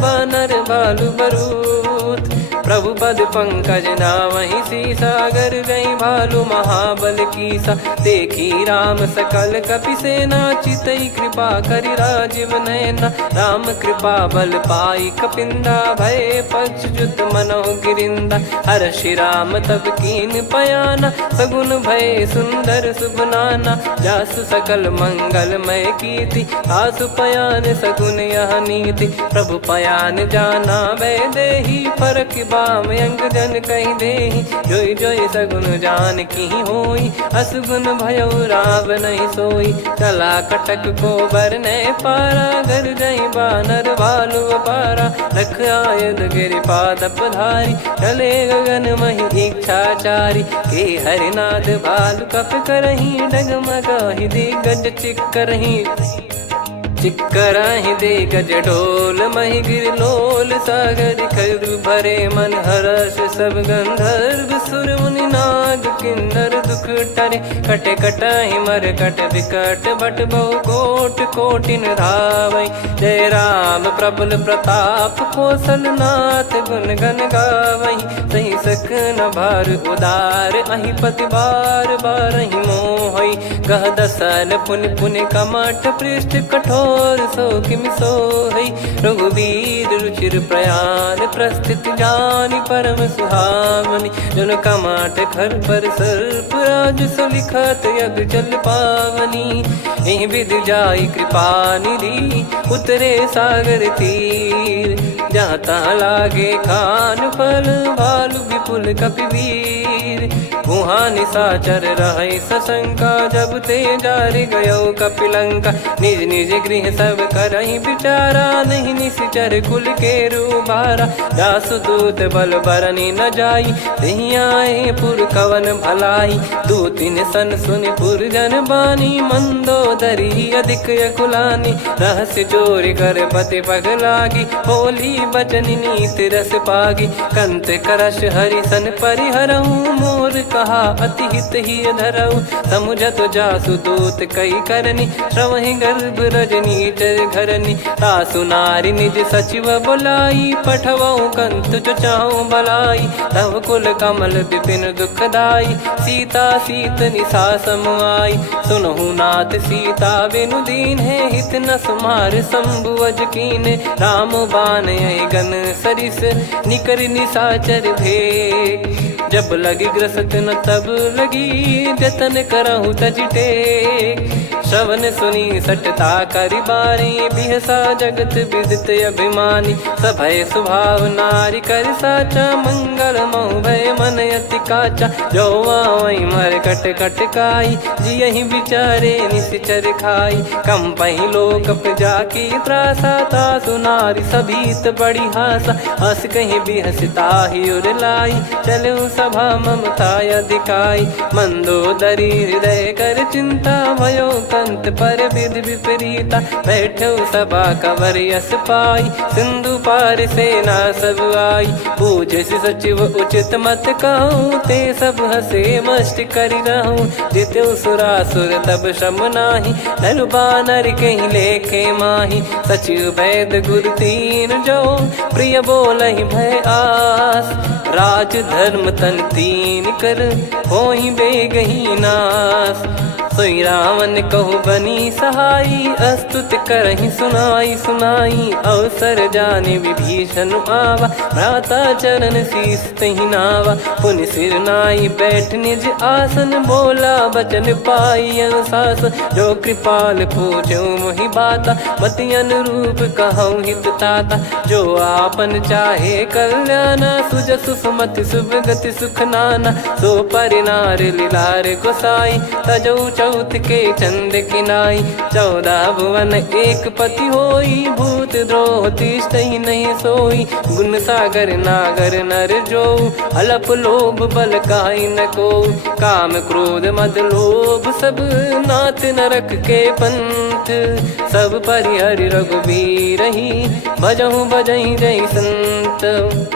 बानर बालु बरूत। प्रभु पद पंकज नावहि सीसा, गर गई भालु महाबल कीसा। देखी राम सकल कपि सेना, चितई कृपा करि राजीव नयना। राम कृपा बल पाई कपिंदा, भय पक्ष जुत मनोह गिरिंदा। हर्षि राम तब कीन पयाना, सगुन भय सुंदर सुबनाना। जासु सकल मंगलमय कीर्ति, आसु पयान सगुन यह नीति। प्रभु पयान जाना वै देहि, फरक बाम अंग जन कहि देहि। जोई जोई सगुन जान की होई, असगुन भयो राव नहीं सोई। चला कटक को बरने पारा, घर जई बानर भालु अपारा। लख आयद गिरिपाद पधारी, चले गगन महि इच्छाचारी। के हरिनाद भालु कप करही, डगमगाहि दिग्गज चिक्करही। चिक्कराहि दिग्गज ढोल, महि गिर लोल। सागर खर भरे मन हर्ष, सब गंधर्व सुर मुनि नाग किन्नर दुख टरे। कटे कटाहि मर कट विकट, बट बहु कोट कोटिन धावै। जय राम प्रबल प्रताप, कौशल नाथ गुण गन गावै। सही सकन भार उदार, अहि पति बार बारहि मोहै। गह दसल पुन पुन कमठ, पृष्ठ कठोर सो किमि सोहै। रघुवीर रुचिर प्रयाण, प्रस्थित जानि परम सुहावनी। जन कमाट खर पर सर्प, राज सलिखत यग जल पावनी। एहि विधि जाई कृपा निधि, उतरे सागर तीर। जहाँ तहाँ लागे खान फल, भालु विपुल कपिवीर। वहाँ निशाचर रहै सशंका, जब ते जारि गयो कपिलंका। निज निज गृह सब करहि विचारा, नहीं निश्चर कुल के रूबारा। जासु दूत बल बरनी न जाई, तेहि आए पुर कवन भलाई। दूतिन सन सुनि पुर जन बानी, मंदोदरी अधिक यकुलानी। रहस्य चोरी कर पति पगलागी, होली बचन नीत रस पागी। कंत करश हरिसन परिहरहु, मोर कहा अति हित ही धरऊ। समुझत जासु दूत कई करनी, श्रवहि गर्भ रजनी चर घरनी। तासु नारी निज सचिव बुलाई, पठवऊ कंत जो चाहूं भलाई। तव कुल कमल विपिन दुखदाई, सीता सीत निशा समुआई। सुनहु नाथ सीता बिनु दीन है, हित न सुमार शंभु अज कीन। राम बान गन सरिस, निकर निशाचर भेग। जब लगी ग्रसत न तब लगी, जतन करहु तज टेक। श्रवण सुनी सटता करि बारी, बिहसा जगत विदित अभिमानी। सभय स्वभाव नारी कर साचा, मंगल मऊ भय मन अति काचा। जो आवै मर कट कट काई, जियहि विचारे निश्चर खाई। कम पहि लोक जाकी त्रासा, तासु नारी सभीत बड़ी हासा। हस कहीं बिहसता ही उर लाई, चलऊ सभा ममता अधिकाई। मंदोदरी हृदय कर चिंता, भयो कंत पर विधि विपरीता। बैठो सभा कवर यस पाई, सिंधु पार सेना सब आई। पूज्य सचिव उचित मत कहूँ, ते सब हसे मस्त करि रहूँ। जित्यु सुरासुर तब श्रम नाही, नर बानर कहीं लेखे माही। सचिव वैद गुरु तीन जो, प्रिय बोलहि भय आस। राज धर्म तन तीन कर, होहि बेगहि नास। सोई रावण कहु बनी सहाई, अस्तुत करहि सुनाई सुनाई। अवसर जाने विभीषण आवा, भ्राता चरण शीस तहि नावा। पुनि सिर नाई बैठ निज आसन, बोला बचन पाई अनुशासन। जो कृपाल पूछो मोहि बाता, मति अनुरूप कहूँ हित ताता। जो आपन चाहे कल्याणा, सुजसु सुमति सुभगति सुख नाना। सो परिनार लीलार गोसाई, तजौ चौथ के चंद किनाई। 14 भुवन एक पति होई, भूत द्रोह तिष्ठहि नहीं सोई। गुण सागर नागर नर जो, अलप लोभ बल काई न को। काम क्रोध मद लोभ सब, नाथ नरक के पंथ। सब परिहरि रघुबीर ही, भजहु भजहि जय संत।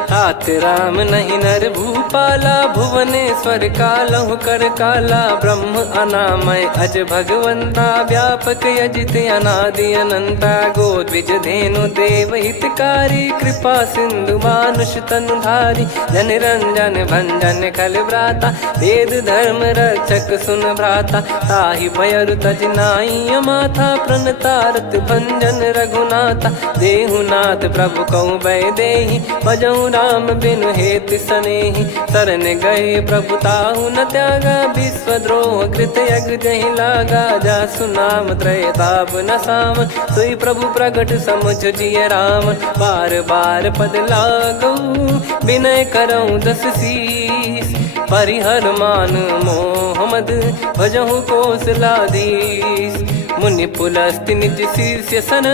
तात राम नहीं नर भूपाला, भुवनेश्वर कालहु कर काला। ब्रह्म अनामय अज भगवंता, व्यापक यजित अनादि अनंता। गोद्विज धेनु देव हितकारी, कृपा सिंधु मानुष तनुधारी। जन रंजन भंजन खल भ्राता, वेद धर्म रक्षक सुन भ्राता। ताहि भयरु तज नाई माथा, प्रणतारत भंजन रघुनाथा। देहुनाथ प्रभु कहु भय देहि, भजहु राम बिनु हेतु सनेहि। शरण गए प्रभु ताहु न त्यागा, विश्वद्रोह कृत यज्ञ जहि लागा। जासु नाम त्रयताप न सामन, सोई प्रभु प्रगट समुझ जिय राम। बार बार पद लागऊ, विनय करऊँ 10 शीस। परिहर मान मोह मद, भजहु कौशलाधीश। मुनि पुलस्त्य निज शिष्य सन,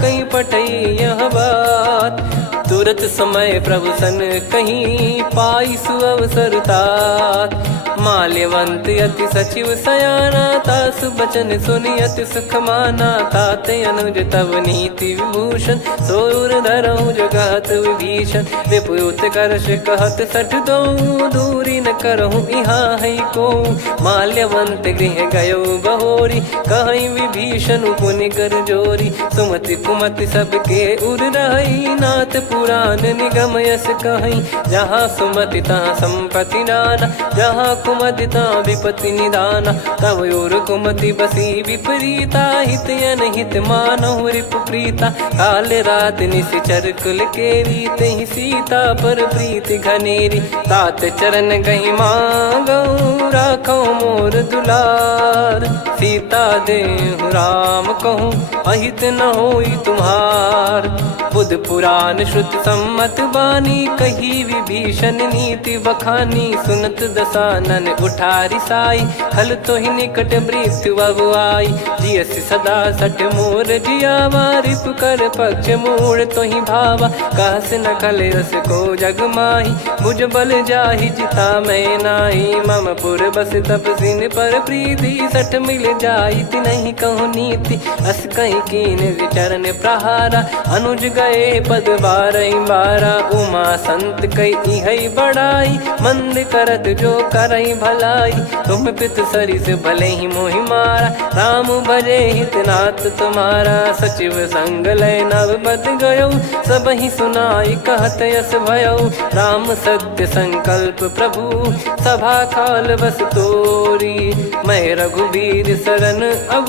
कहीं पठई यह बात। तुरत समय प्रभु सन कहीं, पाई सुअवसर तात। माल्यवंत अति सचिव सयाना, तासु बचन सुनि अति सुख माना। ताते अनुज तव नीति विभूषण, सोर धरहु जगत विभीषण। विपुत करश कहत सठ दो, दूरी न करहु इहाँ है को। माल्यवंत गृह गयो बहोरी, कहीं विभीषण पुनि कर जोरी। सुमति कुमति सबके उर रही, नाथ पुराण निगम यस कहीं। जहाँ सुमति तहाँ संपत्ति नाना, जहाँ कुमति तहाँ विपत्ति निदाना। तव और कुमति बसी विपरीता, हित अनहित मानहु रिप प्रीता। काल रात निशिचर कुल केरी, तहि सीता पर प्रीति घनेरी। तात चरण गहि मांगऊ, राखौ मोर दुलार। सीता देहु राम कहूँ, अहित न होई तुम्हार। बुध पुराण श्रुत सम्मत बानी, कही विभीषण नीति बखानी। सुनत दसानन उठारी साई, खल तो ही निकट मृत्यु अब आई। जियसि सदा सठ मोर जियावा, रिप कर पक्ष मूड़ तो ही भावा। कहस न खल रस को जग माही, भुज बल जाहि जिता मैं नाही। मम पुर बस तपसिन पर प्रीति, सठ मिल जाई नहीं कहूँ नीति। अस कहीं कीन विचरण प्रहारा, अनुज गए पद 12 उमा संत कई है बड़ाई। मंद करत जो करई भलाई, तुम पित सरिस भले ही मोहि मारा। राम भजे हितनाथ तुम्हारा, सचिव संग लय नव बद गयो। सब ही सुनाई कहत यस भयो। राम सत्य संकल्प प्रभु, सभा काल बस तोरी। मैं रघुबीर शरण अब,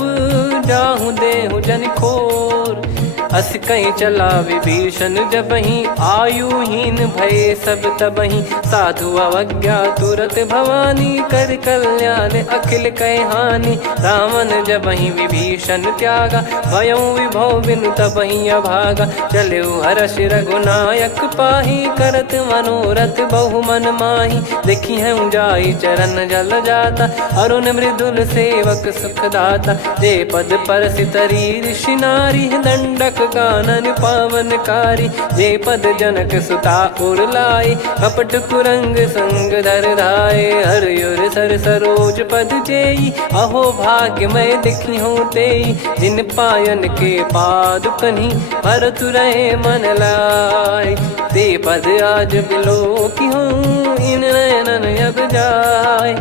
जाहु देहु जन खोर। अस कहीं चला विभीषण जबहि, आयुहीन भय सब तबहि। साधु अवज्ञा तुरत भवानी, कर कल्याण अखिल कह हानि। रावण जबहि विभीषण त्यागा, भयउ विभव बिनु तबहि अभागा। चलऊ हर्ष रघुनायक पाही, करत मनोरथ बहु मन माही। देखी है जाई चरण जल जाता, अरुण मृदुल सेवक सुखदाता। जे पद पर सितरी ऋषि नारी, दंडक कानन पावनकारी। जे पद जनक सुता उर लाई, कपट कुरंग संग धर धाये। हरियुर सर सरोज पद जेई, अहो भाग्य मैं दिखी हूँ तेई। जिन पायन के पाद कन्ही, भरत रहे मन लाय। ते पद आज बिलो की हूँ, इन नयनन अब जाय।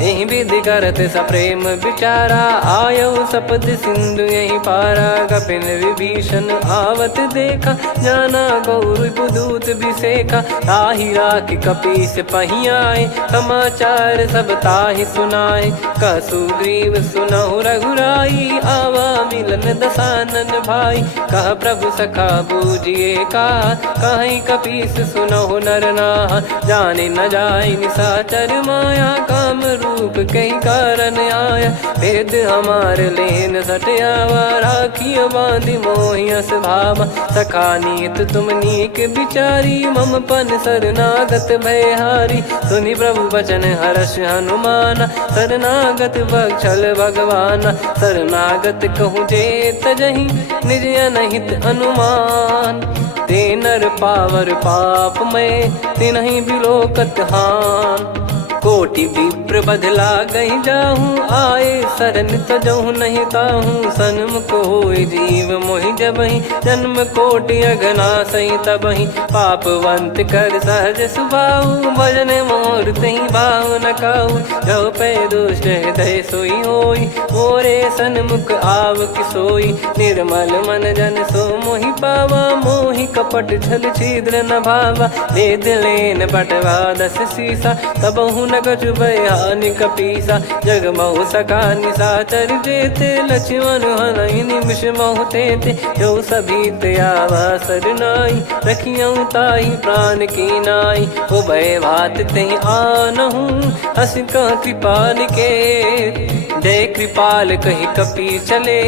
यही विधि करत सप्रेम विचारा, आयो सपद सिंधु यही पारा। कपिन विभीषण आवत देखा, जाना गौर दूत भी सेखा, ताहि राख कपीस पहियाए, समाचार सब ताहि सुनाए। कह सुग्रीव सुनहु रघुराई, आवा मिलन दसानन भाई। कह प्रभु सखा बूझिए का, कहीं कपीस सुनहु नर नाहा। जाने न जाय निशाचर माया, काम रूप कई कारण आया। भेद हमार लेन सटयावा, राखियो बांधि मोहियस भावा। सखा नीत तुम नीक बिचारी, मम पन शरणागत भयहारी। सुनि प्रभु वचन हर्ष हनुमाना, शरणागत बक्षल भगवाना। शरणागत कहूँ जे तजहि, निज अनहित अनुमान। ते नर पावर पाप में, तिन्हि बिलोकत हान। कोटि विप्र बदला गई जाहूँ, आए शरण तजहु नहीं ताहूँ। सन्मुख होय जीव मोहि जबहि, जन्म कोटि अघना सही तबहि। पापवंत कर सहज सुभाऊ, भजन मोर तहि भाव न काऊ। जो पै दुष्ट हृदय सोई होई, मोरे सन्मुख आव किसोई। निर्मल मन जन सो मोहि पावा, मोहि कपट छल छिद्र न भावा। वेद लेन बटवा 10 सीसा, तबहु न कछु बयान कपीसा। जग महु सका निशाचर जेते, लक्ष्मण हनहि निमिष महु तेते। जो सभी त्यावा सरनाई, रखियऊ ताहि प्राण की नाई। उभय भात तेहि आनहु, हस कह कृपाल के। जय कृपाल कहि कपी चले,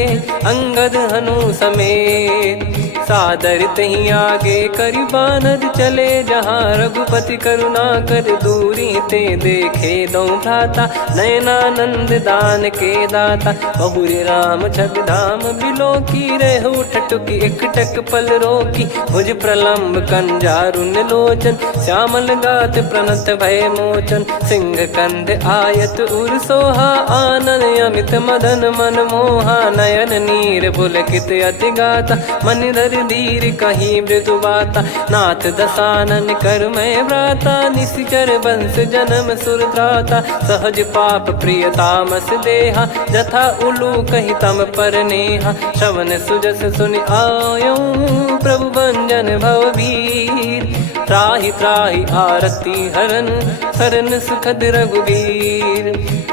अंगद हनु समेत। सादर तही आगे करि बानर चले, जहाँ रघुपति करुणा कर दूरी ते देखे दो भ्राता। नयनानंद दान के दाता, बहुरे राम छग धाम बिलो की। रेहु ठटुकी एकटक पल रोकी, भुज प्रलम्ब कंजारुन लोचन। श्यामल गात प्रणत भय मोचन, सिंह कंध आयत उर सोहा। आनन अमित मदन मन मोहा, नयन नीर पुलकित अति गाता। मन धर धीर कहीं मृदु बाता, नाथ दसानन कर मैं व्राता। निशिचर वंश जन्म सुर त्राता, सहज पाप प्रिय तामस देहा। जथा उलू कहि तम पर नेहा, श्रवण सुजस सुनि आयो। प्रभु भंजन भव भीर, त्राहि त्राहि आरती हरन। शरण सुखद रघुबीर,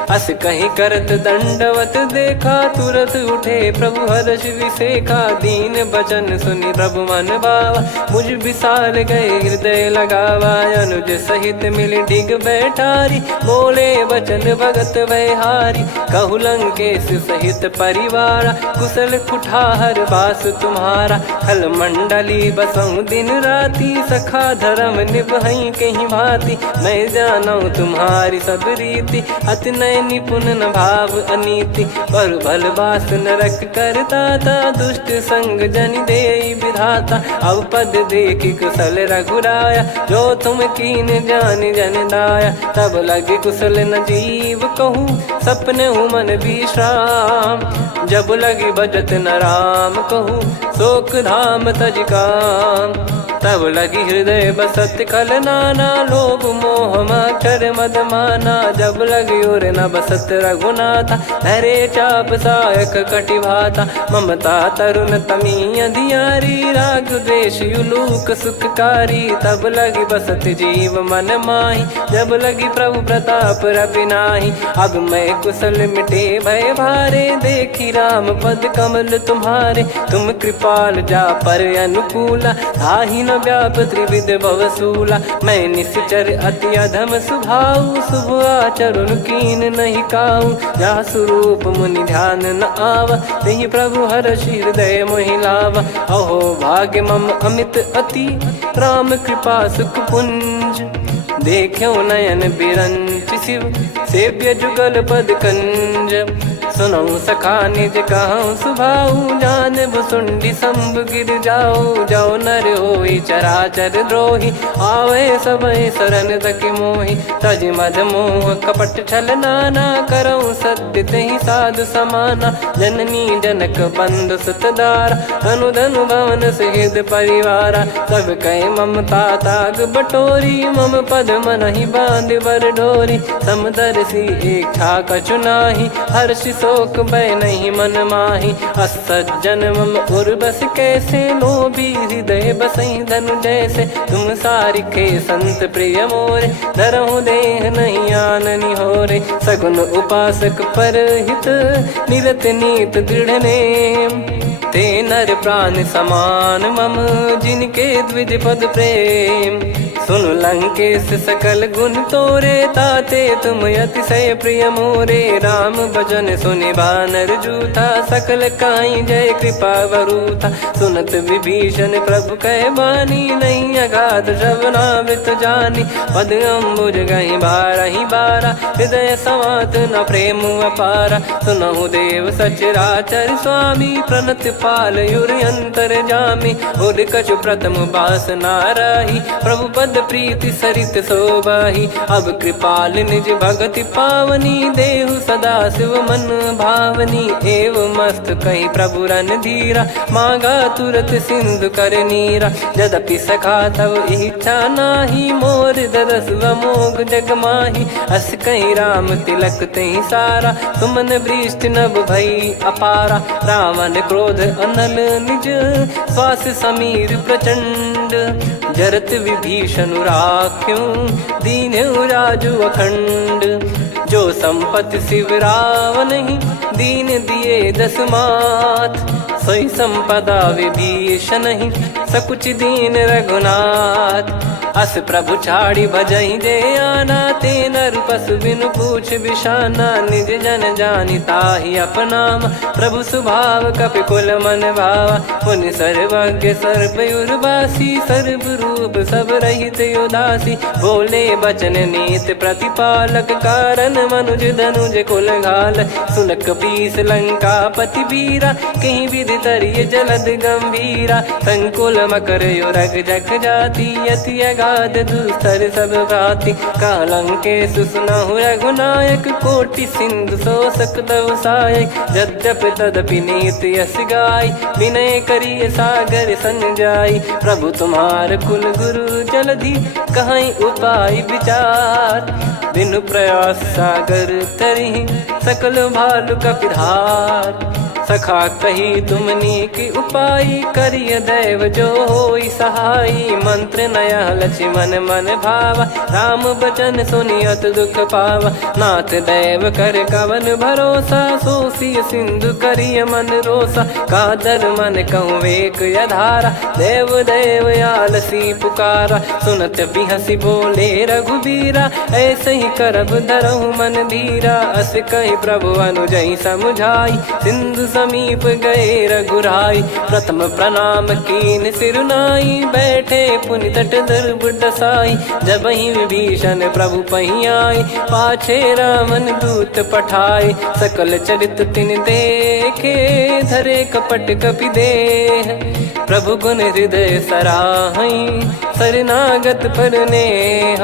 अस कहीं करत दंडवत देखा। तुरत उठे प्रभु हर्ष विसेखा, दीन बचन सुनि प्रभु मन भावा। मुझ विसार गए हृदय लगावा, अनुज सहित मिल डिग बैठारी। बोले बचन भगत भयहारी, कहु लंकेश सहित परिवारा। कुशल कुठार बास तुम्हारा, खल मंडली बसऊं दिन राती। सखा धर्म निभई कहीं भांति, मैं जानू तुम्हारी सब रीति। अति नय निपुण न भाव अनीति, पर भल बास नरक करता था। दुष्ट संग जन देई विधाता, अब पद देखी कुशल रघुराया। जो तुम कीन जान जन दाया, तब लगे कुशल न जीव कहूँ। सपने मन विश्राम, जब लगी बजत न राम कहूँ। शोक धाम तज काम, तब लगी हृदय बसत खल नाना। लोभ मोह मक्षर मद माना, जब लगी उर न बसत रघुनाथा। धरे चाप सायक कटि भाता, ममता तरुण तमी अधियारी। राग द्वेष युलूक सुखकारी, तब लगी बसत जीव मन माही। जब लगी प्रभु प्रताप रवि नाही, अब मैं कुशल मिटे भय भारे। देखी राम पद कमल तुम्हारे, तुम कृपाल जा पर अनुकूला। आही न व्याप त्रिविध भवसूला, मैं निश्चर अति अधम सुभाऊ। शुभ आचरण कीन नहीं काऊ, जा स्वरूप मुनि ध्यान न आवा। नहीं प्रभु हर्ष हृदय मोहि लावा। अहो भाग्य मम अमित अति, राम कृपा सुख पुंज। देखो नयन बिरंच शिव, सेव्य जुगल पद कंज। सुनऊ सखा निज कहूँ सुभाऊ, जान भुसुंडी शंभ गिर जाओ। जाओ नर होई चराचर द्रोही, आवे सबय शरण तकी मोहि। तज मद मोह कपट छल नाना, करऊँ सत्य तेहि साधु समाना। जननी जनक बंधु सुतदारा, धनु धनु भवन सहित परिवारा। सब कहे ममता ताग बटोरी, मम पद मनहि बांध बर डोरी। समदर्शी इच्छा कछु नाही, हर्षि सो शोक भय नहीं मन माही। असज्जन मम उर्वस कैसे, लोभी हृदय बसई धनु जैसे। तुम सारिखे संत प्रिय मोरे, धरहु देह नहीं आननि होरे। सगुन उपासक परहित, निरत नीत दृढ़ नेम। ते नर प्राण समान मम, जिनके द्विज पद प्रेम। सुन लंकेश सकल गुण तोरे, ताते तुम अतिशय प्रिय मोरे। राम भजन सुनि बानर जूथा, सकल काई जय कृपा वरूथा। सुनत विभीषण प्रभु कह बानी, नहीं अगाध श्रवणामृत जानी। पद अम्बुज गहि बारहि बारा, हृदय समात न प्रेम अपारा। सुनहु देव सचराचर स्वामी, प्रणत पाल युर अंतर जामी। उर कछु प्रथम बास नाराही, प्रभु पद प्रीति सरित शोभाही। अब कृपाल निज भगति पावनी, देहु सदा शिव मन भावनी। एव मस्त कही प्रभु रन धीरा, मांगा तुरत सिंधु कर नीरा। यद्यपि सखा तव इच्छा नाही, मोर दरस अमोघ जग माही। अस कहीं राम तिलक तही सारा, सुमन वृष्टि नभ भई अपारा। रावण क्रोध अनल निज, श्वास समीर प्रचंड। जरत विभीषण राख्यों, दीन्हु राजु अखंड। जो संपत्ति शिव रावण ही, दीन दिए दस मात। सोई संपदा विभीषण ही, सकुच दीन रघुनाथ। अस प्रभु छाड़ी भजई जे आना, ते नर पशु बिनु पूछ बिशाना। निज जन जानि ताहि अपनाम, प्रभु स्वभाव कपि कुल मन भावा। मुनि सर्वज्ञ सर्व उर्वासी, सर्व रूप सब रहित उदासी। बोले बचन नीत प्रतिपालक, कारण मनुज धनुज कुल घाल। सुन कपीस लंका पति वीरा, कहीं विधि तरिय जलद गंभीरा। संकुल मकर युरग जख जाति, यति अगाध दुस्तर सब भाति। कालंकेश सुनहु रघुनायक, कोटि सिंधु शोषक तव सहायक। यद्यप तदपि नीति यस गाय, विनय करिय सागर सन जाई। प्रभु तुम्हार कुल गुरु जलधि, कहीं उपाय विचार। बिनु प्रयास सागर तरिहि, सकल भालु कपिधार। सखा कही तुमनी की उपाय, करिय दैव जो होई सहाई। मंत्र नया लक्ष्मण मन भावा, राम बचन सुनियत दुख पावा। नाथ दैव कर कवन भरोसा, सोसिय सिंधु करिय मन रोसा। कादर मन कहूँ वेक यधारा, देव देव आलसी पुकारा। सुनत बिहसी बोले रघुबीरा, ऐसे ही करब धरहु मन धीरा। अस कही प्रभु अनुजई समुझाई, सिंधु समीप गए रघुराई। प्रथम प्रणाम कीन सिरुनाई, बैठे पुनि तट दर्भ डसाई। जब ही विभीषण प्रभु पही आई, पाछे रामन दूत पठाए। सकल चरित तिन देखे, धरे कपट कपि देह। प्रभु गुण हृदय सराहई, शरणागत पर नेह।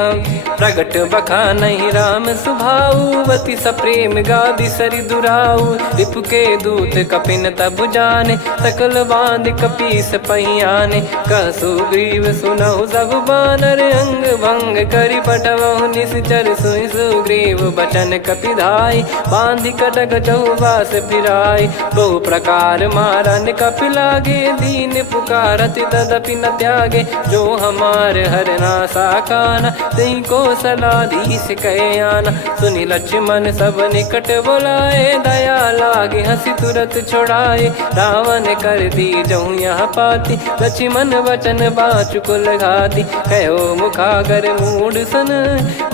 प्रगट बखानहि राम सुभाऊ, अति सप्रेम गादि सरि दुराऊ। रिपु के दूत कपिन तब जाने, सकल बांध कपीस पहियाने। कह सुग्रीव सुनहु सब बानर, अंग भंग करि पठवहु निश्चर। सुनि सुग्रीव बचन कपिधाई, बांधि कटक चहुबास फिराई। बहु प्रकार मारन कपि लागे, दीन पुकारत तदपि न त्यागे। जो हमार हरना साकाना, तही को सलाधीश कहे आना। सुनि लक्ष्मण सब निकट बुलाए, दया लागे हंसी तुरत छुड़ाए। रावण कर दी जहु यहाँ पाती, लक्ष्मण वचन बाचु कुल घाती। कहो मुखागर मूढ़ सन,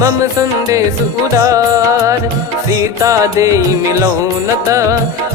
मम संदेश उदार। सीता देई मिलहु नता,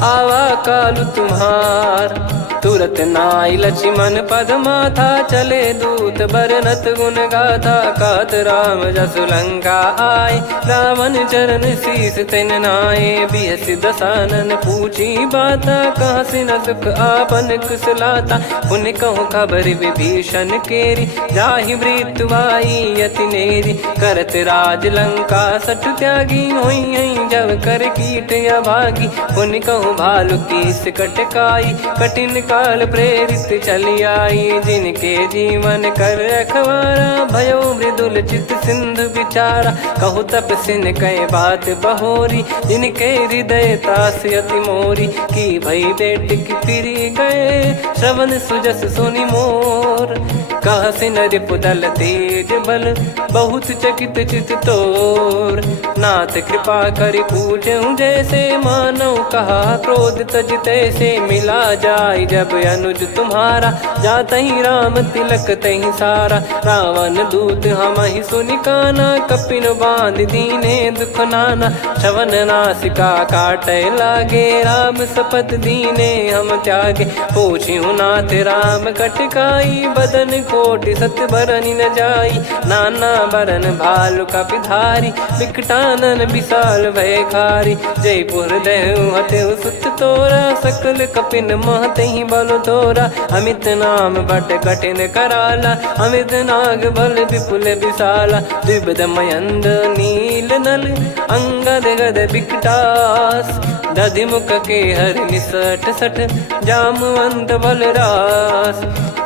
आवा कालु तुम्हार। तुरत नाई लक्ष्मण पद माथा, चले दूत बरनत गुण गाथा। कात राम जसु लंका आए, रावण चरण शीस तिन नाये। बिहसि दसानन पूछी बाता, कहाँ से न सुख आपन कुशलाता। पुन कहूँ खबर विभीषण केरी, जाहि मृत्यु आई अति नेरी। करत राज लंका सठ त्यागी, होई जब कर कीट अभागी। पुन कहूँ भालु कीस कटकाई, कठिन काल प्रेरित चली आई, जिनके जीवन कर रखवारा भयो मृदुल चित सिंधु विचारा। कहु तपसिन कई बात बहोरी, जिनके हृदय तास अति मोरी। की भई बेट की फिरी गए, श्रवण सुजस सुनि मोर। कह सिन रिपुदल तेज बल, बहुत चकित चित तोर। नाथ कृपा करि पूजहु जैसे, मानव कहा क्रोध तज तैसे। मिला जाय जब अनुज तुम्हारा, जातहि राम तिलक तहि सारा। रावण दूत हमहि सुनि काना, कपिन बांध दीने दुख नाना। श्रवण नासिका काटै लागे, राम शपथ दीने हम त्यागे। पूछिहु नाथ राम कटकाई, बदन कोटि सत बरनि न जाई। नाना बरन भालु कपिधारी, विकटानन विशाल भयखारी। जयपुर देहु हतेउ सुत तोरा, सकल कपिन महतहि बल तोरा। अमित नाम बट कठिन कराला, अमित नाग बल विपुल विशाला। द्विविध मयंद नील नल, अंगद गद विकटास। दधिमुख के हर निसठ सठ, जामवंत बलरास।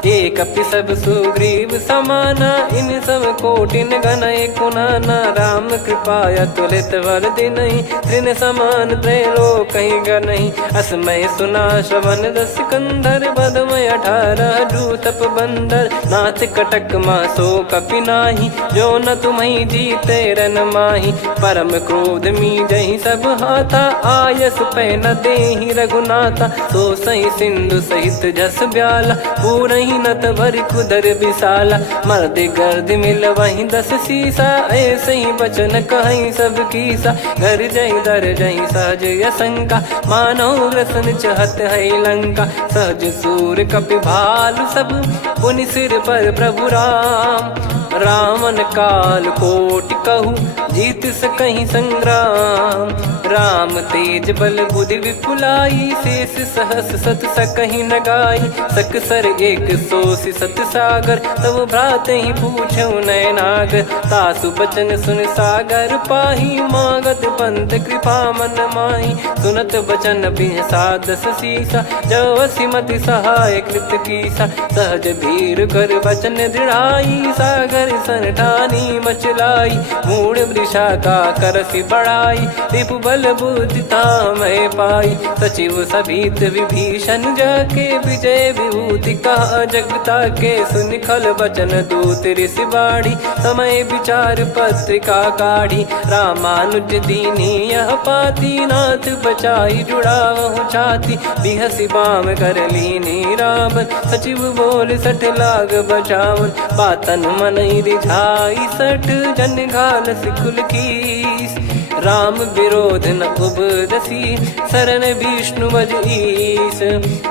एक कपि सब सुग्रीव समाना, इन सब कोटिन गणय कुनाना। राम कृपा अतुलित बल दिनहि, तृण समान त्रैलोकहि गणहि। असमय सुना श्रवण दस कंधर, बदमय 18 जूतप बंदर। नाथ कटक मासो कपि नाही, जो न तुम्हि जीते रन माही। परम क्रोध मीजहि सब हाथा, आयस पै न देहि रघुनाथा। सो सही सिंधु सहित जस ब्याला, पूरहि नत भरि कुदर विशाला। मर्द गर्द मिल वहीं 10 सीसा, ऐसे ही बचन कहीं सब कीसा। घर जय दर जय सहज यसंका, मानव रसन चहत है लंका। सहज सूर कपि भालु सब, पुनि सिर पर प्रभु राम। रामन काल कोटि कहु, जीत सकहि संग्राम। राम तेज बल बुद्धि विपुलाई, शेष सहस सत सकहि न गाई। सकसर एक सोसि सत सागर, तब भ्राते ही पूछौ नयनाग। तासु बचन सुन सागर पाही, मागत पंथ कृपा मन माही। सुनत बचन बिहसा 10 सीसा, जवसि मति सहाय कृत कीसा। सहज भीर कर बचन दृढ़ाई, सागर सन ठानी मचलाई। मूढ़ वृषा का करसि बढ़ाई, रिपु बल बुद्धि तामय पाई। सचिव सभीत विभीषण जाके, विजय विभूति कहा जगता के। सुनि खल बचन दूत ऋषि बाढ़ी, समय विचार पत्रिका काढ़ी। रामानुज दीनी यह पाती, नाथ बचाई जुड़ावहु छाती। बिहसि बाम कर लीनी रावण, सचिव बोल 60 लाग बचावन। बातन मन रिझाई 60, जन घाल सिकुल कीस। राम विरोध न उपदसी, शरण विष्णु बज ईस।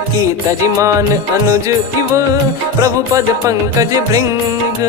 की तजिमान अनुज इव, प्रभु पद पंकज भृंग।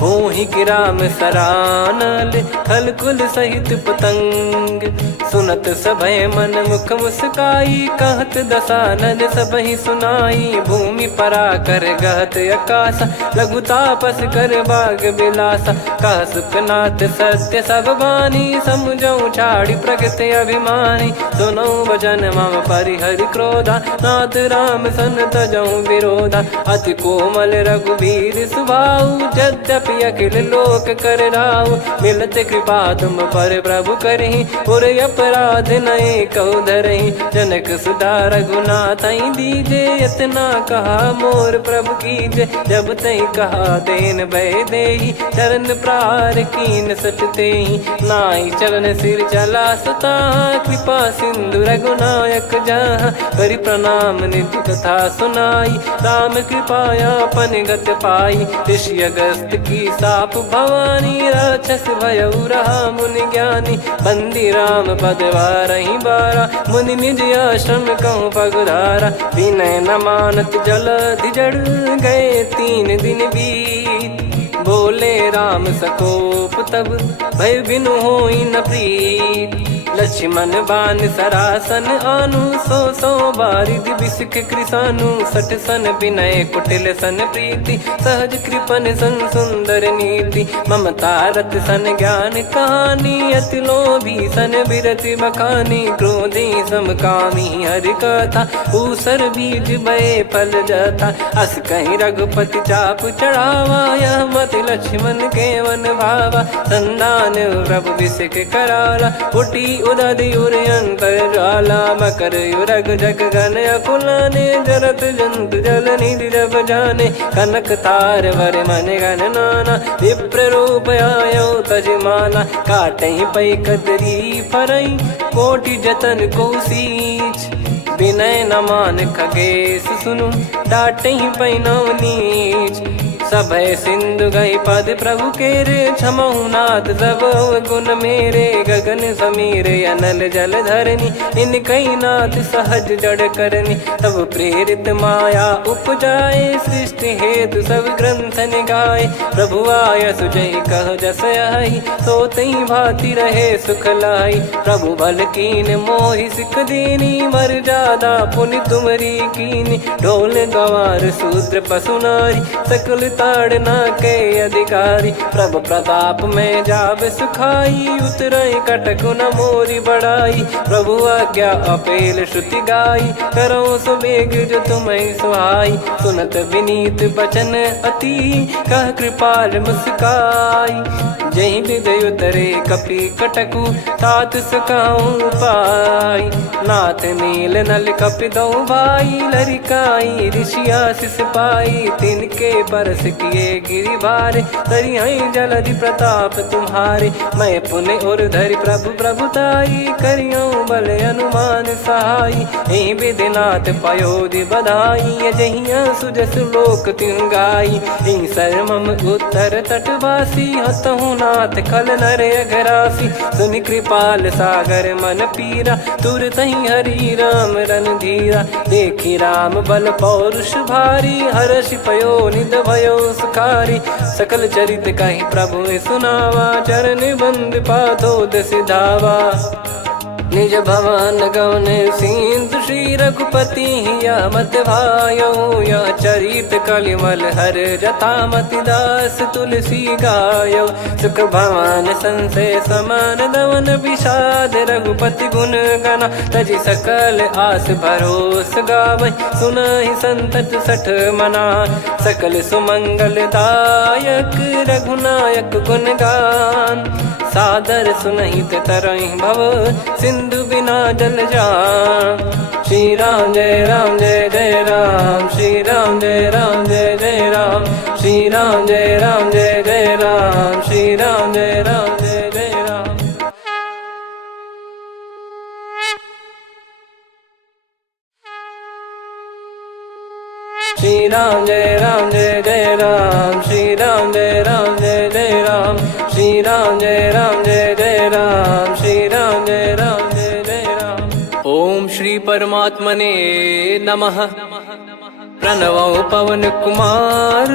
होहि गिराम सरानल, खलकुल सहित पतंग। सुनत सभय मन मुख मुस्काई, कहत दसानन सबहि सुनाई। भूमि परा कर गहत आकाशा, लघु तापस कर बाग बिलासा। कह सुखनाथ सत्य सब बानी, समुझौ छाड़ी प्रगति अभिमानी। सुनौ भजन मम परिहरि क्रोधा, नाथ राम सन तजौ विरोधा। अति कोमल रघुवीर सुभाऊ, यद्यपि अखिल लोक कर राऊ। मिलत कृपा तुम पर प्रभु करहि, पुर अपराध नए कहु धरहि। जनक सुधा रघुनाथ दीजे, इतना कहा मोर प्रभु कीजे। जब तई कहा देन भय देहि, चरण प्रार कीन सट तेहि। नाई चरण सिर चला सता, कृपा सिंधु रघुनायक जहाँ। करि प्रणाम नित्य कथा सुनाई, राम कृपाया अपन गत पाई। ऋषि अगस्त की साप भवानी, राक्षस भयउ रहा मुनि ज्ञानी। बंदी राम पद वारहि बारा, मुनि निज आश्रम कहूँ पगुधारा। विनय न मानत जलधि जड़, गए 3 दिन बीत। बोले राम सकोप तब, भय बिनु होई न प्रीत। लक्ष्मण बान सरासन आनु, सो बारिधि बिसिक कृसानु। सठ सन विनय कुटिल सन प्रीति, सहज कृपन सन सुंदर नीति। ममता रत सन ज्ञान कहानी, अति लोभी सन बिरति बखानी। क्रोधी समकामी हरि कथा, ऊसर बीज बये फल जथा। अस कहीं रघुपति चाप चढ़ावा, यह मत लक्ष्मण के मन भावा। संदान प्रभु बिसिक कराला, उठी उदधि उर अंतर ज्वाला। मकर युरग जग गण अकुलाने, जरत जंतु जल निधि जब जाने। कनक तार वर मन गण नाना, विप्र रूप आयो तजमाना। काटहि पै कदरी फरई, कोटि जतन को सींच। विनय न मान खगेश सुनु, डांटहि पै नव नीच। सभय सिंधु गई पद प्रभु केरे, क्षमहु नाथ सब गुण मेरे। गगन समीरे अनल जल धरनी, इन कई नाथ सहज जड़ करनी। तब प्रेरित माया उपजाए, सृष्टि हेतु सब ग्रंथ निगाए। प्रभु आय सुजय कह जस आई, सोतई भांति रहे सुख लाई। प्रभु बल कीन मोहि सिख दीनी, मर्यादा पुनि तुमरी कीनी। ढोल गवार शूद्र पशु नारी, सकल ताड़ना के अधिकारी। प्रभु प्रताप में जाब सुखाई, उतरई कटक न मोरी बढ़ाई। प्रभु आज्ञा अपेल श्रुति गाई, करो सुबेग जो तुम्हें सुहाई। सुनत विनीत बचन अति, कह कृपाल मुस्काई। जय विदय उतरे कपि कटकु, तात सकाऊं पाई। नाथ नील नल कपि दो भाई, लरिकाई ऋषि आशीष पाई। तिनके परस किए गिरि भारे, तरिहै जलधि प्रताप तुम्हारे। मैं पुण्य और धरि प्रभु प्रभुताई, करियऊं बल अनुमान सहाई। एहि विधिनाथ पयोधि बधाई, जहिया सुजस लोक तिहुँ गाई। एहि सरमम उत्तर तटवासी, हतहु नाथ खल नर अघरासी। सुनि कृपाल सागर मन पीरा, तुरतहि हरि राम रणधीरा। देखि राम बल पौरुष भारी, हर्षि पयो निध भयो सुखारी। सकल चरित कहि प्रभु सुनावा, चरण बंद पादोद सिधावा। निज भवन गौन सिंधु, श्री रघुपति हिया मत भायो। यह चरित कलिमल हर जथा, मति दास तुलसी गायो। सुख भवन संशय समान दवन, विषाद रघुपति गुण गना। तजि सकल आस भरोस गावै, सुनहि संतत सठ मना। सकल सुमंगल दायक, रघुनायक गुण गान। सादर सुनहित तरहि भव, सिंधु बिना जल जान। श्री राम जय जय राम, श्री राम जय जय राम। श्री राम जय जय राम, श्री राम जय जय राम। श्री राम जय जय राम, श्री राम जय जय राम। श्री राम जय जय राम, श्री राम जय जय राम। ओम श्री परमात्मने नमः। प्रणवो पवन कुमार,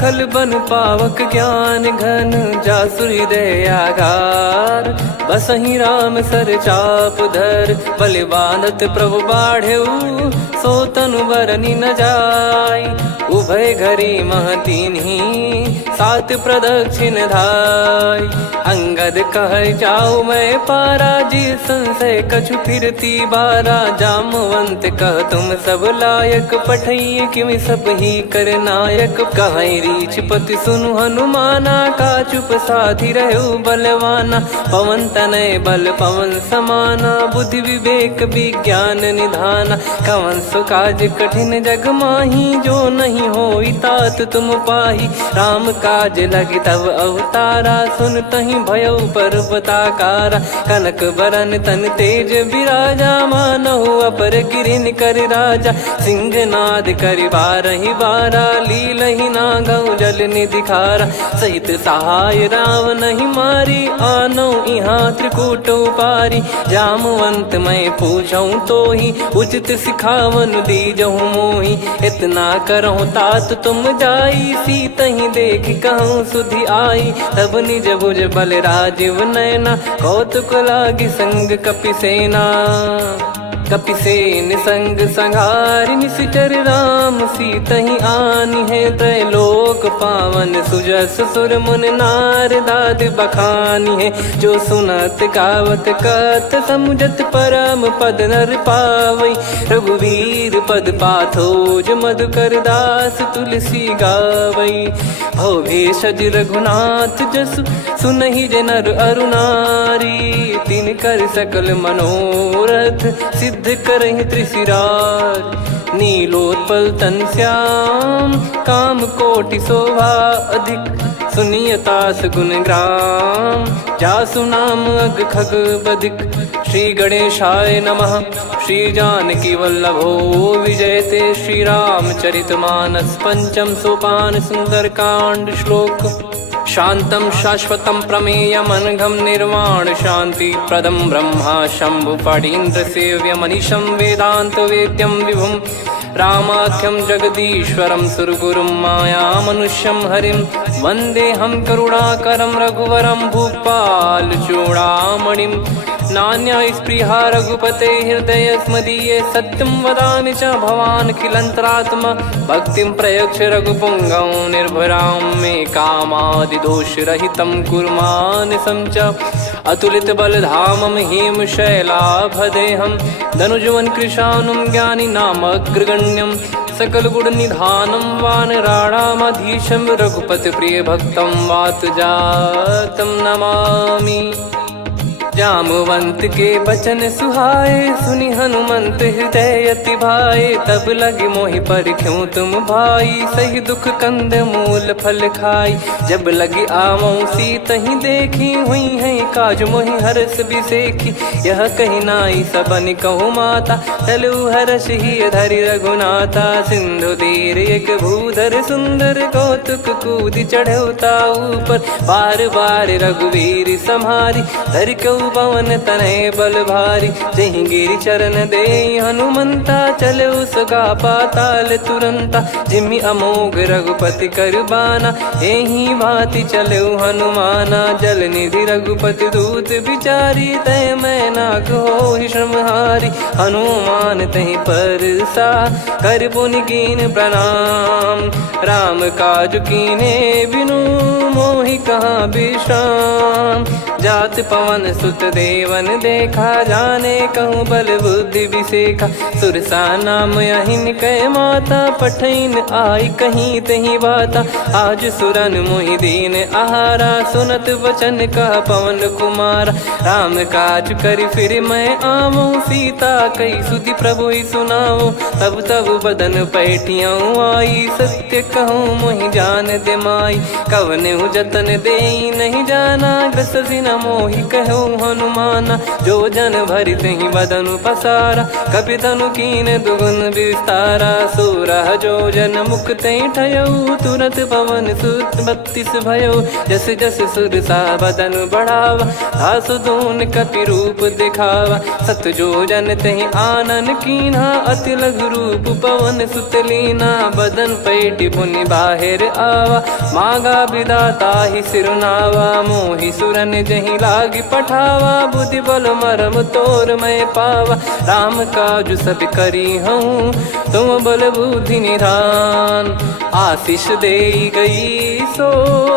खल बन पावक ज्ञान घन। जासु हृदय आगार, बसहि राम सर चाप धर। बलि बांधत प्रभु बाढ़ेऊ, सो तनु बरनि न जाय। उभय घरी महतीन्ही, सात प्रदक्षिण धाय। अंगद कह जाऊ मैं पारा, जी संशय कछु फिरती बारा। जामवंत कह तुम सब लायक, पठई किमि सब ही कर नायक। कहै रीछ पति सुनु हनुमाना, का चुप साधि रहु बलवाना। पवन तनय बल पवन समाना, बुद्धि विवेक विज्ञान निधाना। कवन सो काज कठिन जग माही, जो नहीं होई तात तुम पाही। राम काज लगी तब अवतारा, सुन तहि भयो पर्वताकारा। कनक बरन तन तेज विराजा, मानहु अपर गिरिन कर राजा। सिंहनाद करि बारहि बारा, लीलहि नागौ जल निधि खारा। सहित सहाय राम नहीं मारी, आनो इहाँ त्रिकूट उपारी। जामवंत मैं पूछऊं तो ही, उचित सिखाव रावण दीजहु मोही। इतना करहु तात तुम जाई, सीतहि देख कहूँ सुधि आई। तब निज भुज बल राजीव नयना, कौतुक लागी संग कपिसेना। कपिसेन संग संहारि निशिचर राम, सीतहि आनी है त्रैलोक पावन। सुजस सुर मुन नार दाद बखानी है, जो सुनत गावत कथ समुझत परम पद नर पावई। रघुवीर पद पाथोज मधुकर दास तुलसी गावई। भव भेषज रघुनाथ जसु सुनहि जे नर अरु नारी। तिन कर सकल मनोरथ सिद्ध करहि त्रिशिरार। नीलोत्पल तन श्याम काम कोटि शोभा अधिक। सुनियतास गुण ग्राम जासु नाम अग खग बधिक। श्री गणेशाय नमः। श्री जानकी वल्लभो विजयते। श्री रामचरित मानस पंचम सोपान सुंदरकांड श्लोक। शांतं शाश्वतं प्रमेयमनघं निर्वाण शांति प्रदं ब्रह्मा शंभु फणीन्द्र सेव्य मनीषं वेदांत वेद्यं विभुं। रामाख्यं जगदीश्वरं सुरगुरुं माया मनुष्यं हरिं। वन्देऽहं करुणाकरं रघुवरं भूपाल चूडामणिं। नान्या स्पृहा रघुपते हृदय स्मदीये। सत्यं वदामि च भवान् खिलन्तरात्मा। भक्तिं प्रयच्छ रघुपुङ्गं निर्भरां मे कामादिदोषरहितं कुर्मानसं च। अतुलित बलधामं हेमशैलाभदेहं। धनुजवन कृशानुं ज्ञानी नामग्रगण्यं। सकल गुण निधानं वानराणामधीशं। रघुपति प्रिय भक्तं वातजातं नमामि। जामवंत के बचन सुहाए, सुनि हनुमंत हृदय अति भाए। तब लगे मोहि परख्यूं तुम भाई, सही दुख कंद मूल फल खाई। जब लगी आवऊं सीतहि देखी, हुई है काज मोहि हरस बिसेखी। यह कही नाई सबन कहु माता, चलु हरष ही धरि रघुनाथा। सिंधु तीर एक भूधर सुंदर, कौतुक कूद चढ़ौता ऊपर। बार बार रघुवीर सम्हारी, धरि कऊ पवन तनय बल भारी। जहि गिरि चरण दे हनुमंता, चलो सगा पाताल तुरंता। जिमि अमोघ रघुपति कर बाना, एहि भांति चलो हनुमाना। जल निधि रघुपति दूत बिचारी, तय मैं नाग होहि श्रमहारी। हनुमान तहि परसा, कर पुनि कीन प्रणाम। राम काज कीने बिनु, मोहि कहाँ विश्राम। जात पवन सुत देवन देखा, जाने कहूँ बल बुद्धि विसेखा। सुरसा नाम अहिन कै माता, पठैन आई कहीं तही बाता। आज सुरन मोहि दीन आहारा, सुनत वचन कह पवन कुमारा। राम काज करि फिर मैं आवऊं, सीता कई सुधि प्रभु ही सुनाओ। तब तब बदन पैठियाँ आई, सत्य कहूँ मोहि जान दे माई। कवनेहु जतन देई नहीं जाना, ग्रसि न मोहि कहूँ हनुमाना। जो जन भरि तहि बदनु पसारा, कपि तनु कीन दुगुन विस्तारा। सोरह जो जन मुख तहि ठयऊ, तुरत पवन सुत 32 भयऊ। जस जस सुरसा बदनु बढ़ावा, आसु दून कपि रूप दिखावा। सत जो जन तहि आनन कीन्हा, अति लघु रूप पवन सुत लीना। बदन पैठि पुनि बाहिर आवा, मांगा विधाता ही सिरुनावा। मोहि सुरन जहि लागी पठावा, बुद्धि बल मरम तोर मैं पावा। राम काज सब करी हूँ, तुम बल बुद्धि निधान। आशीष देई गई सो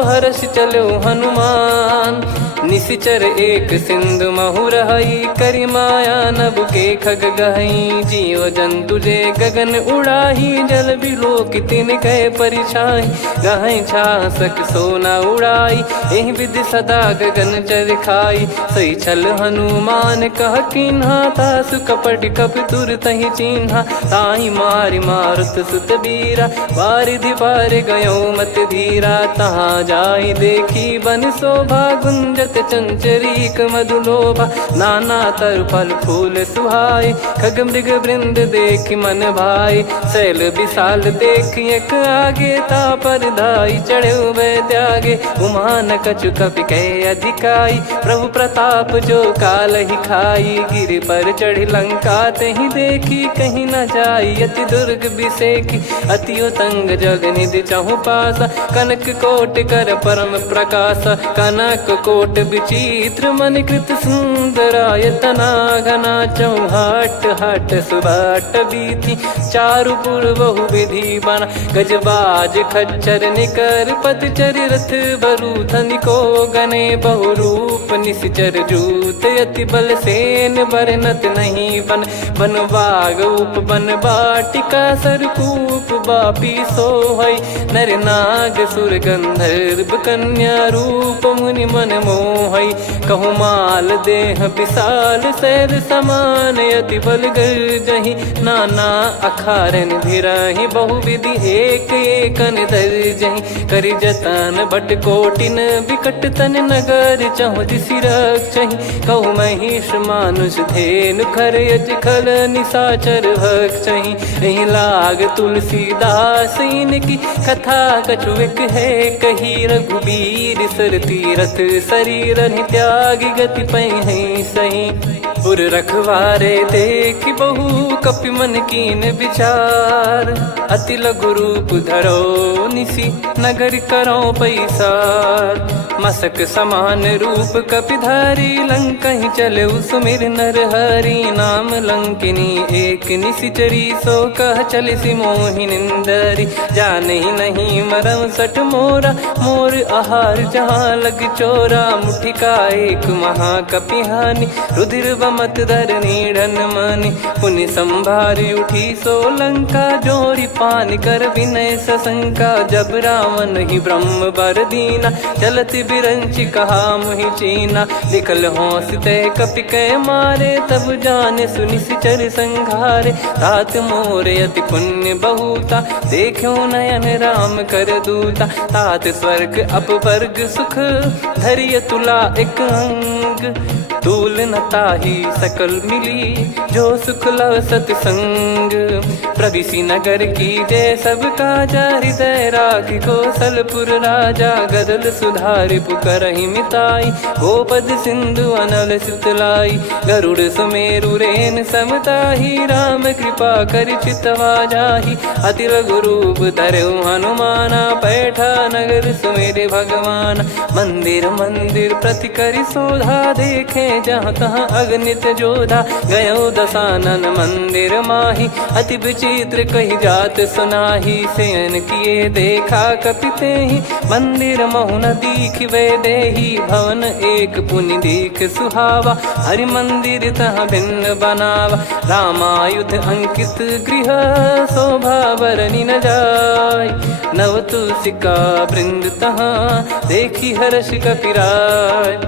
हर्ष चलो हनुमान। निशिचर एक सिंधु महु रहई, करि माया नभ के खग गहई। जीव जंतु जे गगन उड़ाही, जल बिलोक तिन गए परिछाई। गहई छासक सोना उड़ाई, एहि विधि सदा गगन चर खाई। सही छल हनुमान कह कीन्हा, तासु कपट कपि तुर तहि चिन्हा। ताहि मारि मारुत सुत बीरा, वारिधि पार गयो मत धीरा। तहाँ जाई देखी बन शोभा, गुंजत चंचरीक मधुलोभा। नाना तरु फल फूल सुहाए, खग मृग वृंद देख मन भाई। शैल विशाल देख एक आगे, तापर धाई चढ़े वै त्यागे। उमा न कछु कपि कह अधिकारी, दिखाई, प्रभु प्रताप जो काल ही खाई। गिर पर चढ़ी लंका ते ही देखी, कहीं न जाई अति दुर्ग बिसेकी। अति उतंग जग निधि चहु पासा, कनक कोट कर परम प्रकाश। कनक कोट विचित्र मन कृत सुंदरायतना घना। चौहाट हाट सुबाट बीती, चारु पुर बहु विधि बना। गजबाज खच्चर निकर पतचर रथ बरु धनिको गने। बहु रूप निश्चर जूत अति बल सेन बरनत नहीं बन। बन बाग उप बन बाटिका सरकूप बापी सोहई। नर नाग सुर गंधर्व कन्या रूप मुनि मन मोहई। कहु माल देह विशाल शैल समान, अति बल गर्जहि नाना अखारन भिराहि। बहु विधि एक एकन दर्जहि, करि जतन बट कोटिन विकट तन नगर। चहु दिसि रक्षहि, कहु महिष मानुष धेनु खर यज खल निशाचर भक्षहि। एहि लाग तुलसीदास इनकी कथा कछुक है कही। रघुबीर सर तीरथ शरीर त्यागी, गति पै सही। पुर रखवारे देख बहु कपि मन कीन विचार। अति लघु रूप धरो निसी नगर करो पैसार। मसक समान रूप कपिधारी, लंकहि चले सुमिर नर हरि। नाम लंकिनी एक निशिचरी, सो कह चले सि मोहि निंदरी। जानहि नहीं मरम सठ मोरा, मोर आहार जहाँ लग चोरा। मुठिका एक महाकपिहानि, रुधिर बमत धरनी ढन मानि। पुनि संभारी उठी सो लंका, जोरी पान कर विनय सशंका। जब रावण ही ब्रह्म बर दीना, चलत बिरंचि कहा मुहि चीना। निकल होंस ते कपि कै मारे, तब जाने सुनि सिचर संघारे। तात मोरे अति पुण्य बहुता, देखो नयन राम कर दूता। तात स्वर्ग अपवर्ग सुख, धरिय तुला एक अंग। तूल न ताहि सकल मिली, जो सुख लव सतसंग। प्रविशि नगर की जय सब काजा, हृदय राखि कौशलपुर राजा। गदल सुधारि पुकरहि मिताई, गोपद सिंधु अनल सितलाई। गरुड़ सुमेरु रेन समताहि, राम कृपा करि चितवा जाहि। अति लघु रूप धरउ हनुमाना, पैठा नगर सुमेरे भगवान। मंदिर मंदिर प्रति करि शोधा, देखे जहाँ तहाँ अगणित जोधा। गयो दशानन मंदिर माही, अति विचित्र कही जात सुनाही। शयन किए देखा कपिते ही, मंदिर महु न दीखिबे देही। भवन एक पुनि दीख सुहावा, हरि मंदिर तहाँ भिन्न बनावा। रामायुध अंकित गृह, शोभा बरनि न जाय। नव तुलसी का वृंद तहाँ, देखी हर्ष कपिराय।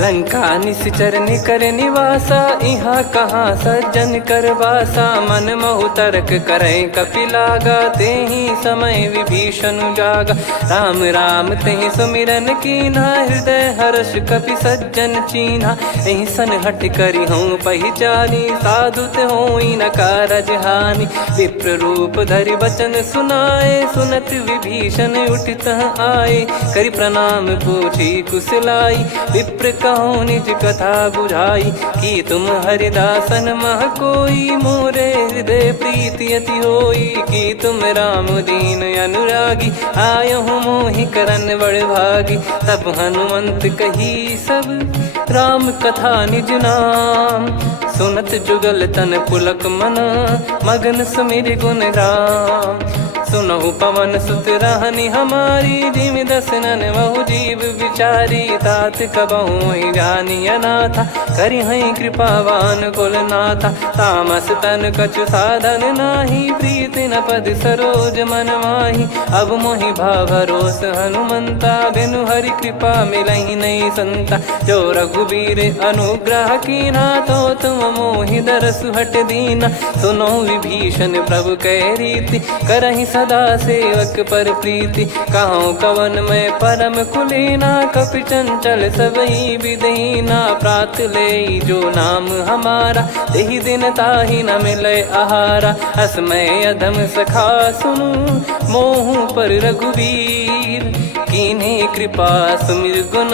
लंका निश्चर निकर निवासा, इहाँ कहाँ सज्जन कर वासा। मन महु तर्क करे कपिलागा, तेहि समय विभीषण जागा। राम राम तेहि सुमिरन कीन्हा, हृदय हर्ष कपि सज्जन चीन्हा। एहि सन हट करि हूँ पहिचानी, साधु ते होई न कारज हानि। विप्र रूप धरि बचन सुनाए, सुनत विभीषण उठित आए। करि प्रणाम पूछी कुशलाई, विप्र कहो निज कथा बुझाई। कि तुम हरिदासन मह कोई, मोरे हृदय प्रीति अति होई। कि तुम राम दीन अनुरागी, आयहु मोहि करन बड़ भागी। तब हनुमंत कही सब, राम कथा निज नाम। सुनत जुगल तन पुलक मन, मगन सुमिर गुण राम। सुनहु पवन सुत रहनि हमारी, जिमि दसनन महु जीव विचारी। तात कबहु ही जानी अनाथा, करि हई कृपावान कुल नाथा। तामस तन कछु साधन नाही, प्रीति न पद सरोज मन माही। अब मोहि भाव भरोस हनुमंता, बिनु हरि कृपा मिलहि नहीं संता। जो रघुबीर अनुग्रह कीन्हा, तो तुम मोहि दरसु हट दीना। सुनो विभीषण प्रभु कह रीति, करहि सदा सेवक पर प्रीति। कहूँ कवन में परम कुलीना, कपि चंचल सबई विदहीना। प्रात ले जो नाम हमारा, तेहि दिन ताहि न मिले आहारा। असमय अधम सखा सुनु, मोहु पर रघुबीर। कीन्हे कृपा सुमिर गुण,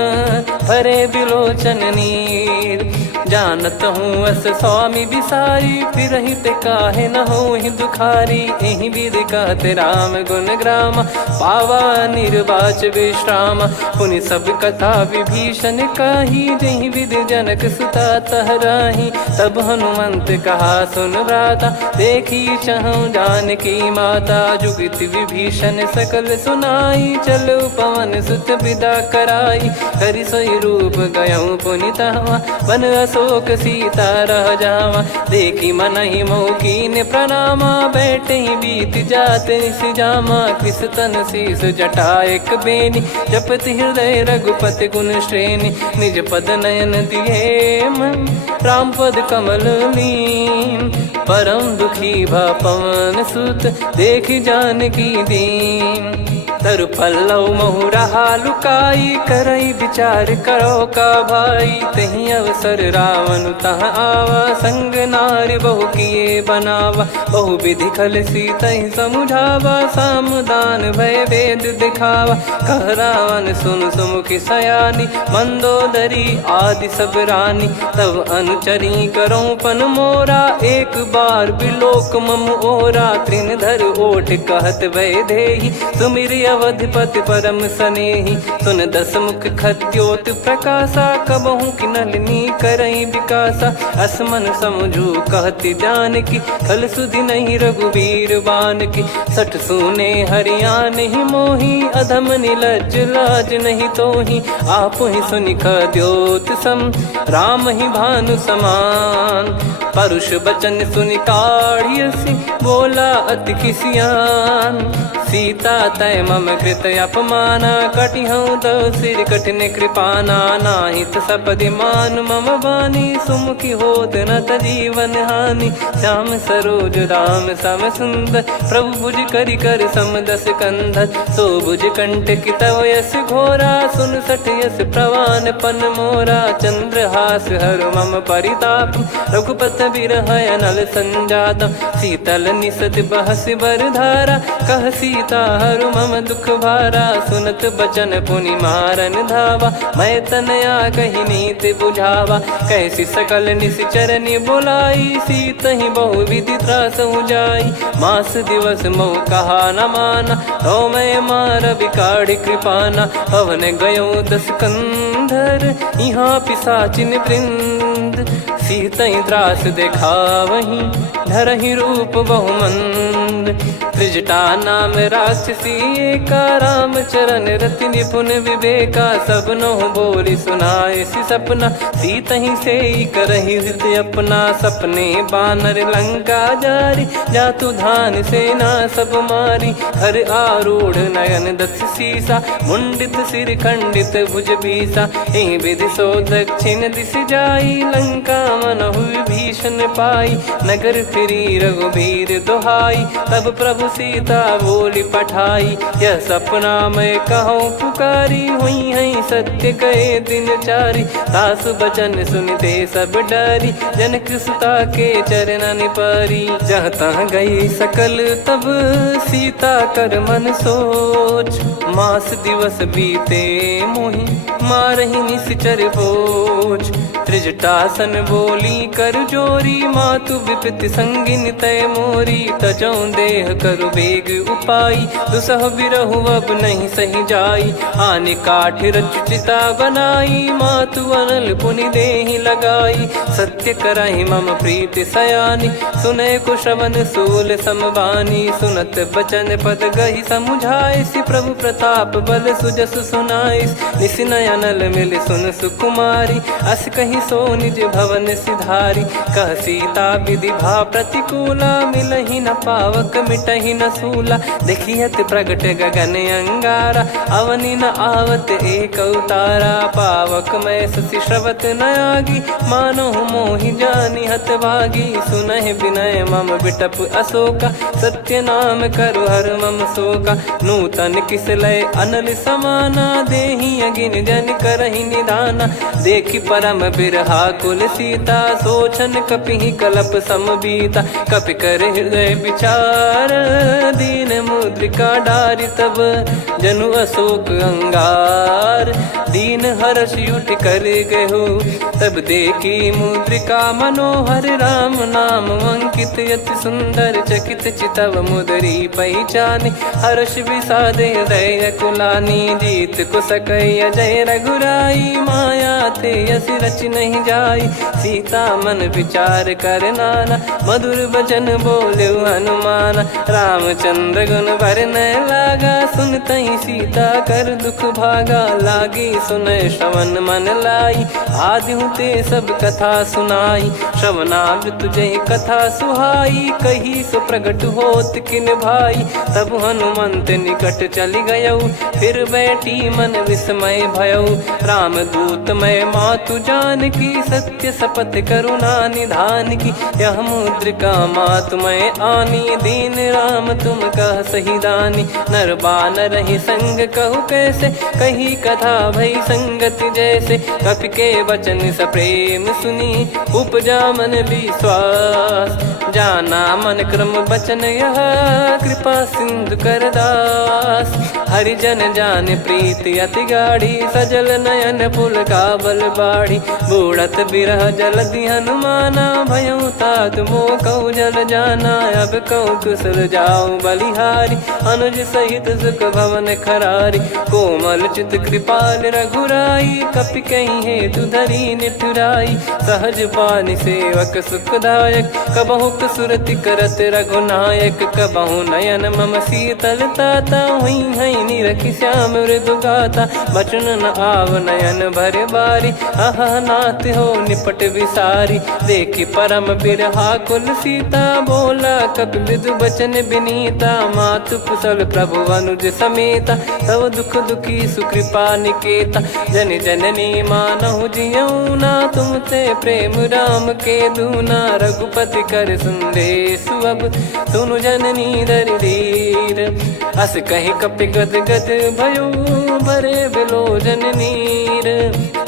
भरे बिलोचन नीर। जानत हूँ अस स्वामी बिसारी, फिर ही ते काहे न हो ही दुखारी। यही विधि कहते राम गुण ग्राम, पावा निर्वाच विश्राम। पुनि सब कथा विभीषण काही, जही विधि जनक सुता तहराही। तब हनुमंत कहा सुन भ्राता, देखी चहु जानकी माता। जुगित विभीषण सकल सुनाई, चलो पवन सुत विदा कराई। हरि सोई रूप गयऊँ पुनि तहवा, बन अशोक सीता रह जावा। देखी मन ही मौकीन प्रणामा, बैठे ही बीत जात निस जामा। कृस तन शीस जटा एक बेनी, जपति हृदय रघुपति गुण श्रेणी। निज पद नयन दिए मन, राम पद कमल लीन। परम दुखी भा पवन सुत, देखी जानकी दीन। तरु पल्लव महु रहा लुकाई, करई विचार करो का भाई। तही अवसर रावण तह आवा, संग नारी बहु किए बनावा। बहु विधि खल सीतहि समुझावा, सामदान भय वेद दिखावा। कह रावण सुन सुमुखी सयानी, मंदोदरी आदि सब रानी। तब अनुचरी करो पन मोरा, एक बार बिलोक मम ओरा। तृण धर ओठ कहत भय देहि, सुमिर अवधिपति परम सनेहि। सुन दस मुख खद्योत प्रकाशा, कबहु की नलिनी करई विकासा। असमन समझू कहती जानकी, खल सुधि नहीं रघुवीर बान की। सठ सुने हरियाण ही मोही, अधम निलज लाज नहीं तोही। आप ही सुनि खद्योत सम, राम ही भानु समान। परुष बचन सुनि काढ़ियसि, बोला अति किसियान। सीता तय मम कृत अपमाना, कटिहऊँ दो सिर कठिन कृपाना। नाहित सपदि मान मम बानी, सुमुखी होत न जीवन हानि। श्याम सरोज राम सम सुंदर, प्रभु भुज करि कर सम दस कंधर। सो भुज कंठ की तव यस घोरा, सुन सठ यस प्रवान पन मोरा। चंद्रहास हर मम परिताप, रघुपत बिरह अनल संजात। शीतल निसत बहस बर धारा, कह सीता हरु मम दुख भारा। सुनत बचन पुनि मारन धावा, मैं तनया कही नीत बुझावा। कैसी सकल निश्चरनि बुलाई, सीत ही बहु विधि त्रास जाई। मास दिवस मोह कहा न माना, तो मैं मार बिकाढ़ी कृपाना। पवन गयो दस कंधर, यहाँ पिशाचिन वृंद। सीतहि त्रास देखावहीं, धरहि रूप बहुमंद। त्रिजटा नाम राक्षसी एका, राम चरण रति निपुण विवेका। सब नहुँ बोली सुनाए सि सपना, सीतहि सेई करहि हृत अपना। सपने बानर लंका जारी, जातु धान सेना सब मारी। हर आरूढ़ नयन दस सीसा, मुंडित सिर खंडित भुज बीसा। एहि विधि सो दक्षिण दिस जाई, लंका मनहु विभीषण पाई। नगर फिरी रघुबीर दुहाई, तब प्रभु सीता बोली पठाई। यह सपना मैं कहूँ पुकारी, हुई है सत्य कहे दिन चारी। सासु बचन सुनते सब डरी, जनक सुता के चरण परी। जहाँ तहाँ गई सकल तब सीता कर मन सोच। मास दिवस बीते मोहि, मारहि निश्चर बोझ। त्रिजटासन बोली कर जोरी, मातु विपति संगिन तय मोरी। तजौ देह करु बेग उपाई, दुसह बिरहु अब नहीं सही जाई। आने काठ रचिता बनाई, मातु अनल पुनि देहि लगाई। सत्य करहि मम प्रीति सयानी, सुनय को श्रवण सूल समबानी। सुनत बचन पद गहि समुझाइसि, प्रभु प्रताप बल सुजस सुनाइस। निसिनय अनल मिल सुन सुकुमारी, अस कहि सो निज भवन सिधारी। कह सीता विधि भा प्रतिकूला, मिलहि न पावक मिटहि न सूला। देखियत प्रगट गगन अंगारा, अवनि न आवत एक उतारा। पावक मैं ससि श्रवत न आगी, मानो मोहि जानि हत भागी। सुनहि विनय मम बिटप अशोका, सत्य नाम करु हर मम शोका। नूतन किस लय अनल समाना, देहि अगिन जन करहि निदाना। देखि परम बिर बिरहा कुल सीता, सोचन कपि कलप सम बीता। कपि कर हृदय विचार, दीन मुद्रिका डारि तब जनु अशोक अंगार। दीन हर्ष उठ कर गयो, तब देखी मुद्रिका मनोहर। राम नाम अंकित अति सुंदर, चकित चितव मुदरी पहचानी। हर्ष विषाद हृदय कुलानी, जीत को सकय जय रघुराई। माया थे यस रच नहीं जाई, सीता मन विचार कर नाना। मधुर वचन बोले हनुमान, रामचंद्र गुण भरने लागा। सुनतहि सीता कर दुख भागा, लागी सुनय श्रवण मन लाई। आदि ते सब कथा सुनाई, श्रवणाव तुझे कथा सुहाई। कही सो प्रगट होत किन भाई, तब हनुमंत निकट चल गयौ। फिर बैठी मन विस्मय भयौ, राम दूत मैं मातु जानकी। सत्य शपथ करुणा निधान की, यह मुद्रिका मातु मैं आनी। दीन राम तुम कह सही दानी, नर बानर ही संग कहु कैसे। कही कथा भई संगति जैसे, कपि के वचन सप्रेम सुनी। उपजा मन विश्वास, जाना मन क्रम बचन यह। कृपा सिंधु कर दास, हरिजन जान प्रीति अति गाढ़ी। सजल नयन पुल काबल बाढ़ी, बूढ़त बिरह जलधि हनुमाना। भयउ तात मोह कहु जल जाना, अब कहु कुशल जाऊं बलिहारी। अनुज सहित सुख भवन खरारी, कोमल चित कृपाल रघुराई। कपि कहीं हेतु धरी निठुराई, सहज पानि सेवक सुखदायक। कबहु सुरति करत रघुनायक, कबहु नयन मम शीतलता। हुई हई निरखि श्याम मृदु गाता, बचन न आव नयन भर बारी। अह नाथ हो निपट विसारी, देखि परम बिरहा कुल सीता। बोला कपि मृदु बचन बिनीता, मातु कुशल प्रभु अनुज समेता। तव दुख दुखी सुकृपा निकेता, जन जननी मानहु जियऊ ना। तुम ते प्रेम राम के दूना, रघुपति कर संदेश अब सुनु जननी दरि धीर। अस कहि कपि गद गद भयो, भरे बिलोचन नीर।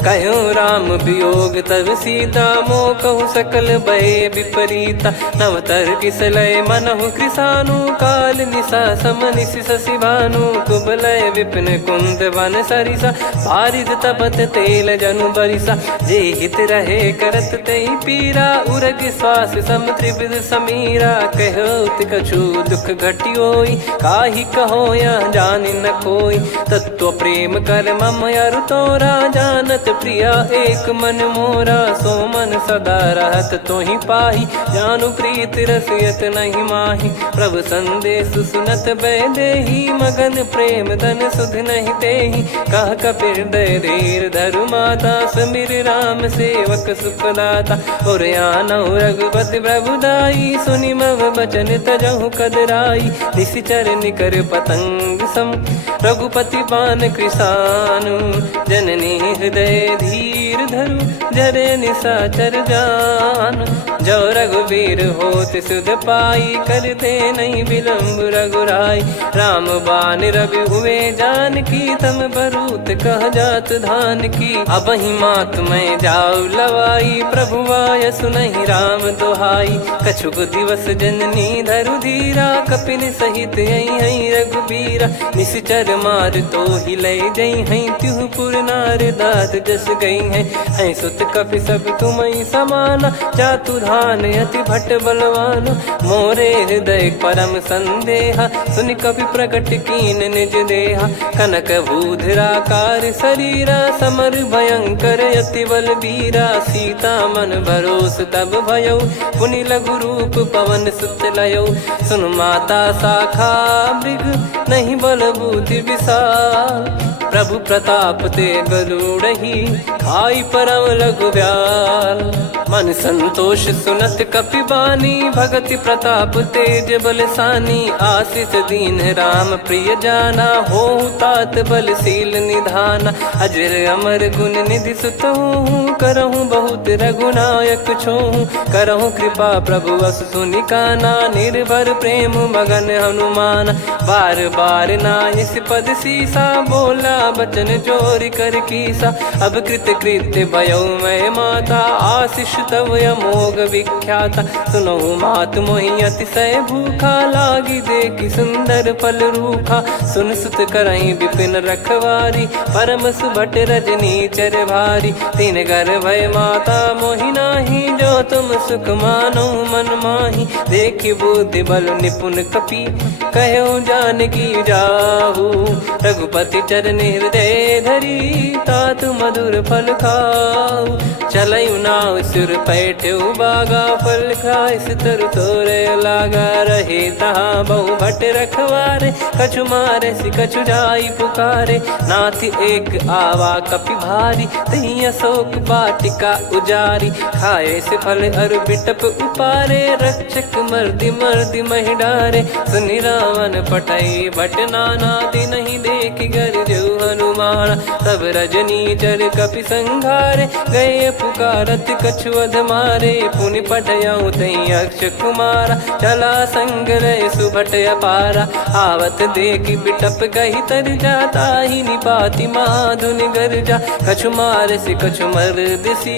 कहो राम वियोग तब सीता, मोह कहु सकल भय विपरीता। नवतर किसलय मनहु कृसानु, काल निशा समनिशि शशि भानु। कुबलय विपिन कुंद वन सरिसा, पारिद तपत तेल जनु बरिसा। जे हित रहे करत तेहि पीरा, उरग श्वास सम त्रिविध समीरा। कहो कछु दुख घटियोई, काहि कहो या जानि न कोई। तत्व प्रेम कर मम अरु तोरा, जानत प्रिया एक मन मोरा। सो मन सदा रहत तोहि पाही, जानु प्रीत रसियत नहीं माही। प्रभु संदेश सुनत बैदेही, मगन प्रेम धन सुध नहीं तेहि। कह कपि हृदय धीर धरु माता, समीर राम सेवक सुखदाता। और आनहु रघुपति प्रभु दाई, सुनि मव बचन तजहु कदराई। निशिचर निकर पतंग सम, रघुपति पान कृसानु। जननी हृदय धीर धरु, जरे निशाचर जान। जो रघुवीर होत सुध पाई, करते नहीं विलम्ब रघुराई। राम बान रवि हुए जानकी, तम बरूत कह जात धान की। अब ही मात मैं जाऊ लवाई, प्रभु आय सुनहि राम दोहाई। कछुक दिवस जननी धरु धीरा, कपिन सहित हई रघुबीरा। निश्चर मार तो ही ले जई हई, त्युह पुर नार दात जस गई है। सुत कपि सब तुम समाना, जातु धान अति भट्ट बलवान। मोरे हृदय परम संदेहा, सुन कपि प्रकट कीन निज देहा। कनक भूधराकार शरीरा, समर भयंकर अति बलबीरा। सीता मन भरोस तब भयउ, पुनि लघु रूप पवन सुत लयौ। सुन माता शाखा मृग, नहीं बल बुद्धि विशाल। प्रभु प्रताप ते गरुड़हि, खाई परम लघु ब्याल। मन संतोष सुनत कपि बानी, भगति प्रताप तेज बलसानी। आशीष दीन राम प्रिय जाना, होहु तात बलशील निधाना। अजर अमर गुण निधि सुतहु, करहु बहुत रघुनायक छोहु। करहु कृपा प्रभु अस सुनि काना, निर्भर प्रेम मगन हनुमान। बार बार नायस पद सीसा, बोला बचन जोर कर कीसा। अब कृत कृत सिद्ध भयो मैं माता, आशीष तव अमोघ विख्याता। सुनो मात मोहि अतिशय भूखा, लागी देखी सुंदर फल रूखा। सुन सुत करई विपिन रखवारी, परम सुभट रजनी चर भारी। तीन घर भय माता मोहि नाही, जो तुम सुख मानो मन माही। देखी बुद्धि बल निपुण कपि, कहो जानकी जाहू। रघुपति चरण हृदय धरी, तात मधुर फल खाऊ। चलऊ नाव सुर पैठऊ बागा, फल खाइस तरु तोरे लागा। रहे तहाँ बहु भट रखवारे, कछु मारे सि कछु जाई पुकारे। नाथ एक आवा कपि भारी, तही अशोक वाटिका उजारी। खाए से फल अरु बिटप उपारे, रक्षक मर्दि मर्दि महि डारे। सुनि रावण पटई भट नाना, नहीं देखि गरजु हनुमाना। सब रजनी चर कपि संघारे, गए पुकारत कछु अध मारे। पुनि पटयऊ तई अक्ष कुमारा, चला संग रहे सुभट अपारा। आवत देखि बिटप गही तर जाता, ही निपाति माधुनि गर्जा। कछु मार से कछु मर्द सी,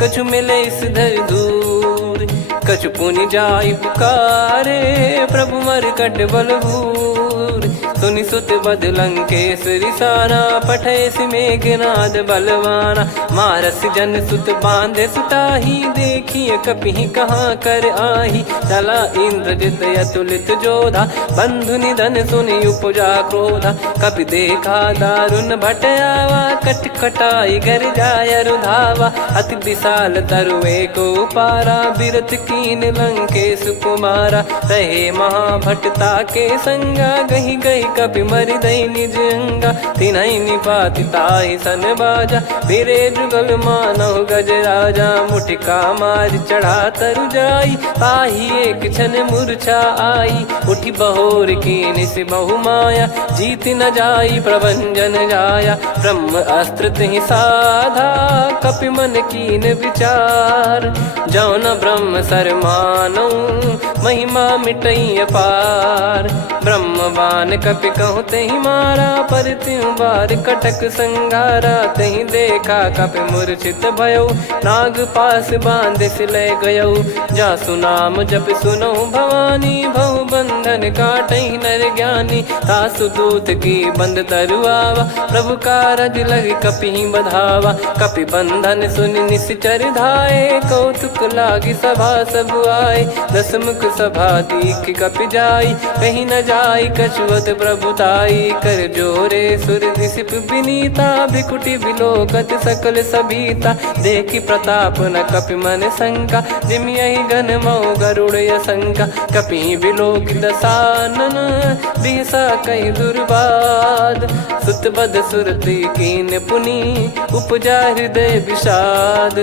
कछु मिले इस धर दूर। कछु पुनि जाई पुकारे, प्रभु मरकट बलभूर। सुनि सुत बद लंकेश्वरी साना, पठय मेघनाद बलवाना। मारस जन सुत बांधे सुताही, देखिए कपि कहाँ कर आही। चला इंद्रजित अतुलित जोधा, बंधु निधन सुनि उपजा क्रोधा। कपि देखा दारुण भट आवा, कट कटाई घर जाय रुधावा। अति विशाल तरुए को पारा, बिरथ कीन लंकेश कुमारा। रहे महाभटता के संगा, गही गही कपि मरि दई निज अंगा। तिन्हि निपाति ताहि सन बाजा, फिरे जुगल मानव गज राजा। मुटिका मार चढ़ा तरु जाई, ताहि एक क्षण मूर्छा आई। उठी बहोर कीन से बहु माया, जीत न जाई प्रभंजन जाया। ब्रह्म अस्त्र तिहि साधा, कपि मन कीन विचार। जौ न ब्रह्म सर मानऊ, महिमा मिटई अपार। ब्रह्मवान कपि कहु तहि मारा, पर त्यों बार कटक संगारा। तहि देखा कपि मूर्छित भयो, नाग पास बांध सिले गयऊ। जासु नाम जप सुनऊ भवानी, भव बंधन काटहि नर ज्ञानी। तासु दूत की बंद तरुआवा, प्रभु कारज लग कपि बधावा। कपि बंधन सुनि निश्चर धाये, कौतुक लागी सभा सब आए। दसमुख सभा दीख कपि जाई, कहीं न जाई कछुवत प्रभुताई। कर जोरे सुर दिसिप विनीता, भ्रिकुटि बिलोकत सकल सबीता। देखि प्रताप न कपि मन शंका, जिमियहि घन मऊ गरुड़ असंका। कपि बिलोक दसानन, बिहसा कहि दुर्बाद। सुत बद सुरति कीन पुनि, उपजा हृदय विषाद।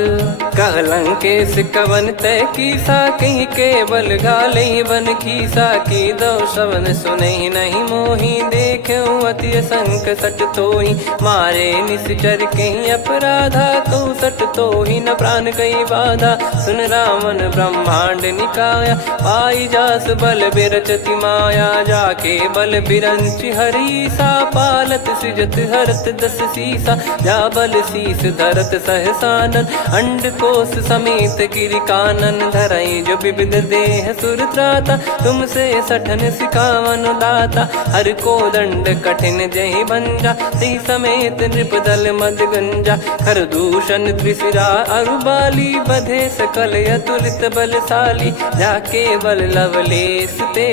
कहलंकेश कवन तय कीसा, कहीं केवल घाले बन खीसा। की दो श्रवण सुनहि नहीं मोहि, देखऊँ अति संक सट तोहि। मारे निश्चर कहीं अपराधा, कहूँ सट तोहि न प्राण कहीं बाधा। सुन रावण ब्रह्मांड निकाया, पाई जास बल बिरचति माया। जाके बल बिरंच हरीसा, पालत सृजत हरत दस सीसा। जा बल शीस धरत सहसानन, अंड कोश समेत गिरि कानन। धरई जो विविध देह सुर त्राता, तुमसे सठन सिखावन दाता। हर को दंड कठिन जहि भंजा, ती समेत नृप दल मद गंजा। खर दूषण त्रिशिरा अरुबाली, बधे सकल अतुलित बलशाली। जाके बल लवलेस ते,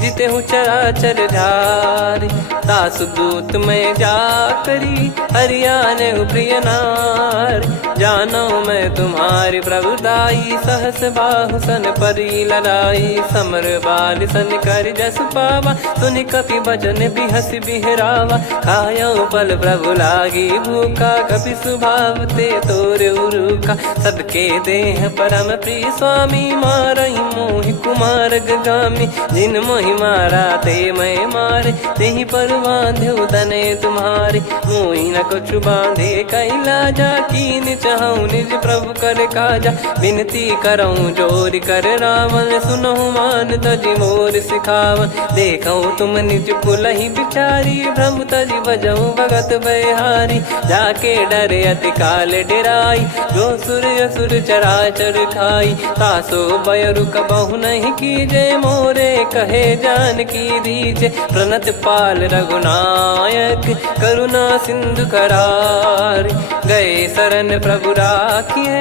जिते हूँ चराचर झारी। दास दूत में जा करी, हरियाने प्रिय नार। जानो मैं तुम्हारी प्रभुदाई, सहस बाहु सन परी लड़ाई। समर बाल सन कर जस पावा, सुनि कपि भजन बिहस बिहरावा। खायो बल प्रभु लागी भूखा, कपि स्वभाव ते तोर उरुखा। सबके देह परम प्रिय स्वामी, मारहि मोहि कुमार गगामी। जिन मोहि मारा ते मैं मारे, तेहि पर बांधे तने तुम्हारे। मोहि न कुछ बांधे कैला, जा कीन पूछहूँ निज प्रभु कर काजा। विनती करऊँ जोर कर रावण, सुनहु मान तजी मोर सिखावन। देखऊँ तुम निज पुलहि बिचारी, भ्रम तजी बजऊँ भगत बहारी। जाके डरे अति काल डेराई, जो सुर असुर चराचर खाई। तासो बयरु कबहु नहीं कीजे, मोरे कहे जान की दीजे। प्रणत पाल रघुनायक, करुणा सिंधु करार। गए शरण प्रभु राखिए,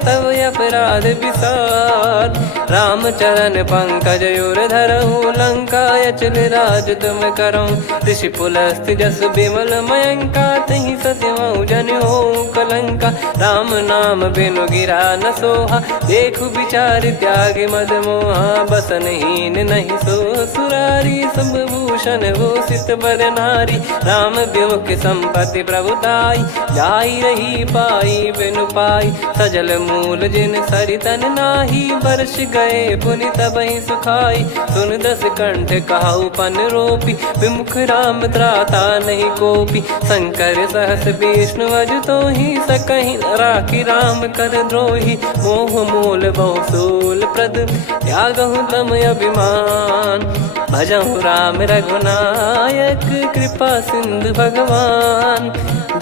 तब अपराध विसार। राम चरण पंकज उर धरऊँ, लंका अचल राज तुम करऊँ। ऋषि पुलस्त्य जस विमल मयंका, तहि सत्यमऊ जन होऊँ कलंका। राम नाम बिनु गिरा न सोहा, देखु विचार त्याग मद मोहा। बसनहीन नहीं सो सुरारी, सब भूषण भूषित बर नारी। राम विमुख संपत्ति प्रभुताई, जाई रही पाई बिनु पाई। सजल मूल जिन सरितन नाही, वर्ष गए पुनि तबहि सुखाई। सुन दस कंठ कहाऊ पन रोपी, विमुख राम त्राता नहीं कोपी। शंकर सहस विष्णु अज तोहि, सकहि न राखी राम कर द्रोही। मोह मूल बहु सूल प्रद, त्यागहु तम अभिमान। भजहु राम रघुनायक, कृपा सिंधु भगवान।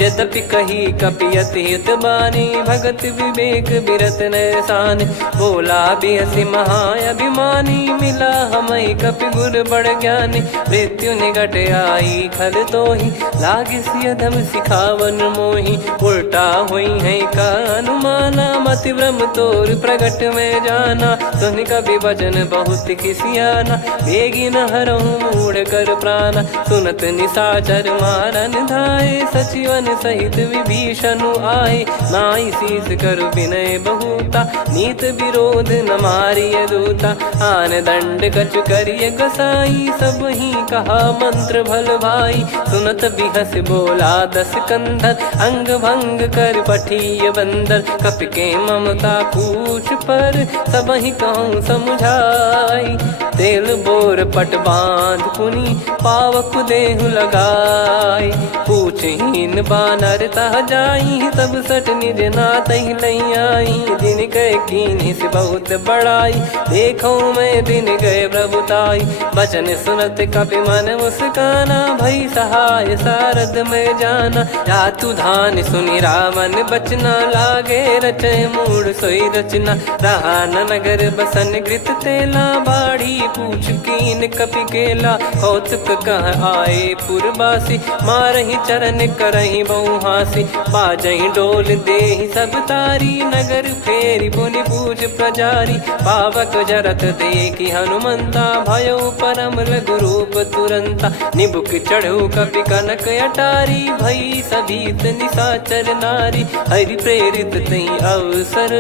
यद्यपि कही कपियति हित बानी, भगत विवेक बिरत नैसान। बोला बिहसि महाअभिमानी, मिला हमई कपि गुर बड़ ज्ञानी। मृत्यु निकट आई खल तोहि, लागिसि अधम सिखावन मोहि। उल्टा हुई है का अनुमाना, मति भ्रम तोर प्रगट में जाना। सुन कवि वचन बहुत खिसियाना, बेगी न हरहु मूढ़ कर प्राणा। सुनत निशाचर मारन धाये, सचिवन सहित विभीषण आए। नाई शीस कर विनय बहुता, नीत विरोध न मारिय दूता। आन दंड कछु करिय गसाई, सब ही कहा मंत्र भल भाई। सुनत बिहस बोला दस कंधर, अंग भंग कर पठिय बंदर। कपि के ममता पूछ पर, सब ही कहूँ समझाई। तेल बोर पट बांध पुनि, पावक देहु लगाई। पूछहीन बानर तह जाई, तब सट निज नातहि लई आई। दिन गए कीन्ही से बहुत बड़ाई, देखो मैं दिन गए प्रभुताई। बचन सुनत कपि मन मुस्काना, भई सहाय सारद में जाना। जातु धान सुनि रावण बचना, लागे रचय मूढ़ सोई रचना। रहा न नगर बसन कृत तेला, बाढ़ी पूछ कीन कपि केला। कौतुक कह आए पुरबासी, मारहि चरण करहि बहु हासी। बाजहि डोल देहि सब तारी, नगर फेरी पुनि पूज प्रजारी। पावक जरत देखि हनुमंता, भयो परम लघु रूप तुरंता। निबुक चढ़ऊ कपि कनक अटारी, भई सभीत निशाचर नारी। हरि प्रेरित तहि अवसर,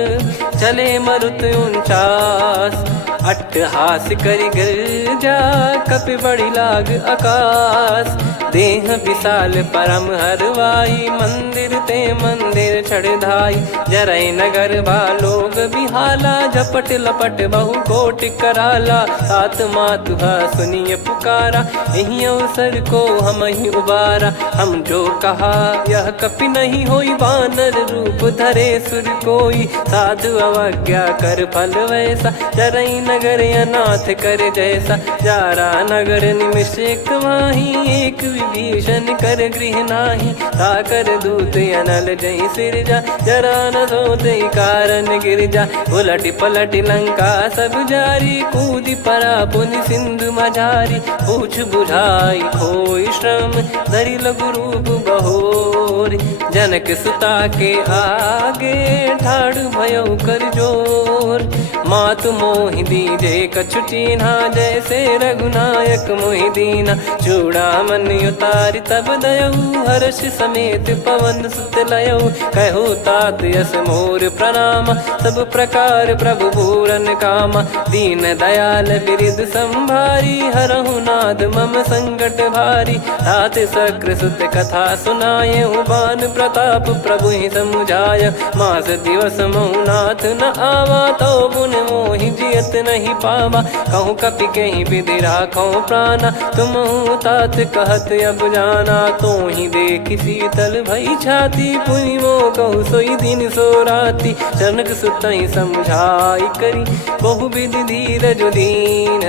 चले मरुत 49। अट्टहास करि गिरजा, कपि बड़ी लाग आकाश। देह विशाल परम हरवाई, मंदिर ते मंदिर चढ़धाई। जरई नगर बालोग बिहाला, झपट लपट बहु कोट कराला। सात मातु सुनिय पुकारा, यही अवसर को हम ही उबारा। हम जो कहा यह कपि नहीं होई, वानर रूप धरे सुर कोई। साधु अवज्ञा कर फल वैसा, जरई नगर अनाथ कर जैसा। जारा नगर निमिष एक माही, एक विभीषण कर गृह नाही। ताकर दूत अनल जहि सिरजा, जरा न सोते कारण गिरजा। उलट पलट लंका सब जारी, कूदि परा पुनि सिंधु मझारी। पूछ बुझाई खोई श्रम, धरि लघु रूप बहोर। जनक सुता के आगे, ठाड़ भयउ कर जोर। मातु मोहि दीजे कछु चीन्हा, जैसे रघुनायक मोहि दीना। चूड़ामणि उतारि तब दयऊ, हर्ष समेत पवन सुत लयऊ। कहु तात यस मोर प्रणाम, सब प्रकार प्रभु पूरन कामा। दीन दयाल बिरिद संभारी, हरहु नाद मम संकट भारी। तात सक्र सुत कथा सुनाये, बान प्रताप प्रभु ही समुझाय। मास दिवस महु नाथ न आवा, तो पुन मोहि जियत नहीं पावा। कहूँ कपि कहीं विधि राखो प्राणा, तुम तात कहत अब जाना। तो ही देख शीतल भई छाती, पुनि मो कहु सोई दिन सो राती। जनक सुतहि समझाई करी, बहु विधि धीरज दीन।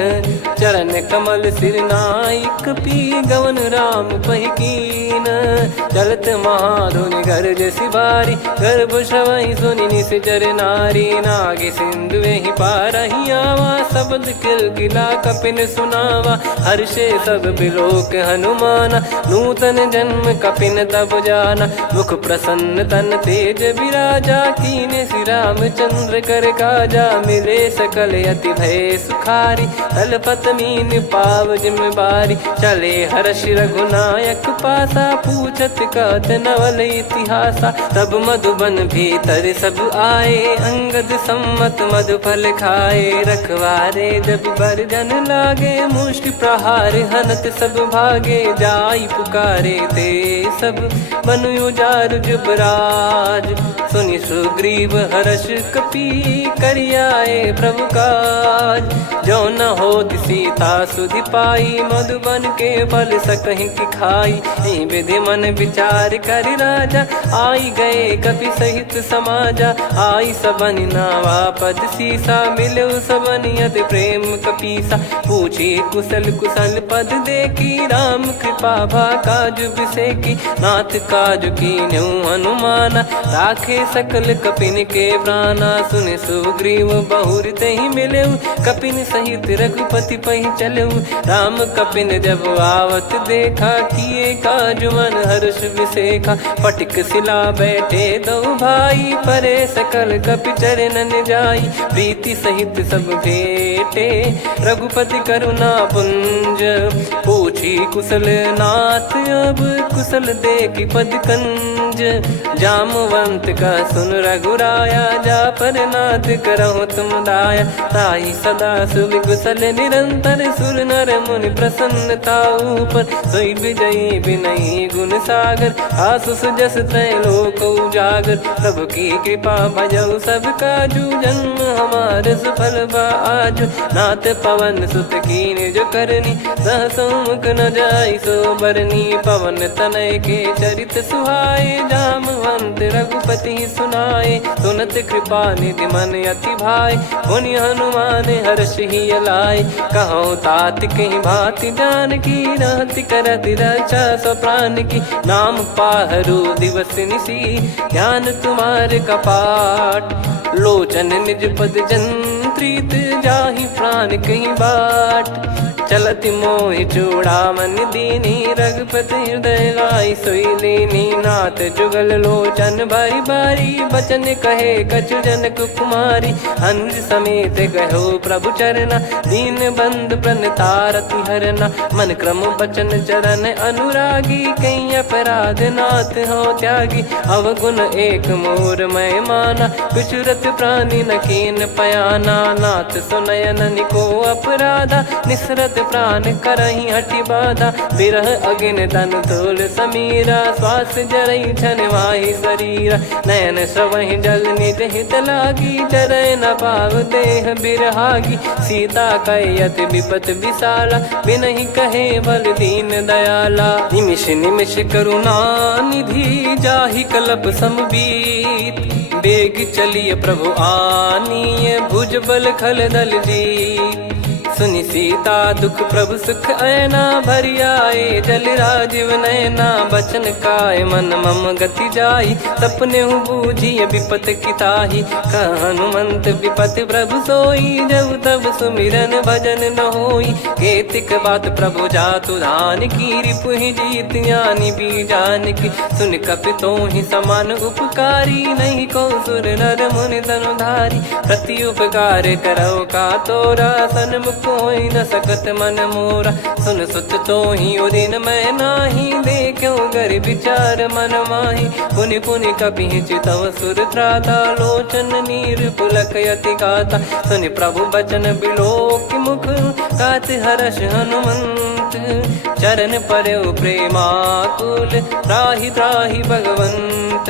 चरण कमल सिर नाइक, पी गवन राम पहिकीन। चलत महाधुनि गरज सिबारी, गर्भ श्रवहि सुनि निश्चर नारी। नागे सिंधु ही पारहि आवा, शब्द किलकिला कपिन सुनावा। हर्षे सब बिलोक हनुमाना, नूतन जन्म कपिन तब जाना। मुख प्रसन्न तन तेज विराजा, कीने श्री रामचंद्र कर काजा। मिले सकल अति भय सुखारी, तलपत मीन पाव जिम्मेवारी। चले हर्ष रघुनायक पासा, पूछत कहत नवल इतिहासा। तब मधुबन भीतर सब आए, अंगद सम्मत मधुफल खाए। रखवारे जब बरजन लागे, मुष्टि प्रहार हनत सब भागे। जाई पुकारे ते सब, बनु उजारु जुबराज। सुनि सुग्रीव हर्ष कपि, करियाए प्रभु काज। जो न होत सीता सुधि पाई, मधुबन के फल सकहि की खाई। विधि मन विचार कर राजा, आई गए कपि सहित समाजा। आई सबनि नावा पद सीसा, मिलो सबनि अति प्रेम कपीसा। पूछी कुशल कुशल पद देखी, राम कृपा भा काज बिसेकी। नाथ काज कीन्हु हनुमाना, राखे सकल कपिन के प्राणा। सुनि सुग्रीव बहुर तेहि मिलेउ, कपिन सहित रघुपति पहि चलेउ। राम कपिन जब आवत देखा, किए काज मन हर्ष विसेखा। पटिक सिला बैठे दो भाई, परे सकल कपि चरणन जाई। प्रीति सहित सब भेटे, रघुपति करुणा पुंज। पूछी कुशल नाथ अब, कुशल देखि पद कंज। जामवंत का सुन रघुराया, जा पर नाथ करहु तुम दाया। ताहि सदा सुभि कुशल निरंतर, सुर नर मुनि प्रसन्नता ऊपर। सोई विजयी बिनहि गुण सागर, आसु सुजस त्रैलोक उजागर। प्रभु की कृपा भजऊ सब काजू, जन्म हमार सफल बा आज। नाथ पवन सुत कीन्ह जो करनी, सहसो मुख न जाई सो बरनी। पवन तनय के चरित सुहाए, जामवंत रघुपति सुनाए। सुनत कृपा निधि मन अति भाई, मुनि हनुमान हर्ष ही लाए। कहो तात कहीं भांति जानकी, रहति करति रक्षा सो प्राण की। नाम पाहरु दिवस निसी, ज्ञान तुम्हार कपाट। लोचन निज पद जंत्रित, जाहि प्राण कहीं बाट। चलति मोहि चूड़ामन दीनी, रघुपति हृदय लाई सोई लीनी। नाथ जुगल लोचन बारी बारी, बचन कहे कछु जनक कुमारी। अनुज समेत गयो प्रभु चरना, दीन बंधु प्रणतारति हरना। मन क्रम बचन चरण अनुरागी, कहीं अपराध नाथ हो त्यागी। अवगुण एक मोर मैं माना, कुछुरत प्राणी न कीन पयाना। नाथ सुनयन निको अपराधा, निसरत प्राण करहि हटि बाधा। बिरह अगिन तन तोल समीरा, श्वास जरई छन वाहि शरीरा। नयन श्रवहि जल निज हित लागी, चरय न पाव देह बिरहागी। सीता कयत विपत विशाला, बिनहि कहे बल दीन दयाला। निमिष निमिष करुणा निधि, जाहि कल्प समबीत। बेग चलिए प्रभु आनीय, भुज बल खल दल जीत। सुनि सीता दुख प्रभु सुख ऐना, भरि आए जल राजीव नैना। बचन काय मन मम गति जाई, सपने बूझिए विपत किताही। हनुमंत विपत प्रभु सोई, जब तब सुमिरन भजन न होई। केतिक बात प्रभु जातु धान की, रिपुहि जीत ज्ञानी बीजान की। सुन कपि तोहि समान उपकारी, नहीं को सुर नर मुनि तनुधारी। प्रति उपकार करौ का तोरा, सन्मुख कोई न सकत मन मोरा। सुन सुत तो ही उदिन मैं नाही, देखो गर विचार मन माही। पुनि पुनि कपि चितव सुर त्राता, लोचन नीर पुलक यति गाता। सुनि प्रभु बचन बिलोक मुख, कात हर्ष हनुमंत संत चरण परयो प्रेमाकुल त्राहि त्राहि भगवंत।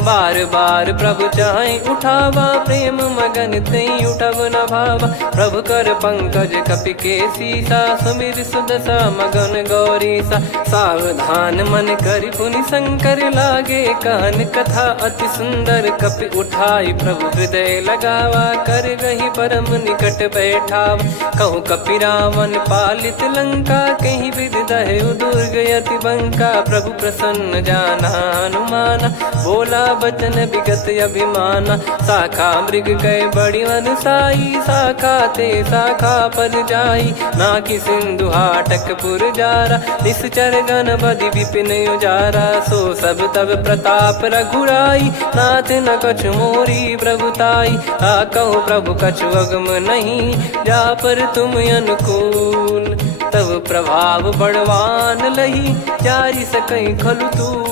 बार बार प्रभु चाहि उठावा प्रेम मगन तई उठब न भावा। प्रभु कर पंकज कपि के सीसा सुमिर सुदशा मगन गौरीसा। सावधान मन करि पुनि शंकर लागे कहन कथा अति सुंदर। कपि उठाई प्रभु हृदय लगावा कर गही परम निकट बैठाव। कहूँ कपि रावण पालित लंका कहीं विधि दहु दुर्ग अति बंका। प्रभु प्रसन्न जाना हनुमाना बोला बचन विगत अभिमाना। शाखा मृग गए बड़ी अनुसाई शाखा ते शाखा पर जाई। ना कि सिंधु हाटकपुर जारा निश्चर गण बधि विपिन उजारा। सो सब तब प्रताप रघुराई नाथ न कछु मोरी प्रभुताई। कहो प्रभु कछु अगम नहीं जा पर तुम अनुकूल। तब प्रभाव बड़वान लही जारी सकई खलु तूल।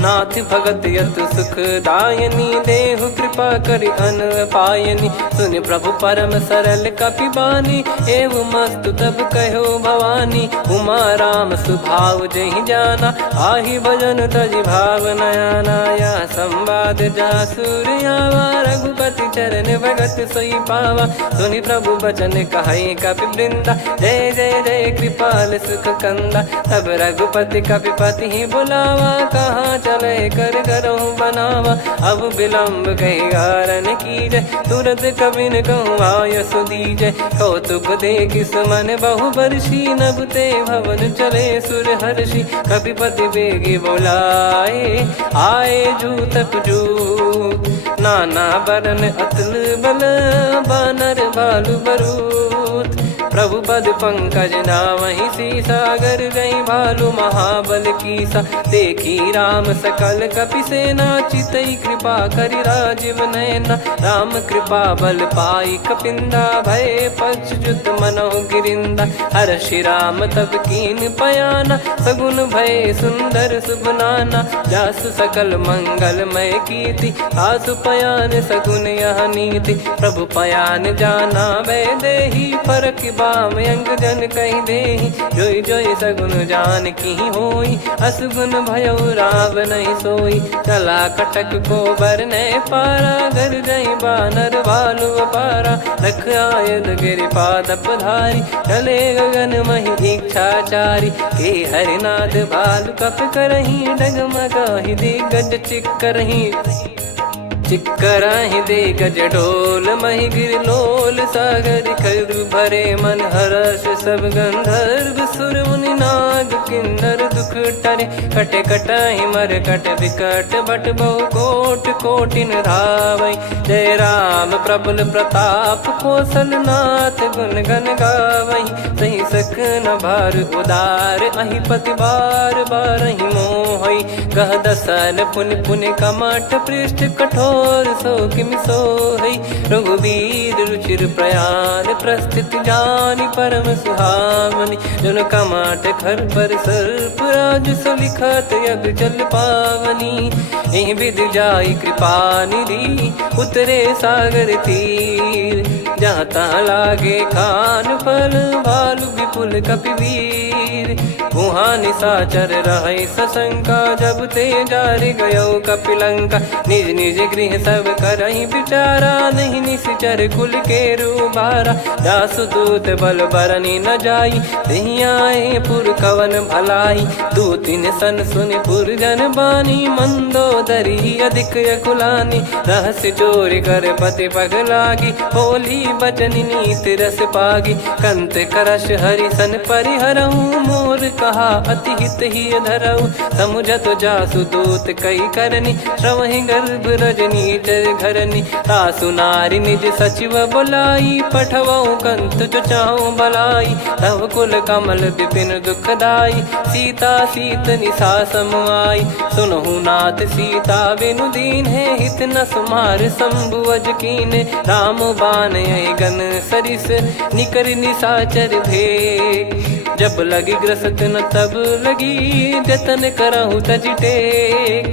नाथ भगत यत सुख दायनी देहु कृपा करि अन पायनी। सुन प्रभु परम सरल कपि बानी एवं मस्तु तब कहो भवानी। उमा राम सुभाव जहि जाना आहि भजन तजि भाव नयाना। या संवाद जासुर आवा रघुपति चरण भगत सोई पावा। सुनि प्रभु बचन कहै कपि वृंदा जय जय जय कृपाल सुख कंदा। तब रघुपति कपि पति बुलावा कहाँ चले कर करहु बनावा। अब विलम्ब कही कारण कीजय तुरंत कबिन कहूँ आयस दीजय। कौतुक देख सुमन बहु बरसी नभ ते भवन चले सुर हर्षि। कपिपति बेगी बोलाए आए जूतक जूत। नाना बरन अतुल बल बानर भालु बरूत। प्रभु पद पंकज नामहि सीसागर गई भालु महाबल कीसा। देखी राम सकल कपि सेना चितई कृपा करि राजीव नयना। राम कृपा बल पाई कपिंदा भय पक्ष जुत मनोह गिरिंदा। हर्षि राम तब कीन पयाना सगुन भय सुंदर सुबनाना। जासु सकल मंगलमय कीर्ति आसु पयान सगुन यह नीति। प्रभु पयान जाना वै देहि फरक बाम अंग जन कहि देहि। जोई जोई सगुन जान की होई असगुन भयो राव नहीं सोई। चला कटक को बरने पारा घर जई बानर भालु पारा। लख आयद गिरि पाद पधारी चले गगन मही इच्छाचारी। के हरिनाथ भालु कप करही डगमगाहि दिग्गज चिक्करही। चिक्कराहि दे गज ढोल मही गिर लोल सागर कर भरे मन हर्ष सब गंधर्व सुर मुनि नाग किन्नर दुख टरे। कटे कटाहि मर कट विकट भट बहु कोट कोटिन धावै। जय राम प्रबल प्रताप कौशल नाथ गुण गन गावै। सही सख न भार उदार अहि पति बार बार ही मोहै। गह दसन पुन पुन कमठ पृष्ठ कठोर सो किमि सोहै। रघुवीर रुचिर प्रयाण प्रस्थित जानि परम सुहावनी। जन कमाट खर पर सर्प राज सलिखत यग जल पावनी। एहि विधि जाई कृपा निधि उतरे सागर तीर। जहाँ तहाँ लागे खान फल भालु विपुल कपिवीर। वहाँ निशाचर रहै सशंका जब ते जारि गयो कपिलंका। निज निज गृह सब करहि विचारा नहीं निश्चर कुल के रूबारा। दासुदूत बल बरनी न जाई तेहि आए पुर कवन भलाई। दू तीन सन सुन पुर जन बानी मंदोदरी अधिक अकुलानी। रहस्य चोरी कर पति पग लागी होली बचन नीत रस पागी। कंत करश हरिसन परिहरहु मोर कहा अति हित ही धरऊ। समुझत जासु दूत कई करनी श्रवहि गर्भ रजनी चर घरनी। तासु नारी निज सचिव बुलाई पठवऊ कंत जो चाहूं बलाई। तव कुल कमल विपिन दुखदाई सीता सीत निशा समाई। सुनहु नाथ सीता बिनु दीन है हित न सुमार शंभु अज कीने। राम बान गन सरिस निकर निशाचर भेग। जब लगी ग्रसत न तब लगी जतन करहु तज टेक।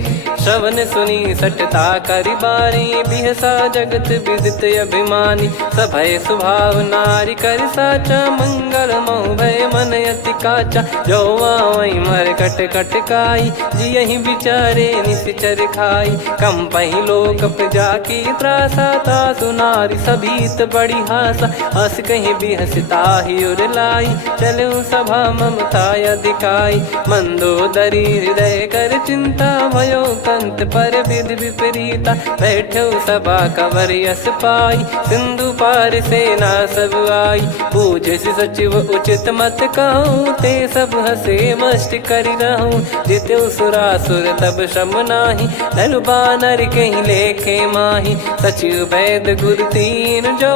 श्रवण सुनी सटता करि बारी, बिहसा जगत विदित अभिमानी। सभय स्वभाव नारी कर साचा, मंगल मोह भय मन अति काचा। जो आवई मर कट कट काई, जियहि बिचारे निश्चर खाई। कम पही लोक जाकी त्रासा, तासु नारी सभीत बड़ी हासा। हस कहीं भी हंसता ही उर लाई, चलूं सभा ममता अधिकाई। मंदोदरी हृदय कर चिंता, भयो कंत पर विधि विपरीता। बैठो सभा कवर यस पाई, सिंधु पार सेना सब आई। पूज्य सचिव उचित मत कहूँ, ते सब हसे मस्त करि रहूं। जित्यु सुरासुर तब श्रम नाही, नल बानर कहीं लेखे माही। सचिव वैद गुरु तीन जो,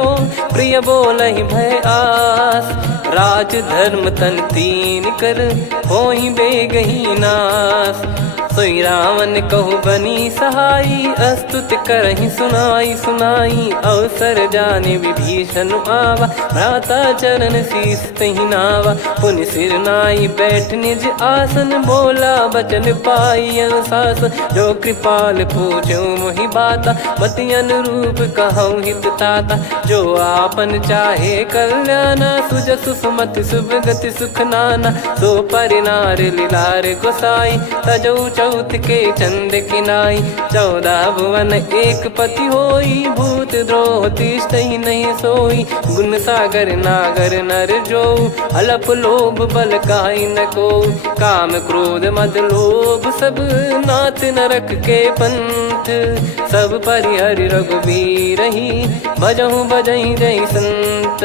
प्रिय बोलहि भय आस। राज धर्म तन तीन कर, होहि बेगहि नास। सोई रावण कहु बनी सहाई, अस्तुत करहि सुनाई सुनाई। अवसर जाने विभीषण आवा, भ्राता चरण शीस तहि नावा। पुनि सिर नाई बैठ निज आसन, बोला बचन पाई अनुशासन। जो कृपाल पूछो मोहि बाता, मति अनुरूप कहूँ हित ताता। जो आपन चाहे कल्याणा, सुजसु सुमति शुभ गति सुख नाना। सो परिनार लीलार गोसाई, तजौ चौथ के चंद किनाई। 14 भुवन एक पति होई, भूत द्रोह तिष्ठहि नहीं सोई। गुण सागर नागर नर जो, अलप लोभ बल काई न को। काम क्रोध मद लोभ सब, नाथ नरक के पंथ। सब परिहरि रघुबीर ही, भजहु भजहि जय संत।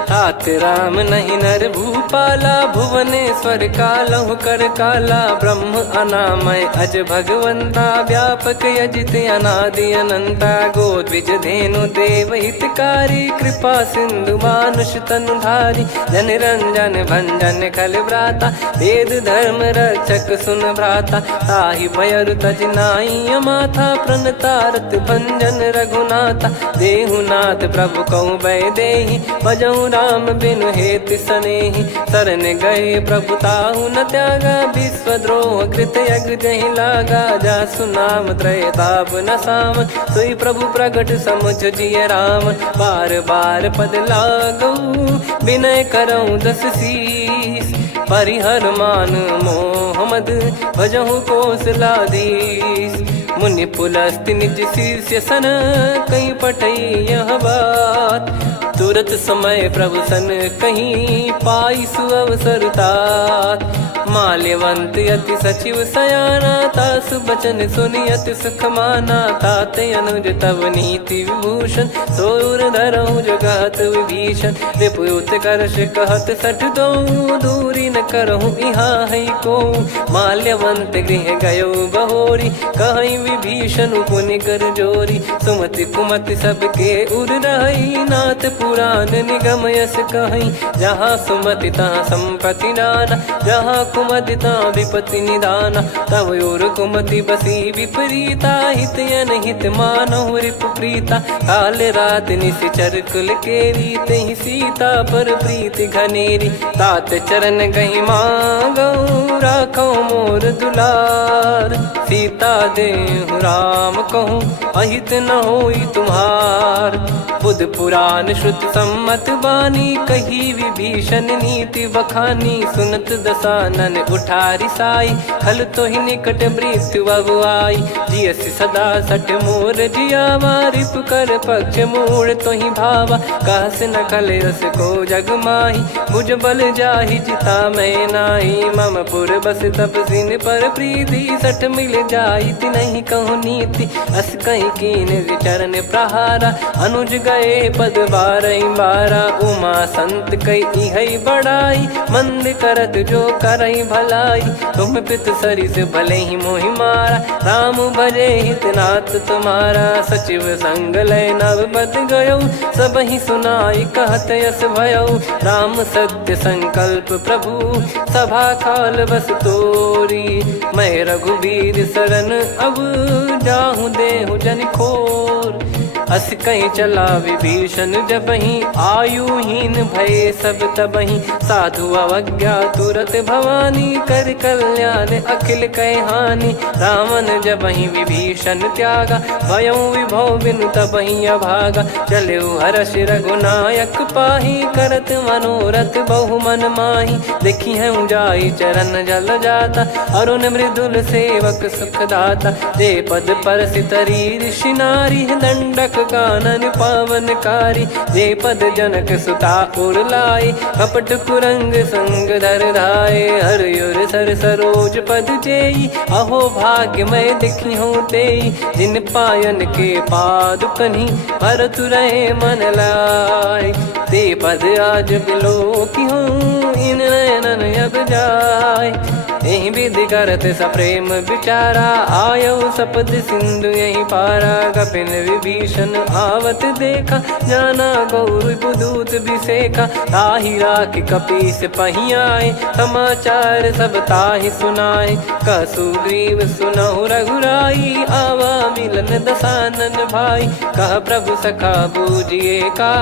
तात राम नहीं नर भूपाला, भुवनेश्वर कालहु कर काला। ब्रह्म अनामय अज भगवंता, व्यापक यजित अनादि अनंता। गोद्विज धेनु देव हितकारी, कृपा सिंधु मानुष तनुधारी। जन रंजन भंजन खल भ्राता, वेद धर्म रक्षक सुन भ्राता। ताहि भयरु तज नाई माथा, प्रणतारत भंजन रघुनाथा। देहुनाथ प्रभु कहु भय देहि, भजहु राम बिनु हेतु सनेहि। शरण गए प्रभु ताहु न त्यागा, विश्वद्रोह कृत यज्ञ जहि लागा। जासु नाम त्रय ताप न साम, सोई प्रभु प्रगट समुझ जिय राम। बार बार पद लागऊ, विनय करऊँ दस शीस। परिहर मान मोह मद, भजहु कौशलाधीश। मुनि पुलस्त्य निज शिष्य सन, कहीं पठई यह बात। तुरत समय प्रभु सन कहीं, पाई सुअवसर तात। माल्यवंत अति सचिव सयाना, तासु बचन सुनि अति सुख माना। तात अनुज तव नीति विभूषण, सोर धरहु जगत विभीषण। विपुत करश कहत सठ दो, दूरी न करहु इहाँ है को। माल्यवंत गृह गयो बहोरी, कहीं विभीषण पुनि कर जोरी। सुमति कुमति सबके उर रही, नाथ पुराण निगम यस कहीं। जहाँ सुमति तहाँ संपत्ति नाना, जहाँ कुमति तहाँ विपत्ति निदाना। तव और कुमति बसी विपरीता, हित अनहित मानहु रिप प्रीता। काल रात निश्चर कुल केरी, तहि सीता पर प्रीति घनेरी। तात चरण गहि मांगऊ, राखो मोर दुलार। सीता देहु राम कहूँ, अहित न होई तुम्हार। बुध पुराण श्रुत सम्मत बानी, कही विभीषण नीति बखानी। सुनत दसानन उठारी साई, खल तो ही निकट मृत्यु अब आई। जियसि सदा सठ मोर जियावा, रिप कर पक्ष मूड़ तो ही भावा। कहस न खल रस को जग माही, मुझ बल जाहि जिता मैं नाही। मम पुर बस तपसिन पर प्रीति, सठ मिल जाई तिनहि कहूँ नीति। अस कहीं कीन चरण प्रहारा, अनुज गए पद बारहि बारा। उमा संत कई इहै बड़ाई, मंद करत जो करई भलाई। तुम पित सरिस भले ही मोहि मारा, राम भजे हितनाथ तुम्हारा। सचिव संग लय नव बद गयो, सब ही सुनाई कहत यस भयो। राम सत्य संकल्प प्रभु, सभा काल बस तोरी। मैं रघुबीर शरण अब, जाहूँ देहु जन खोर। अस कहीं चला विभीषण जबहि, आयुहीन भये सब तबहि। साधु अवज्ञा तुरत भवानी, कर कल्याण अखिल कह हानि। रावण जबहि विभीषण त्यागा, भयउ विभव बिनु तबहि अभागा। चलऊ हर्ष रघुनायक पाहि, करत मनोरथ बहु मन माहि। देखी है जाई चरण जल जाता, अरुण मृदुल सेवक सुख दाता। जे पद परसि तरी ऋषि नारी, दंडक कानन पावनकारी। जे पद जनक सुता उर लाई, कपट कुरंग संग धर धाये। हरियुर सर सरोज पद जेई, अहो भाग्य मैं दिखी हूँ तेई। जिन पायन के पाद कन्ही, भरत रहे मन लाय। ते पद आज बिलो की हूँ, इन नयनन अब जाय। यही विधि करत सप्रेम विचारा, आयो सपद सिंधु यही पारा। कपिन विभीषण आवत देखा, जाना गौर बुदूत बिसेखा। ताहि राख कपीस पही आए, समाचार सब ताहि सुनाए। कह सुग्रीव सुनहु रघुराई, आवा मिलन दसानन भाई। कह प्रभु सखा बूझिए का,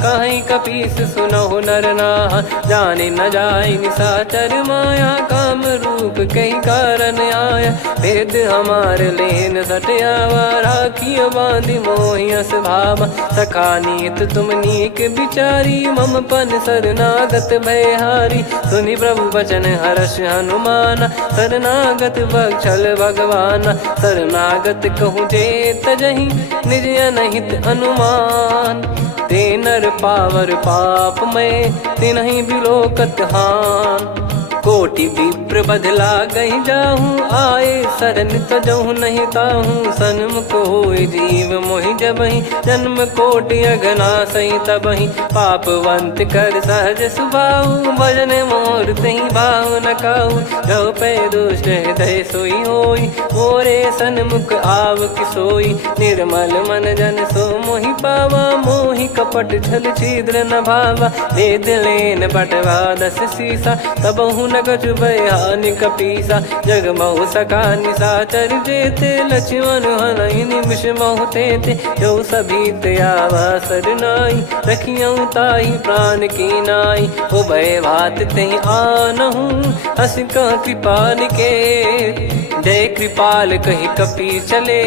कहीं कपीस सुनहु नर नाहा। जाने न जाय निशाचर माया, काम रूप कई कारण आया। भेद हमार लेन सटयावा, राखिय बांधि मोहियस भावा। सखा नीत तुम नीक बिचारी, मम पन शरणागत भयहारी। सुनि प्रभु वचन हर्ष हनुमाना, शरणागत बक्षल भगवाना। शरणागत कहूँ जे तजहि, निज अनहित अनुमान। ते नर पावर पाप में, तिन्हि बिलोकत हान। कोटि विप्र बदला गई जाहूँ, आए शरण तजहु नहीं ताहूँ। सन्मुख होय जीव मोहि जबहि, जन्म कोटि अगना सही तबहि। पापवंत कर सहज सुभाऊ, भजन मोर तहि भाव न काऊ। जो पै दुष्ट हृदय सोई होई, मोरे सन्मुख आव किसोई। निर्मल मन जन सो मोहि पावा, मोहि कपट छल छिद्र न भावा। वेद लेन बटवा दस सीसा, तबहु न कछु बयान कपीसा। जग महु सका निशाचर जेते, लक्ष्मण हनहि निमिष महु तेते। जो सभी त्यावा सरनाई, रखियऊ ताहि प्राण की नाई। उभय भात तेहि आनहु, हस कह कृपाल के। जय कृपाल कहि कपी चले,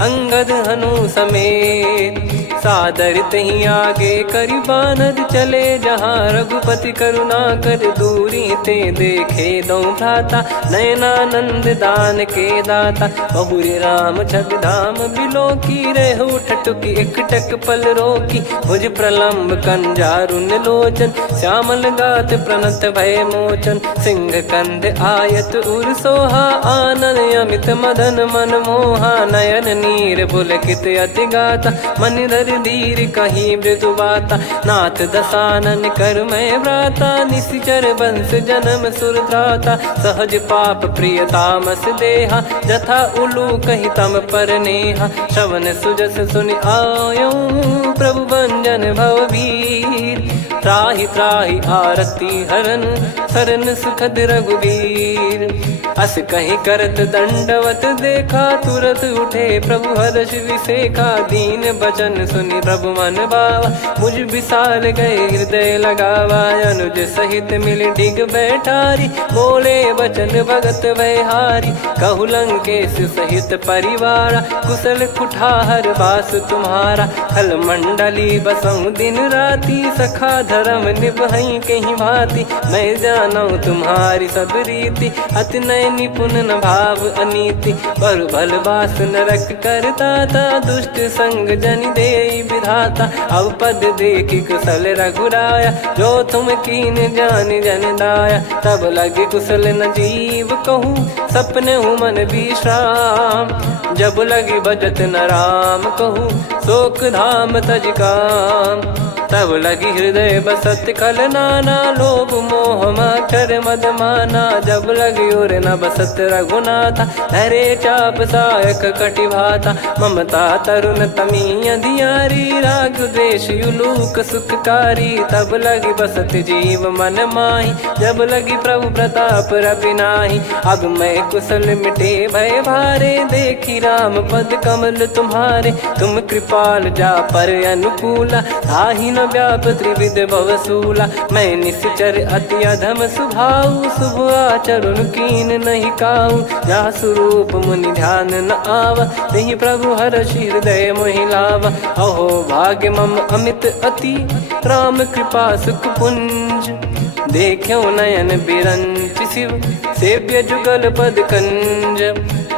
अंगद हनु समेत। सादर तही आगे करि बानर चले, जहाँ रघुपति करुणा कर दूरी ते देखे दो भ्राता। नयनानंद दान के दाता, बहुरी राम छग धाम बिलो की। रहु ठटुकी एकटक पल रोकी, भुज प्रलम्ब कंजारुन लोचन। श्यामल गात प्रणत भय मोचन, सिंह कंद आयत उर सोहा। आनन अमित मदन मन मोहा, नयन नीर पुलकित अति गाता। मन धर धीर कहीं मृदु बाता, नाथ दसानन कर मैं व्राता। निशिचर बंस जन्म सुरत्राता, सहज पाप प्रिय तामस देहा। जथा उलू कही तम पर नेहा, श्रवण सुजस सुनि आयो। प्रभु भंजन भवभीर, त्राहि त्राहि आरती हरन। शरण सुखद रघुबीर, अस कहीं करत दंडवत देखा। तुरत उठे प्रभु हर्ष विसेखा, दीन बचन सुनि प्रभु मन भावा। मुझ विशाल गए हृदय लगावा, अनुज सहित मिल डिग बैठारी। बोले बचन भगत भयहारी, कहु लंकेश सहित परिवारा। कुशल कुठार बास तुम्हारा, खल मंडली बसऊं दिन राती। सखा धर्म निभई कहीं भांति, मैं जानऊ तुम्हारी सब रीति। अति नय निपुण न भाव अनीति, पर भल बास नरक करता था। दुष्ट संग जन देई विधाता, अब पद देखी कुशल रघुराया। जो तुम कीन जान जन दाया, तब लगे कुशल न जीव कहूँ। सपने हूँ मन विश्राम, जब लगी बजत न राम कहूँ। शोक धाम तज काम, तब लगी हृदय बसत खल नाना। लोभ मोह मच्छर मद माना, जब लगी उर न बसत रघुनाथा। धरे चाप सायक कटि भाता, ममता तरुण तमी अधियारी। राग द्वेष युलूक सुखकारी, तब लगी बसत जीव मन माही। जब लगी प्रभु प्रताप रवि नाही, अब मैं कुशल मिटे भय भारे। देखी राम पद कमल तुम्हारे, तुम कृपाल जा पर अनुकूला, ताहि न व्याप त्रिविध भवसूला। मैं निश्चर अति अधम स्वभाव, शुभ आचरण कीन नहीं काऊ, जा स्वरूप मुनि ध्यान न आवा, तेहि प्रभु हर्षि हृदय मोहि लावा। अहो भाग्य मम अमित अति, राम कृपा सुख पुंज, देख्यो नयन बिरंच शिव, सेव्य जुगल पद कंज।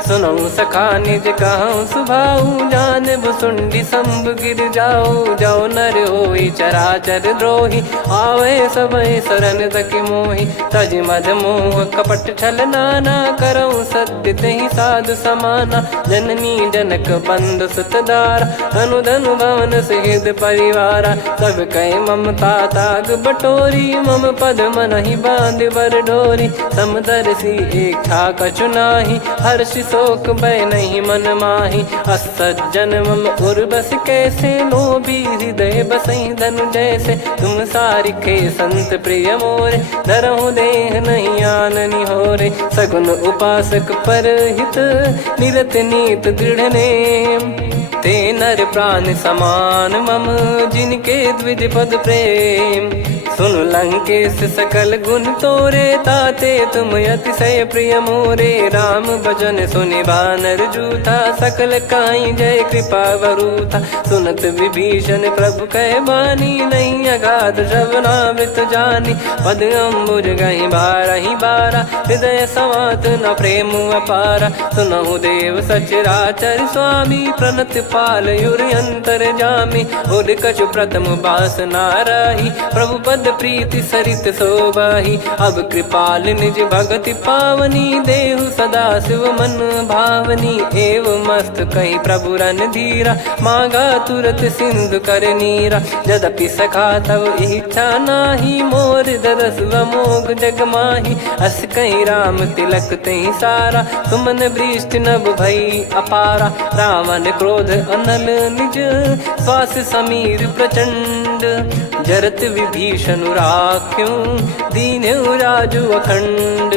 सुनऊ सखा निज कहूँ सुभाऊ, जान भुसुंडी शंभ गिर जाओ, जाओ नर होई चराचर द्रोही, आवे सबय शरण तक मोहि। तज मद मोह कपट छल नाना, करऊँ सत्य तेहि साधु समाना। जननी जनक बंधु सुत दारा, धनु धनु भवन सहित परिवारा। सब कहे ममता ताग बटोरी, मम पद मनहि बांध बर डोरी। समदर्शी इच्छा कछु नाही, हर्ष शोक भय नहीं मन माही। असज्जन मम उर्वश कैसे, लोभी हृदय बसई धनु जैसे। तुम सारिखे संत प्रिय मोरे, धरहु देह नहीं आननि होरे। सगुन उपासक परहित, निरत नीत दृढ़ नेम। ते नर प्राण समान मम, जिनके द्विज पद प्रेम। सुन लंकेश सकल गुण तोरे, ताते तुम अतिशय प्रिय मोरे। राम भजन सुनि बानर जूथा, सकल काई जय कृपा वरूथा। सुनत विभीषण प्रभु कह बानी, नहीं अगाध श्रवणामृत जानी। पद अम्बुज गहि बारहि बारा, हृदय समात न प्रेम अपारा। सुनहु देव सचराचर स्वामी, प्रणत पाल युर अंतर जामी। उर कछु प्रथम बास नाराही, प्रभु पद प्रीति सरित शोभाही। अब कृपाल निज भगति पावनी, देहु सदा शिव मन भावनी। एव मस्त कही प्रभु रन धीरा, मांगा तुरत सिंधु कर नीरा। यद्यपि सखा तब इच्छा नाही, मोर दरस मोग जग माही। अस कहीं राम तिलक तही सारा, सुमन वृष्टि नभ भई अपारा। रावण क्रोध अनल निज, श्वास समीर प्रचंड। जरत विभीषण राख्यों, दीन्यु राजु अखंड।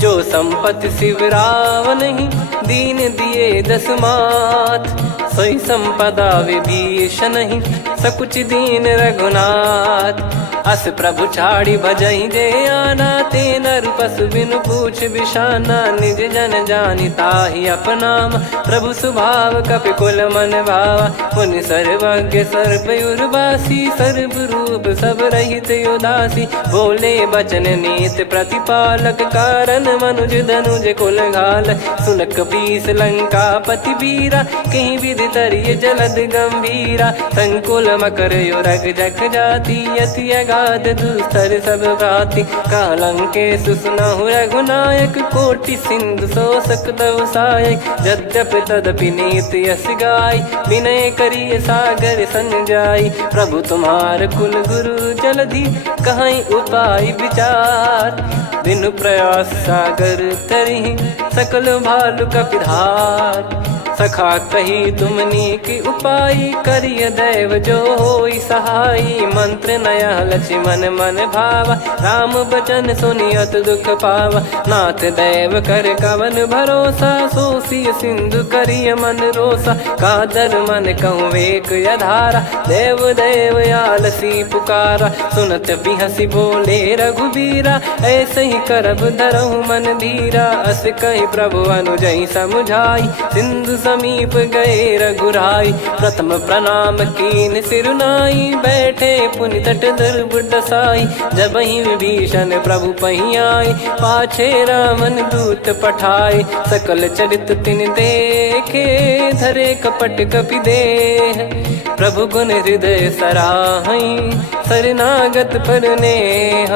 जो संपत्ति शिव रावण ही, दीन दिए दस मात। सोई संपदा विभीषण ही, सकुच दीन रघुनाथ। अस प्रभु छाड़ी भजई जे आना, ते नर पशु बिनु पूछ बिशाना। निज जन जानि ताहि अपनाम, प्रभु स्वभाव कपि कुल मन भावा। मुनि सर्वज्ञ सर्वयुर्वासी, सर्व रूप सब रहित उदासी। बोले बचन नीत प्रतिपालक, कारण मनुज धनुज कुल घाल। सुन कपीस लंका पति वीरा, कहीं विधि तरिय जलद गंभीरा। संकुल मकर युरग जग जाति, यति अगाध दुस्तर सब भांति। कालंकेश सुनहु रघुनायक, कोटि सिंधु शोषक तव सहायक। यद्यपि तदपि नीति यस गाय, विनय करिय सागर सन जाई। प्रभु तुम्हार कुल गुरु जलधि, कहीं उपाय विचार। बिनु प्रयास सागर तरिहि, सकल भालु कपिधार। सखा कही तुमनी की उपाय, करिय दैव जो होई सहाई। मंत्र नया लक्ष्मण मन भावा, राम बचन सुनियत दुख पावा। नाथ दैव कर कवन भरोसा, सोसिय सिंधु करिय मन रोसा। कादर मन कहूँ एक यधारा, देव देव आलसी पुकारा। सुनत बिहसी बोले रघुबीरा, ऐसे ही करब धरहु मन धीरा। अस कही प्रभु अनुजई समुझाई, सिंधु समीप गए रघुराई। प्रथम प्रणाम कीन सिरुनाई, बैठे पुनि तट दर्भ डसाई। जब ही विभीषण प्रभु पही आए, पाछे रामन दूत पठाए। सकल चरित तिन देखे, धरे कपट कपि देह। प्रभु गुण हृदय सराहई, शरणागत पर नेह।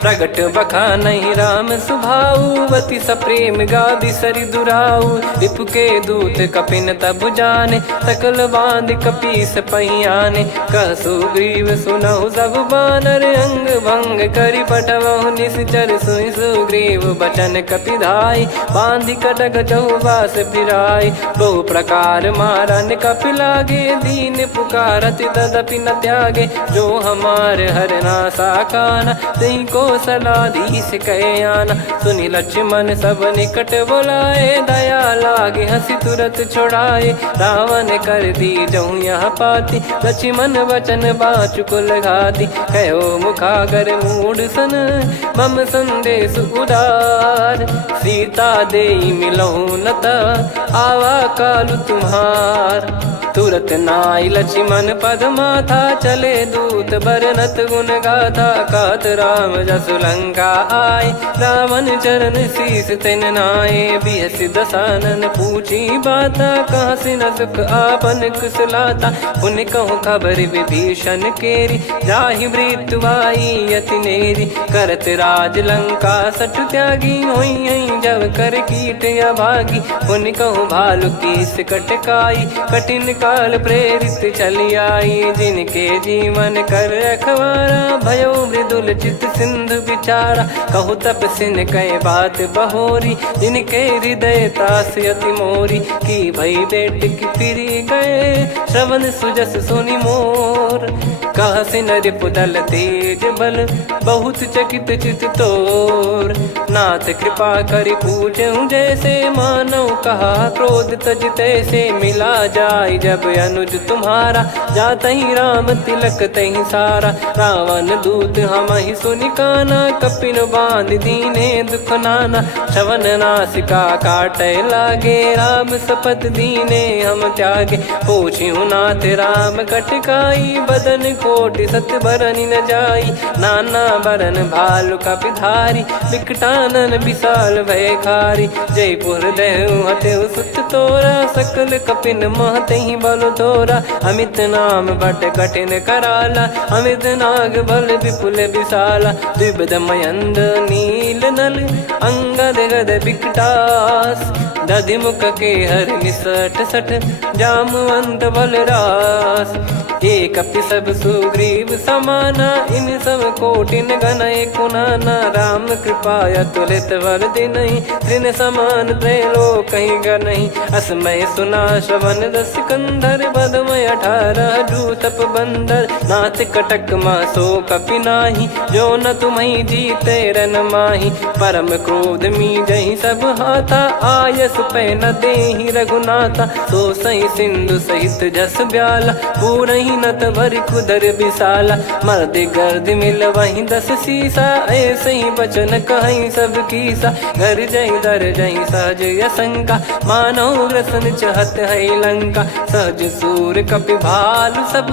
प्रगट बखानहि राम सुभाऊ, अति सप्रेम गादि सरि दुराऊ। रिपु के दूत कपिन तब जाने, सकल बांध कपीस पहियाने। कह सुग्रीव सुनहु सब बानर, अंग भंग करि पठवहु निश्चर। सुनि सुग्रीव बचन कपिधाई, बांधि कटक चहुबास फिराई। बहु प्रकार मारन कपि लागे, दीन पुकारति तदपि न त्यागे। जो हम हमार हरना साकाना, तई को सलाधीश कहे आना। सुनी लक्ष्मण सब निकट बुलाए, दया लागे हंसी तुरत छुड़ाए। रावण कर दी जऊँ यहाँ पाती, लक्ष्मण वचन बाचुकुल घाती। कहो मुखागर मूड सन, मम संदेश उदार। सीता देई मिलहु नता, आवा कालु तुम्हार। तुरत नाई लक्ष्मण पद माथा, चले दूत बरनत गुण गाथा। कहत राम जसु लंका आए, रावण चरण शीस तिन नाये। बिहसि दसानन पूछी बाता, कहाँ से न सुख आपन कुशलाता। पुन कहूँ खबर विभीषण केरी, जाहि मृत्यु आई अति नेरी। करत राज लंका सठ त्यागी, होई जब कर कीट अभागी। पुन कहूँ भालु कीस कटकाई, कठिन काल प्रेरित चली आई। जिनके जीवन कर रखवारा, भयो मृदुल चित सिंधु विचारा। कहु तपसिन कह बात बहोरी, जिनके हृदय तास अति मोरी। की भई बेट की फिरी गए, श्रवण सुजस सुनि मोर। कह सिन रिपुदल तेज बल, बहुत चकित चित तोर। नाथ कृपा करि पूछऊँ जैसे, मानव कहा क्रोध तज तैसे। मिला जाय जब अनुज तुम्हारा, जातहि राम तिलक तहि सारा। रावण दूत हमहि सुनि काना, कपिन बांध दीने दुख नाना। श्रवण नासिका काटै लागे, राम शपथ दीने हम त्यागे। पूछिहु नाथ राम कटकाई, बदन कोटि सत बरनि न जाई। नाना बरन भालु कपिधारी, विकटानन विशाल भयखारी। जयपुर देहु हतेउ सुत तोरा, सकल कपिन महतहि बल तोरा। अमित नाम बट कठिन कराला, अमित नाग बल विपुल विशाला। द्विविध मयंद नील नल, अंगद गद विकटास। दधिमुख के हर निसठ सठ, जामवंत बलरास। एक कपि सब सुग्रीव समाना, इन सब कोटिन गनय कुनाना। राम कृपा अतुलित बल दिनहि, तृण समान त्रैलोक कहीं गनहि। असमय सुना श्रवण दस कंधर, बदमय 18 जूतप बंदर। नाथ कटक मासो कपि नाही, जो न तुम्हि जीते रन माही। परम क्रोध मी जहि सब हाथा, आयस पै न देहि रघुनाथा। सो सही सिंधु सहित जस ब्याला, पूरहि नत भर कुदर विशाला। मर्द गर्द मिल वहीं 10 सीसा, ऐसे ही बचन कहीं सब कीसा। घर जहि दर जहि सहज यसंका, मानव ग्रसन चहत है लंका। सहज सूर कपि भालु सब,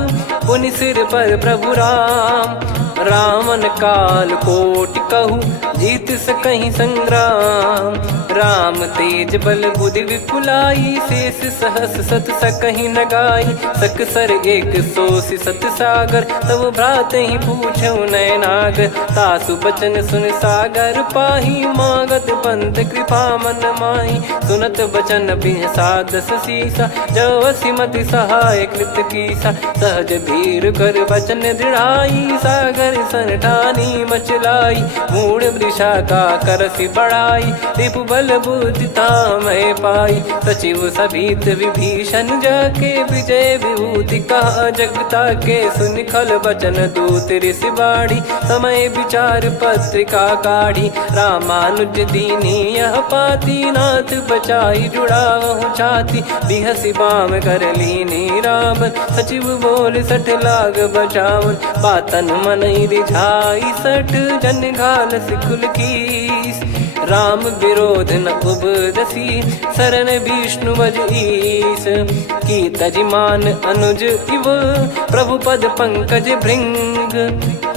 पुनि सिर पर प्रभु राम। रामन काल कोटि कहु, जीत सकहि संग्राम। राम तेज बल बुद्धि विपुलाई, शेष सहस सत सकहि न गाई। सकसर एक सोसि सत सागर, तब भ्राते ही पूछौ नयनागर। तासु बचन सुन सागर पाही, मागत पंथ कृपा मन माही। सुनत बचन बिहसा 10 सीसा, जवसि मति सहाय कृत कीसा। सहज भीर कर बचन दृढ़ाई, सागर सन ठानी मचलाई। मूढ़ वृषा का करसि बढ़ाई, रिपु बल बुद्धि तामय पाई। सचिव सभीत विभीषण जाके, विजय विभूति कहा जगता के। सुनि खल बचन दूत ऋषि बाड़ी, समय विचार पत्रिका काढ़ी। रामानुज दीनी यह पाती, नाथ बचाई जुड़ावहु छाती। बिहसि बाम कर लीनी राम, सचिव बोल 60 लाग बचावन। बातन मनहि रिझाई 60, जन घाल सिकुल कीस। राम विरोध न उपदसी, शरण विष्णु बज ईस। की तजिमान अनुज इव, प्रभु पद पंकज भृंग।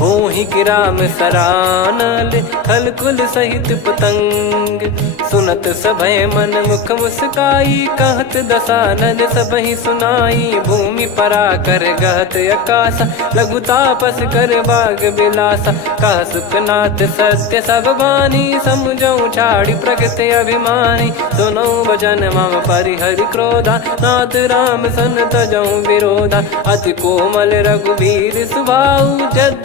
होहि कि राम सरानल, खल कुल सहित पतंग। सुनत सभय मन मुख मुस्काई, कहत दसानन सबहि सुनाई। भूमि परा कर गहत आकाशा, लघु तापस कर बाग बिलासा। कह सुखनाथ सत्य सब बानी, समुझौ छाड़ी प्रकृति अभिमानी। सुनौ भजन मम परिहरि क्रोधा, नाथ राम सन तजौ विरोधा। अति कोमल रघुवीर सुभाऊ, जद